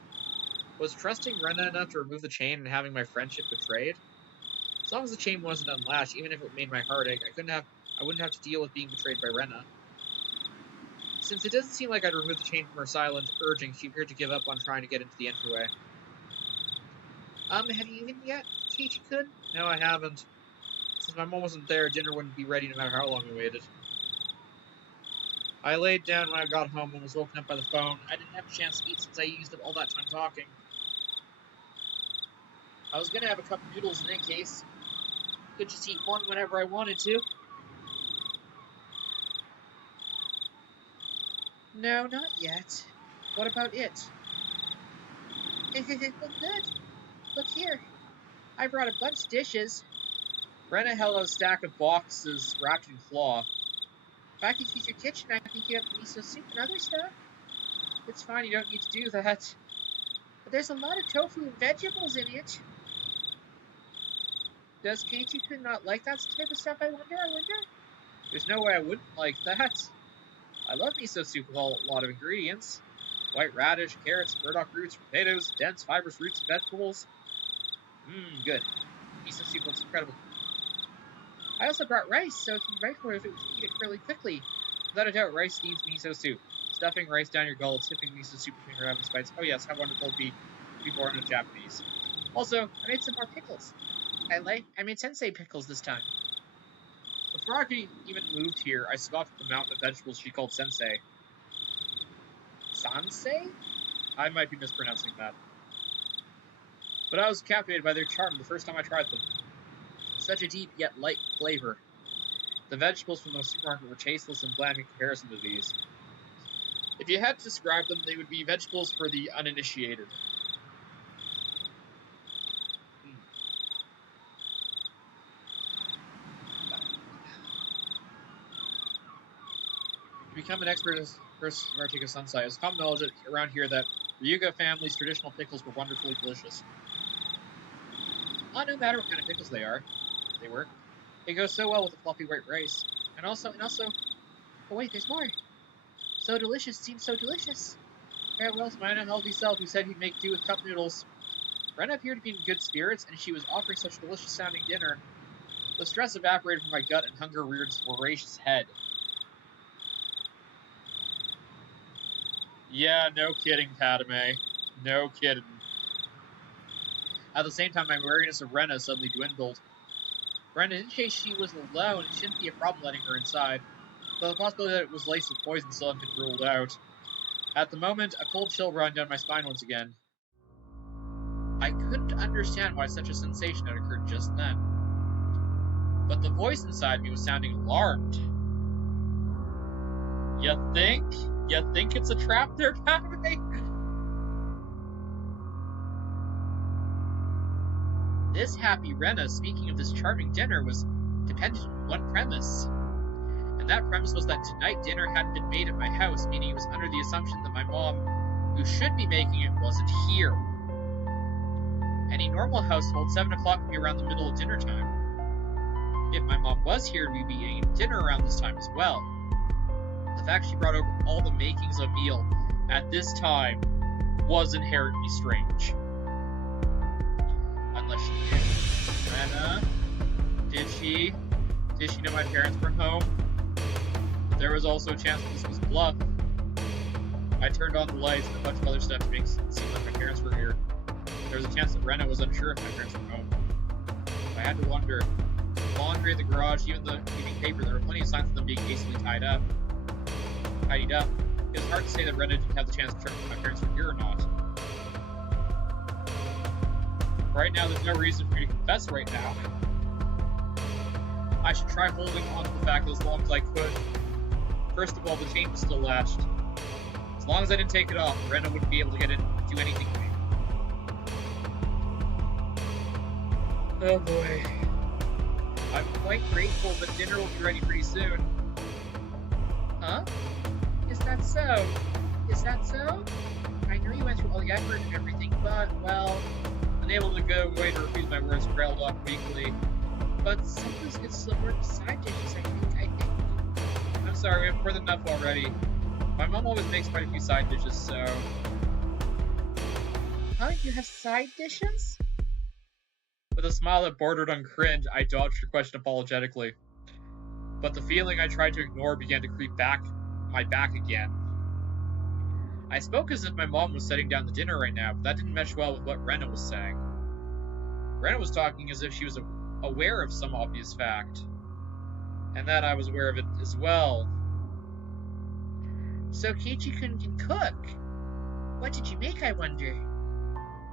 Was trusting Rena enough to remove the chain and having my friendship betrayed? As long as the chain wasn't unlatched, even if it made my heart ache, I wouldn't have to deal with being betrayed by Rena. Since it doesn't seem like I'd removed the chain from her silent urging, she appeared to give up on trying to get into the entryway. Have you eaten yet, Keiichi-kun? No, I haven't. Since my mom wasn't there, dinner wouldn't be ready no matter how long we waited. I laid down when I got home and was woken up by the phone. I didn't have a chance to eat since I used up all that time talking. I was gonna have a cup of noodles in any case. Could just eat one whenever I wanted to. No, not yet. What about it? Well, good. Look here. I brought a bunch of dishes. Rena held out a stack of boxes wrapped in cloth. If I could use your kitchen, I could get miso soup and other stuff. It's fine, you don't need to do that. But there's a lot of tofu and vegetables in it. Does Keiichi-kun not like that type of stuff, I wonder? There's no way I wouldn't like that. I love miso soup with a lot of ingredients. White radish, carrots, burdock roots, potatoes, dense, fibrous roots and vegetables. Good. Miso soup looks incredible. I also brought rice, so if you microwave it, we can eat it really quickly. Without a doubt, rice needs miso soup. Stuffing rice down your gullet, sipping miso soup between your ramen bites. Oh yes, how wonderful it'd be to be born in Japanese. Also, I made some more pickles. I made sensei pickles this time. Before I could even moved here, I scoffed at the mountain of vegetables she called sensei. Sansei? I might be mispronouncing that. But I was captivated by their charm the first time I tried them. Such a deep yet light flavor. The vegetables from the supermarket were tasteless and bland in comparison to these. If you had to describe them, they would be vegetables for the uninitiated. To become an expert as first Artica Sunsai, it's common knowledge around here that Ryuga family's traditional pickles were wonderfully delicious. No matter what kind of pickles they were. It goes so well with the fluffy white rice. And also, oh wait, there's more. So delicious, seems so delicious. Farewell to my unhealthy self who said he'd make do with cup noodles. Rena appeared to be in good spirits, and she was offering such delicious-sounding dinner. The stress evaporated from my gut, and hunger reared its voracious head. Yeah, no kidding, Padme. No kidding. At the same time, my wariness of Rena suddenly dwindled. Brenda, in case she was alone, it shouldn't be a problem letting her inside, but the possibility that it was laced with poison still hadn't been ruled out. At the moment, a cold chill ran down my spine once again. I couldn't understand why such a sensation had occurred just then. But the voice inside me was sounding alarmed. You think? You think it's a trap there, Padme? This happy Rena, speaking of this charming dinner, was dependent on one premise. And that premise was that tonight dinner hadn't been made at my house, meaning it was under the assumption that my mom, who should be making it, wasn't here. Any normal household, 7 o'clock would be around the middle of dinner time. If my mom was here, we'd be eating dinner around this time as well. The fact she brought over all the makings of a meal at this time was inherently strange. Unless she knew. Rena? Did she know my parents were home? There was also a chance that this was bluff. I turned on the lights and a bunch of other stuff to make it seem like my parents were here. There was a chance that Rena was unsure if my parents were home. I had to wonder. The laundry, the garage, even the evening paper, there were plenty of signs of them being hastily tidied up. It was hard to say that Rena didn't have the chance to check if my parents were here or not. Right now, there's no reason for me to confess right now. I should try holding on to the fact that as long as I could. First of all, the chain was still latched. As long as I didn't take it off, Rena wouldn't be able to get in and do anything to me. Oh boy. I'm quite grateful that dinner will be ready pretty soon. Huh? Is that so? Is that so? I know you went through all the effort and everything, but, well, unable to go away to refuse my words trailed off weakly. But sometimes it's some more side dishes, I think. I'm sorry, we have more than enough already. My mom always makes quite a few side dishes, so... Huh? You have side dishes? With a smile that bordered on cringe, I dodged her question apologetically. But the feeling I tried to ignore began to creep back my back again. I spoke as if my mom was setting down the dinner right now, but that didn't mesh well with what Rena was saying. Rena was talking as if she was aware of some obvious fact, and that I was aware of it as well. So Ch1 can cook? What did you make, I wonder?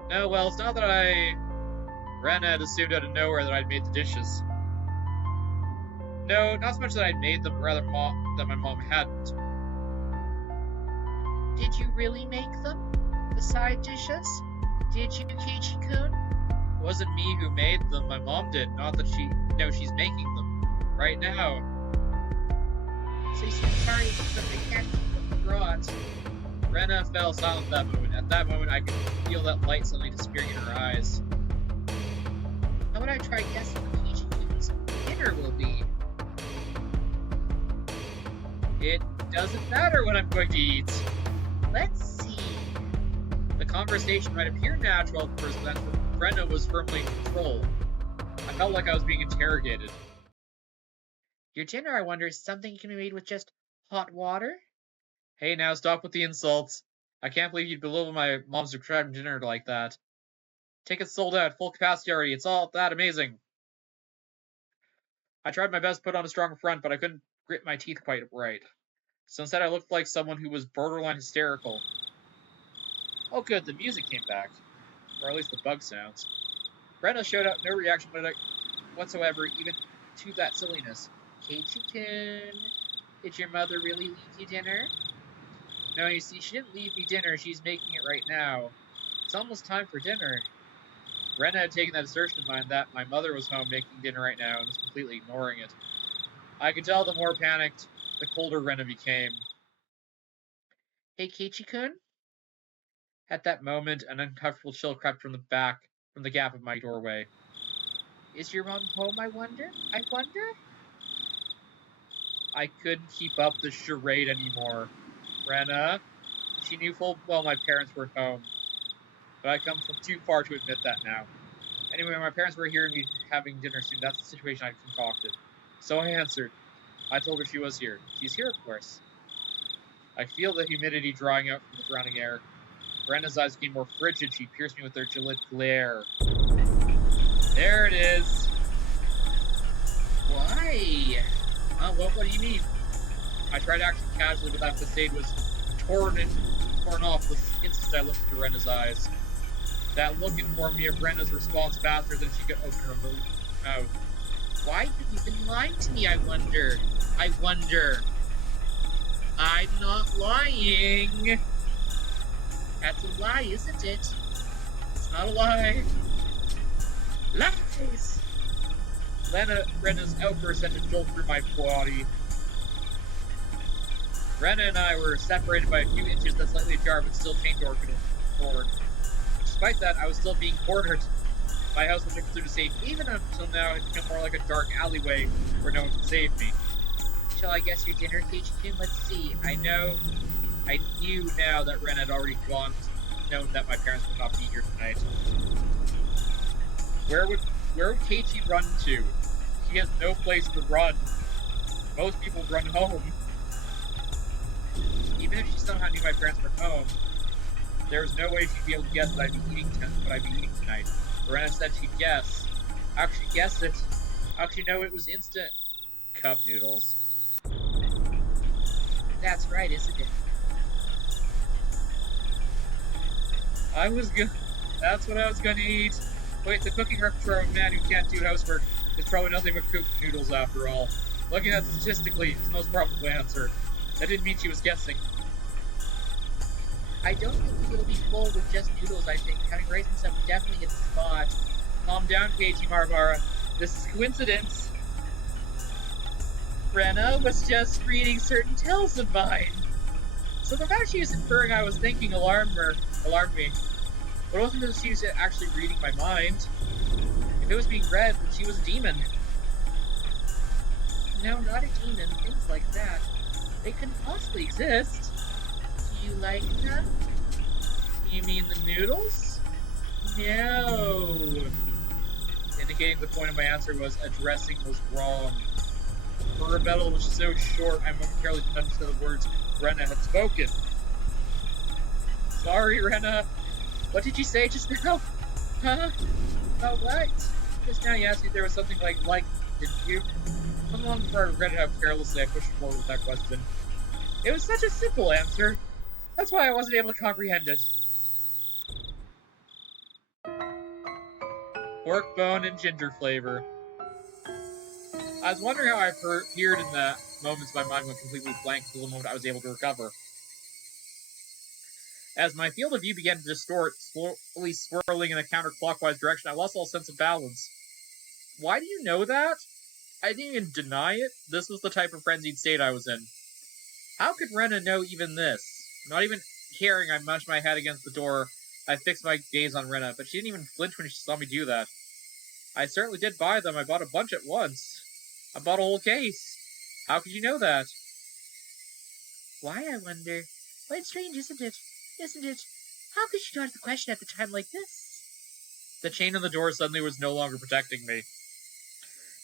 No, well, it's not that Rena had assumed out of nowhere that I'd made the dishes. No, not so much that I'd made them, rather that my mom hadn't. Did you really make them? The side dishes? Did you, Ch1? It wasn't me who made them, my mom did. Not that she's making them. Right now. So you seem sorry that I can't keep them brought. Rena fell silent at that moment. At that moment, I could feel that light suddenly disappearing in her eyes. How would I try guessing what Ch1's dinner will be? It doesn't matter what I'm going to eat. Let's see. The conversation might appear natural at first glance, but Brenda was firmly in control. I felt like I was being interrogated. Your dinner, I wonder, is something you can be made with just hot water? Hey, now stop with the insults. I can't believe you'd belittle my mom's described dinner like that. Tickets sold out, full capacity already. It's all that amazing. I tried my best to put on a strong front, but I couldn't grit my teeth quite right. So instead I looked like someone who was borderline hysterical. Oh good, the music came back. Or at least the bug sounds. Brenda showed out no reaction whatsoever, even to that silliness. Ch1, did your mother really leave you dinner? No, you see, she didn't leave me dinner, she's making it right now. It's almost time for dinner. Brenda had taken that assertion of mine that my mother was home making dinner right now and was completely ignoring it. I could tell the more panicked, the colder Rena became. Hey, Ch1? At that moment, an uncomfortable chill crept from the gap of my doorway. Is your mom home, I wonder? I couldn't keep up the charade anymore. Rena, she knew full well my parents were home. But I'd come from too far to admit that now. Anyway, my parents were here and we'd be having dinner soon. That's the situation I'd concocted. So I answered. I told her she was here. She's here, of course. I feel the humidity drawing out from the drowning air. Brenda's eyes became more frigid. She pierced me with their gelid glare. There it is. Why? What do you mean? I tried acting casually, but that facade was torn off the instant I looked into Rena's eyes. That look informed me of Rena's response faster than she could open her mouth. Why have you been lying to me, I wonder? I'm not lying. That's a lie, isn't it? It's not a lie. Lies! Rena's outburst sent a jolt through my body. Rena and I were separated by a few inches that slightly ajar, but still chained to our door. Despite that, I was still being cornered. My house was considered safe, even until now it had become more like a dark alleyway where no one could save me. Shall I guess your dinner, Ch1? Let's see. I knew now that Ren had already known that my parents would not be here tonight. Where would Ch1 run to? She has no place to run. Most people run home. Even if she somehow knew my parents were home, there was no way she'd be able to guess what I'd be eating tonight. Rena said she'd guess. How could she guess it? How could she know it was instant cup noodles? That's right, isn't it? That's what I was gonna eat. Wait, the cooking repertoire of a man who can't do housework is probably nothing but cooked noodles after all. Looking at it statistically, it's the most probable answer. That didn't mean she was guessing. I don't think it'll be full with just noodles, I think. Having rice and stuff would definitely hit the spot. Calm down, Keiichi Marabara. This is coincidence. Rena was just reading certain tales of mine. So the fact she was inferring I was thinking alarmed me. But it wasn't because she was actually reading my mind. If it was being read, then she was a demon. No, not a demon. Things like that. They couldn't possibly exist. Do you like them? You mean the noodles? No. Indicating the point of my answer was addressing was wrong. Her rebuttal was so short, I momentarily didn't understand the words Rena had spoken. Sorry, Rena. What did you say just now? Huh? About what? Just now you asked me if there was something like, didn't you? Not long before I regretted how carelessly I pushed forward with that question. It was such a simple answer. That's why I wasn't able to comprehend it. Pork bone and ginger flavor. I was wondering how I appeared in the moments my mind went completely blank until the moment I was able to recover. As my field of view began to distort, slowly swirling in a counterclockwise direction, I lost all sense of balance. Why do you know that? I didn't even deny it. This was the type of frenzied state I was in. How could Rena know even this? Not even caring, I mushed my head against the door. I fixed my gaze on Rena, but she didn't even flinch when she saw me do that. I certainly did buy them. I bought a bunch at once. I bought a whole case. How could you know that? Why, I wonder? Quite strange, isn't it? How could she dodge the question at the time like this? The chain on the door suddenly was no longer protecting me.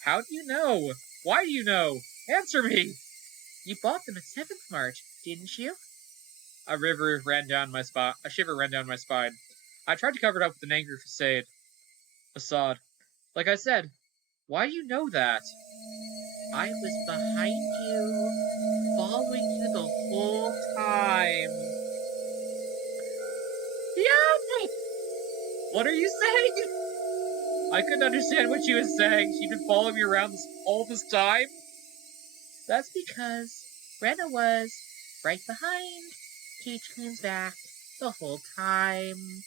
How do you know? Why do you know? Answer me! You bought them at 7th Mart, didn't you? A shiver ran down my spine. I tried to cover it up with an angry facade. Like I said, why do you know that? I was behind you, following you the whole time. Yep! What are you saying? I couldn't understand what she was saying. She'd been following me around all this time? That's because Rena was right behind Ch1's back the whole time.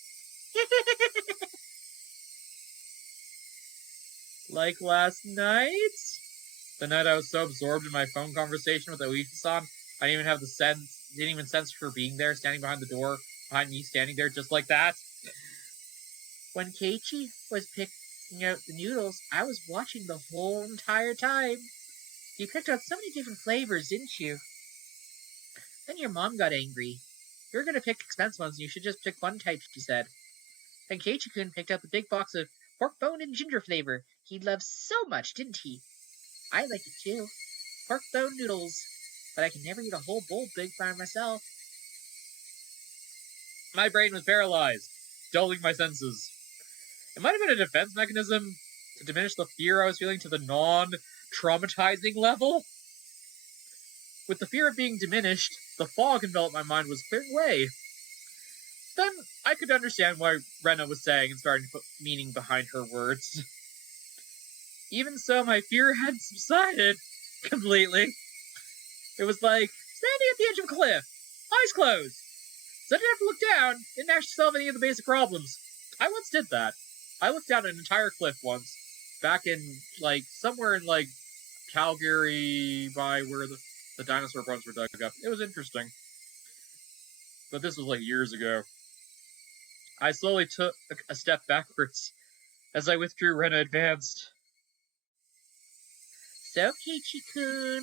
Like last night? The night I was so absorbed in my phone conversation with Oishi-san, I didn't even sense her being there, standing behind the door, behind me, standing there just like that. When Keiichi was picking out the noodles, I was watching the whole entire time. You picked out so many different flavors, didn't you? Then your mom got angry. You're gonna pick expensive ones and you should just pick one type, she said. Then Keiichi-kun picked out the big box of pork bone and ginger flavor he loved so much, didn't he? I like it too. Pork bone noodles. But I can never eat a whole bowl big by myself. My brain was paralyzed, dulling my senses. It might have been a defense mechanism to diminish the fear I was feeling to the traumatizing level. With the fear of being diminished, the fog enveloped my mind was clearing away. Then I could understand why Rena was saying and starting to put meaning behind her words. Even so, my fear had subsided completely. It was like standing at the edge of a cliff, eyes closed. So I didn't have to look down, didn't actually solve any of the basic problems. I once did that. I looked down an entire cliff once, back in, somewhere in, Calgary by where the dinosaur bones were dug up. It was interesting. But this was, years ago. I slowly took a step backwards. As I withdrew, Rena advanced. So, Ch1,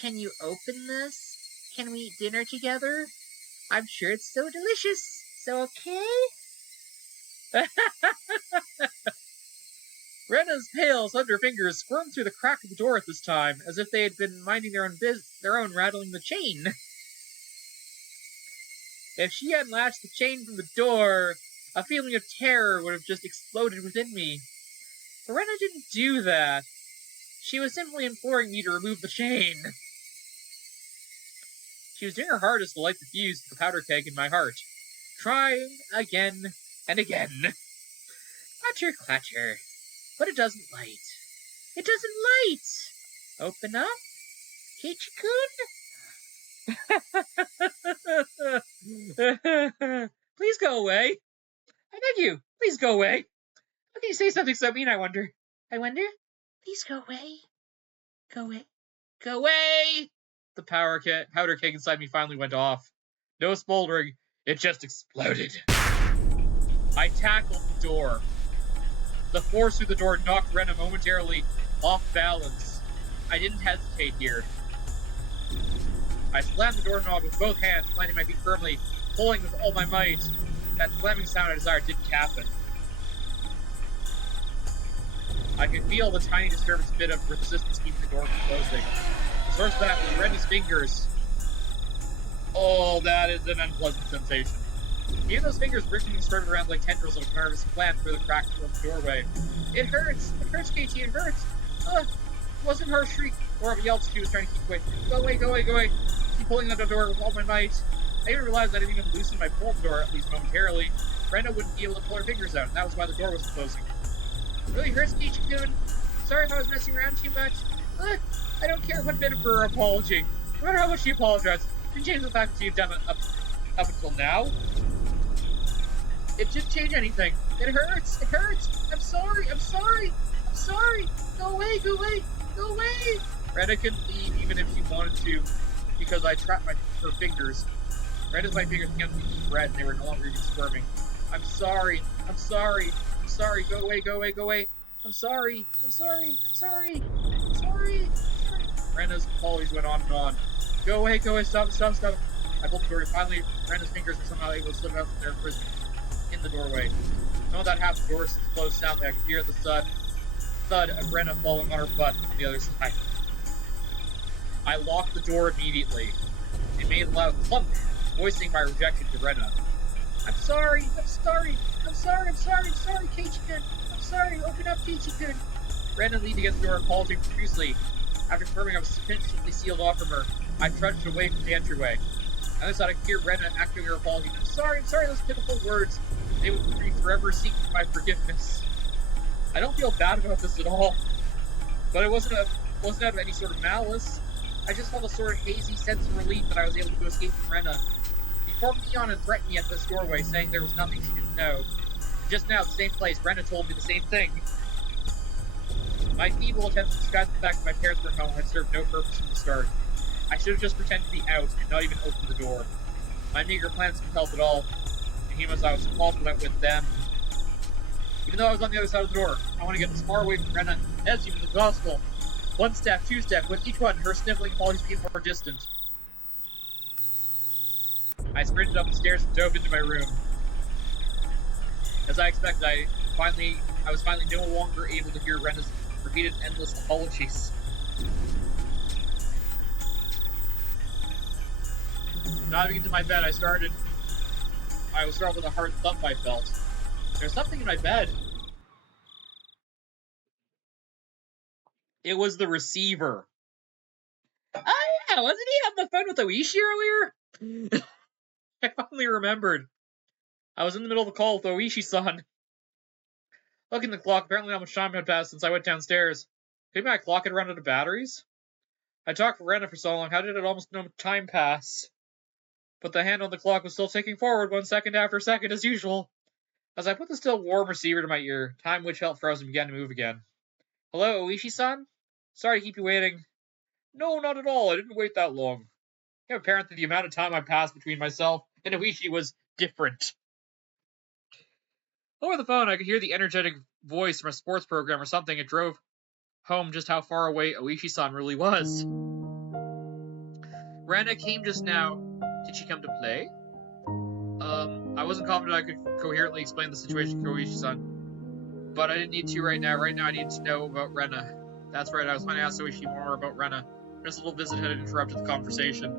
can you open this? Can we eat dinner together? I'm sure it's so delicious. So, okay? Rena's pale, slender fingers squirmed through the crack of the door at this time, as if they had been minding their own rattling the chain. If she unlatched the chain from the door, a feeling of terror would have just exploded within me. But Rena didn't do that. She was simply imploring me to remove the chain. She was doing her hardest to light the fuse to the powder keg in my heart, trying again and again. Clutcher, clutcher. But it doesn't light. It doesn't light! Open up? Ch1? Please go away. I beg you, please go away. How can you say something so mean, I wonder? I wonder? Please go away. Go away. Go away! The powder keg inside me finally went off. No smoldering, it just exploded. I tackled the door. The force through the door knocked Rena momentarily off balance. I didn't hesitate here. I slammed the doorknob with both hands, planting my feet firmly, pulling with all my might. That slamming sound I desired didn't happen. I could feel the tiny disturbance bit of resistance keeping the door from closing. The source of that was Rena's fingers. Oh, that is an unpleasant sensation. Even those fingers wriggling and spreading around like tendrils of a nervous plant through the crack of the doorway. It hurts! It hurts, KT, it hurts! Ugh! It wasn't her shriek, or a yell she was trying to keep away. Go away, go away, go away! Keep pulling on the door with all my might. I even realized I didn't even loosen my pull the door, at least momentarily. Brenda wouldn't be able to pull her fingers out, and that was why the door wasn't closing. It really hurts, Ch1. Sorry if I was messing around too much. Ugh! I don't care what bit of her apology. No matter how much she apologized, it didn't change the fact that you've done it up until now. It didn't change anything. It hurts. It hurts. I'm sorry. I'm sorry. I'm sorry. Go away. Go away. Go away. Rena couldn't leave even if she wanted to, because I trapped her fingers. Right as my fingers began to be red, and they were no longer even squirming. I'm sorry. I'm sorry. I'm sorry. Go away. Go away. Go away. I'm sorry. I'm sorry. I'm sorry. I'm sorry. Rena's always went on and on. Go away. Go away. Stop. Stop. Stop. I pulled the door, and finally, Rena's fingers were somehow able to slip out from their prison in the doorway. Some of that half the door closed soundly. I could hear the thud of Rena falling on her butt on the other side. I locked the door immediately. It made a loud thump, voicing my rejection to Rena. I'm sorry. I'm sorry. I'm sorry. I'm sorry. I'm sorry, Ch1. I'm sorry. Open up, Ch1. Rena leaned against the door, apologizing profusely. After confirming I was sufficiently sealed off from her, I trudged away from the entryway. On the other side, I could hear Rena echoing her apology. I'm sorry, those pitiful words. They would be forever seeking my forgiveness. I don't feel bad about this at all. But it wasn't out of any sort of malice. I just felt a sort of hazy sense of relief that I was able to escape from Rena. She formed me on and threatened me at this doorway, saying there was nothing she didn't know. And just now, at the same place, Rena told me the same thing. My feeble attempt to disguise the fact that my parents were home had served no purpose from the start. I should have just pretended to be out and not even opened the door. My meager plans didn't help at all, and even as I was confident with them. Even though I was on the other side of the door, I want to get as far away from Rena as even possible. One step, two step, with each one, her sniffling qualities became more distant. I sprinted up the stairs and dove into my room. As I expected, I was finally no longer able to hear Rena's repeated endless apologies. Diving into my bed, I was startled with a hard thump I felt. There's something in my bed. It was the receiver. Oh yeah, wasn't he on the phone with Oishi earlier? I finally remembered. I was in the middle of a call with Oishi-san. Looking at the clock, apparently not much time had passed since I went downstairs. Maybe my clock had run out of batteries? I talked for Rena for so long, how did it almost no time pass? But the hand on the clock was still ticking forward 1 second after second as usual. As I put the still warm receiver to my ear, time which felt frozen began to move again. Hello, Oishi-san? Sorry to keep you waiting. No, not at all. I didn't wait that long. It became apparent that the amount of time I passed between myself and Oishi was different. Over the phone, I could hear the energetic voice from a sports program or something. It drove home just how far away Oishi-san really was. Rena came just now. Did she come to play? I wasn't confident I could coherently explain the situation to Oishi-san, but I didn't need to right now. Right now I need to know about Rena. That's right, I was going to ask Oishi more about Rena. This little visit had interrupted the conversation.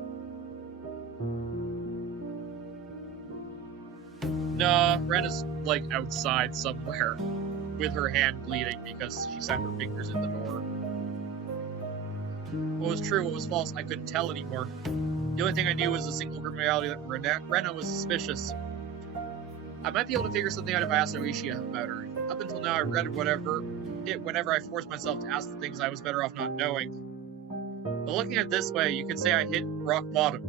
Nah, Rena's, like, outside somewhere, with her hand bleeding because she sent her fingers in the door. What was true, what was false, I couldn't tell anymore. The only thing I knew was the single grim reality that Rena was suspicious. I might be able to figure something out if I asked Oishi about her. Up until now, I regretted whenever I forced myself to ask the things I was better off not knowing. But looking at it this way, you could say I hit rock bottom.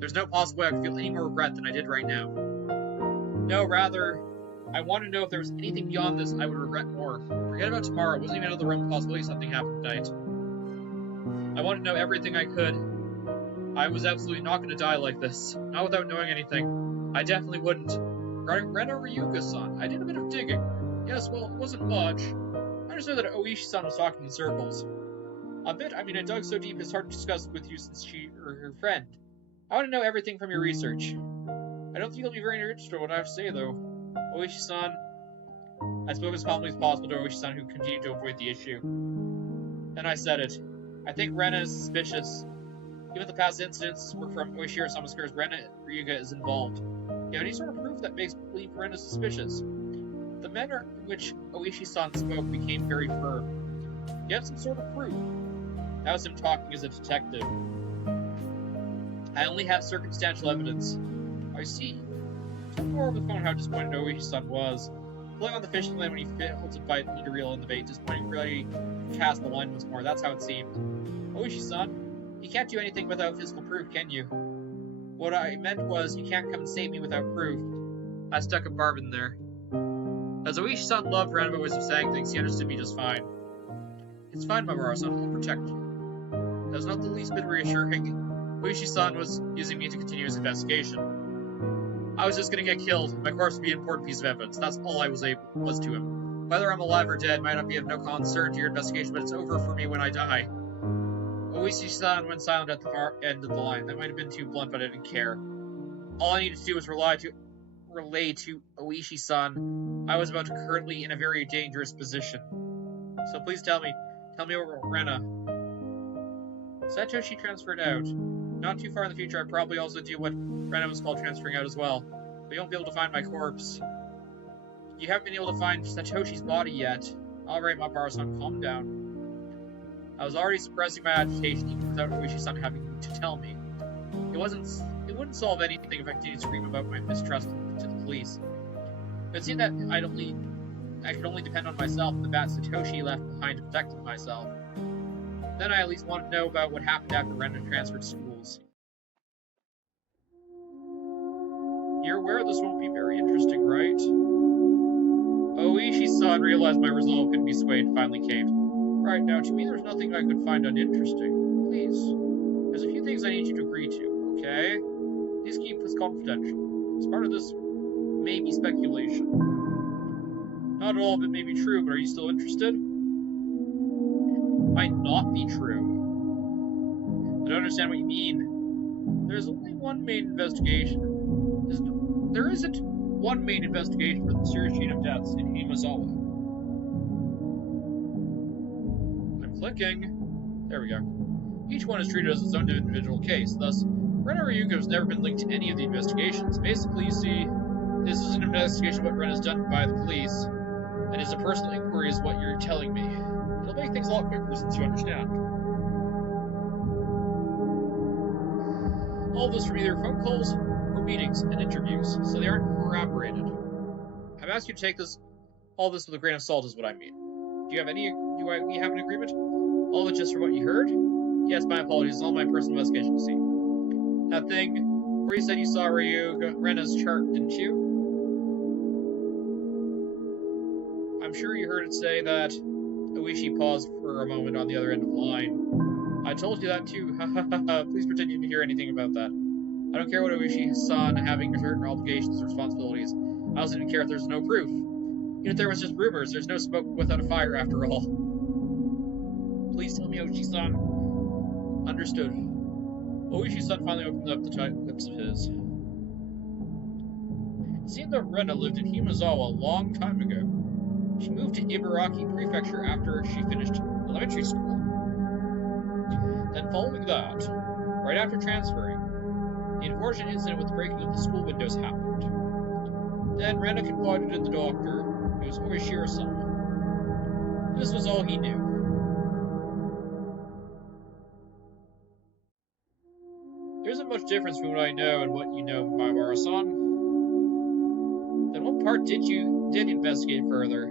There's no possible way I could feel any more regret than I did right now. No, rather, I want to know if there was anything beyond this I would regret more. Forget about tomorrow, it wasn't even out of the realm of possibility something happened tonight. I want to know everything I could. I was absolutely not going to die like this. Not without knowing anything. I definitely wouldn't. Rena Ryuga-san, I did a bit of digging. Yes, well, it wasn't much. I understood that Oishi-san was talking in circles. A bit, I dug so deep it's hard to discuss with you since she or her friend. I want to know everything from your research. I don't think you'll be very interested in what I have to say, though. Oishi-san... I spoke as calmly as possible to Oishi-san, who continued to avoid the issue. Then I said it. I think Rena is suspicious. Given the past incidents were from Oishi-sama's curse, Rena Ryuga is involved. You have any sort of proof that makes me believe Rena is suspicious? The manner in which Oishi-san spoke became very firm. You have some sort of proof. That was him talking as a detective. I only have circumstantial evidence. I see. Told more over the phone how disappointed Oishi-san was. Pulling on the fishing line when he failed to bite the reel in the bait, disappointing really cast the line once more. That's how it seemed. Oishi-san, you can't do anything without physical proof, can you? What I meant was, you can't come and save me without proof. I stuck a barb in there. As Oishi-san loved roundabout ways of saying things, he understood me just fine. It's fine, Mamoru-san, I'll protect you. That was not the least bit reassuring. Oishi-san was using me to continue his investigation. I was just gonna get killed. My corpse would be an important piece of evidence. That's all I was to him. Whether I'm alive or dead might not be of no concern to your investigation, but it's over for me when I die. Oishi-san went silent at the far end of the line. That might have been too blunt, but I didn't care. All I needed to do was relay to Oishi-san I was about to currently in a very dangerous position. So please tell me about Rena. Satoshi transferred out. Not too far in the future, I probably also do what Rena was called transferring out as well. But you won't be able to find my corpse. You haven't been able to find Satoshi's body yet. Alright, Mamoru-san, calm down. I was already suppressing my agitation even without Oishi-san having to tell me. It wouldn't solve anything if I continued to scream about my mistrust to the police. It seemed that I could only depend on myself and the bat Satoshi left behind to protect myself. Then I at least wanted to know about what happened after Rena transferred schools. You're aware this won't be very interesting, right? Oishi-san realized my resolve couldn't be swayed, finally caved. Right, now to me there's nothing I could find uninteresting. Please. There's a few things I need you to agree to, okay? Please keep this confidential. As part of this may be speculation. Not all of it may be true, but are you still interested? Might not be true. I don't understand what you mean. There's only one main investigation. There isn't one main investigation for the serious chain of deaths in Himazawa. I'm clicking. There we go. Each one is treated as its own individual case, thus, Rena Ryuga has never been linked to any of the investigations. Basically, you see, this is an investigation of what Rena's done by the police. It is a personal inquiry is what you're telling me. It'll make things a lot quicker since you understand. All of this from either phone calls or meetings and interviews, so they aren't corroborated. I've asked you to take all this with a grain of salt is what I mean. Do we have an agreement? All of it just from what you heard? Yes, my apologies. It's all my personal investigation to see. That thing where you said you saw Rena's chart, didn't you? I'm sure you heard it say that. Oishi paused for a moment on the other end of the line. I told you that too. Please pretend you didn't hear anything about that. I don't care what Oishi-san having certain obligations or responsibilities. I also didn't care if there's no proof. Even if there was just rumors, there's no smoke without a fire after all. Please tell me Oishi-san. Understood. Oishi-san finally opened up the tight lips of his. It seemed that Rena lived in Himazawa a long time ago. She moved to Ibaraki Prefecture after she finished elementary school. Then following that, right after transferring, the unfortunate incident with the breaking of the school windows happened. Then Rena confided in the doctor. It was Oishiro-sama. This was all he knew. There isn't much difference between what I know and what you know, Maibara-san. Then what part did investigate further?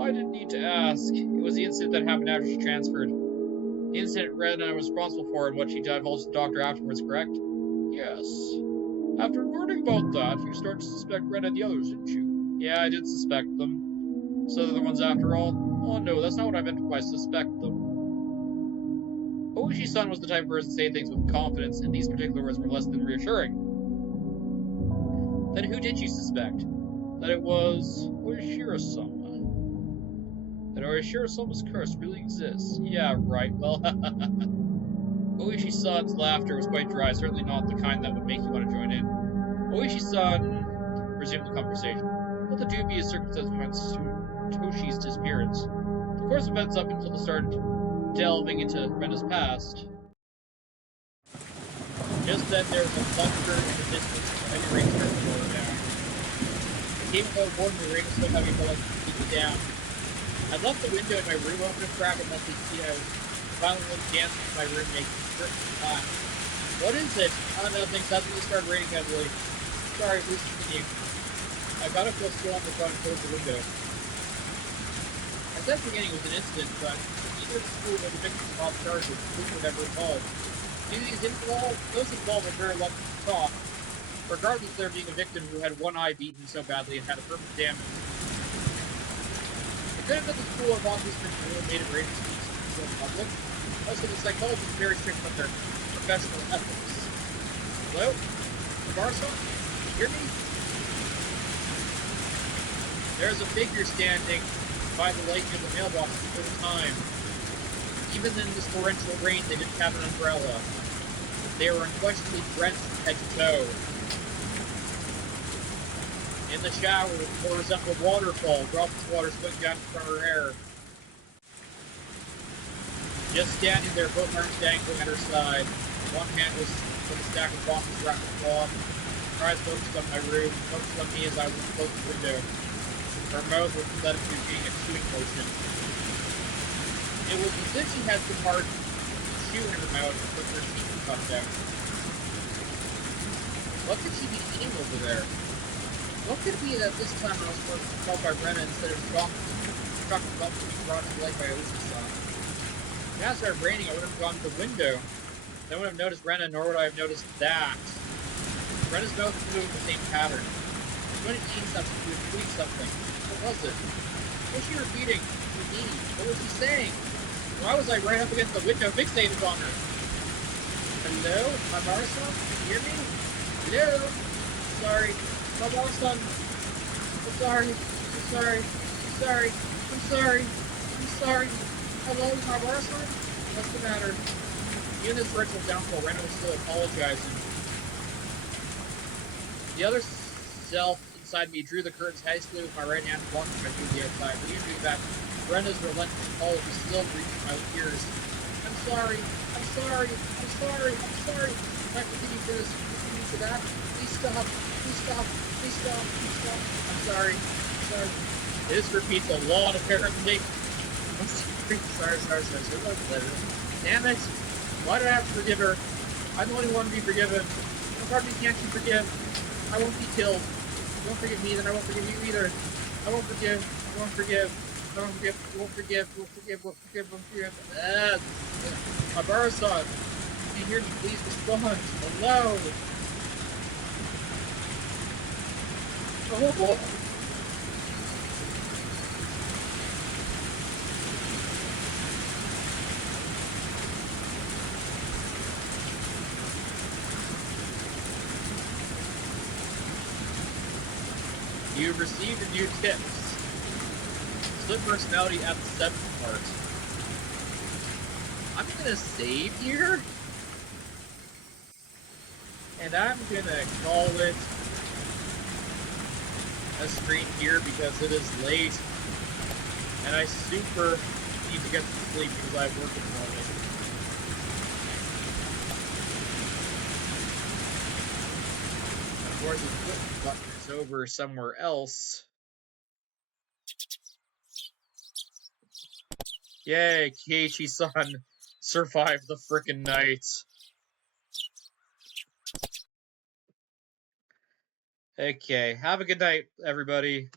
I didn't need to ask. It was the incident that happened after she transferred. The incident Rena was responsible for and what she divulged to the doctor afterwards, correct? Yes. After learning about that, you started to suspect Rena and the others, didn't you? Yeah, I did suspect them. So they're the ones after all? Oh no, that's not what I meant by suspect them. Oishi-san was the type of person to say things with confidence, and these particular words were less than reassuring. Then who did you suspect? That it was Oishiro-sama. That Oishiro-sama's curse really exists. Yeah, right, well, Oishi-san's laughter was quite dry, certainly not the kind that would make you want to join in. Oishi-san resumed the conversation. What the dubious circumstances behind Toshi's disappearance? The course of events up until the start delving into Rena's past. Just then there was a thunder in the distance and heavy rain started pouring down. It came about warm the rain was so heavy it felt like it beat down. I left the window in my room open a crack and let the see out. Finally went dancing in my room making certain laugh. What is it? Oh, nothing. Suddenly it started raining heavily. Sorry, please continue. I got up to a still on the front and closed the window. I said at the beginning it was an incident, but neither the school nor the victims of all charges, police were never involved. Those involved were very lucky to talk, regardless of there being a victim who had one eye beaten so badly and had a permanent damage. It could have been the school of officers who made it rated speech to the public. Also, the psychologists are very strict about their professional ethics. Hello? Barca? Hear me? There's a figure standing by the lighting of the mailbox at the time. Even in this torrential rain, they didn't have an umbrella. They were unquestionably drenched from head to toe. In the shower, or resembled a waterfall, drops of water spilling down from her hair. Just standing there, both arms dangling at her side. One hand was with a stack of boxes wrapped in cloth. Her eyes focused on my room, focused on me as I was close to the window. Her mouth was led to being a chewing motion. It was as if she had some hard chew in her mouth with her teeth puffed out. What could she be eating over there? What could it be that this time I was called by Rena instead of shocked about being brought to life by Oishi-san? When it started raining, I would have gone to the window. Then I would have noticed Rena, nor would I have noticed that. Rena's mouth was moving the same pattern. She wasn't eating something, she was doing something. What was it? What was she repeating to me? What was she saying? Why was I right up against the window fixated on her? Hello? Maibara-san? Can you hear me? Hello? Sorry. Maibara-san. I'm sorry. I'm sorry. I'm sorry. I'm sorry. I'm sorry. Hello, Higarashi? What's the matter? Even this virtual downfall, Rena was still apologizing. The other self inside me drew the curtains hastily with my right hand and walked my through the outside. But even doing that, Rena's relentless apology still reached my ears. I'm sorry. I'm sorry. I'm sorry. I'm sorry. If I continue for this, continue for that, please stop. Please stop. Please stop. Please stop. I'm sorry. I'm sorry. This repeats a lot, apparently. Sorry. Damn it! Why do I have to forgive her? I'm the only one to be forgiven. What part of me can't you forgive? I won't be killed. You won't forgive me, then I won't forgive you either. I won't forgive. I won't forgive. I won't forgive. Won't forgive. Won't forgive. Won't forgive. Won't forgive. Hibara-san, can you hear me? Please respond. Hello. Oh boy. You received a new tips. Split personality at the 7th part. I'm gonna save here. And I'm gonna call it a screen here because it is late. And I super need to get some sleep because I work in the morning. Of course, the flip button is over somewhere else. Yay, Keiichi-san survived the frickin' night. Okay, have a good night, everybody.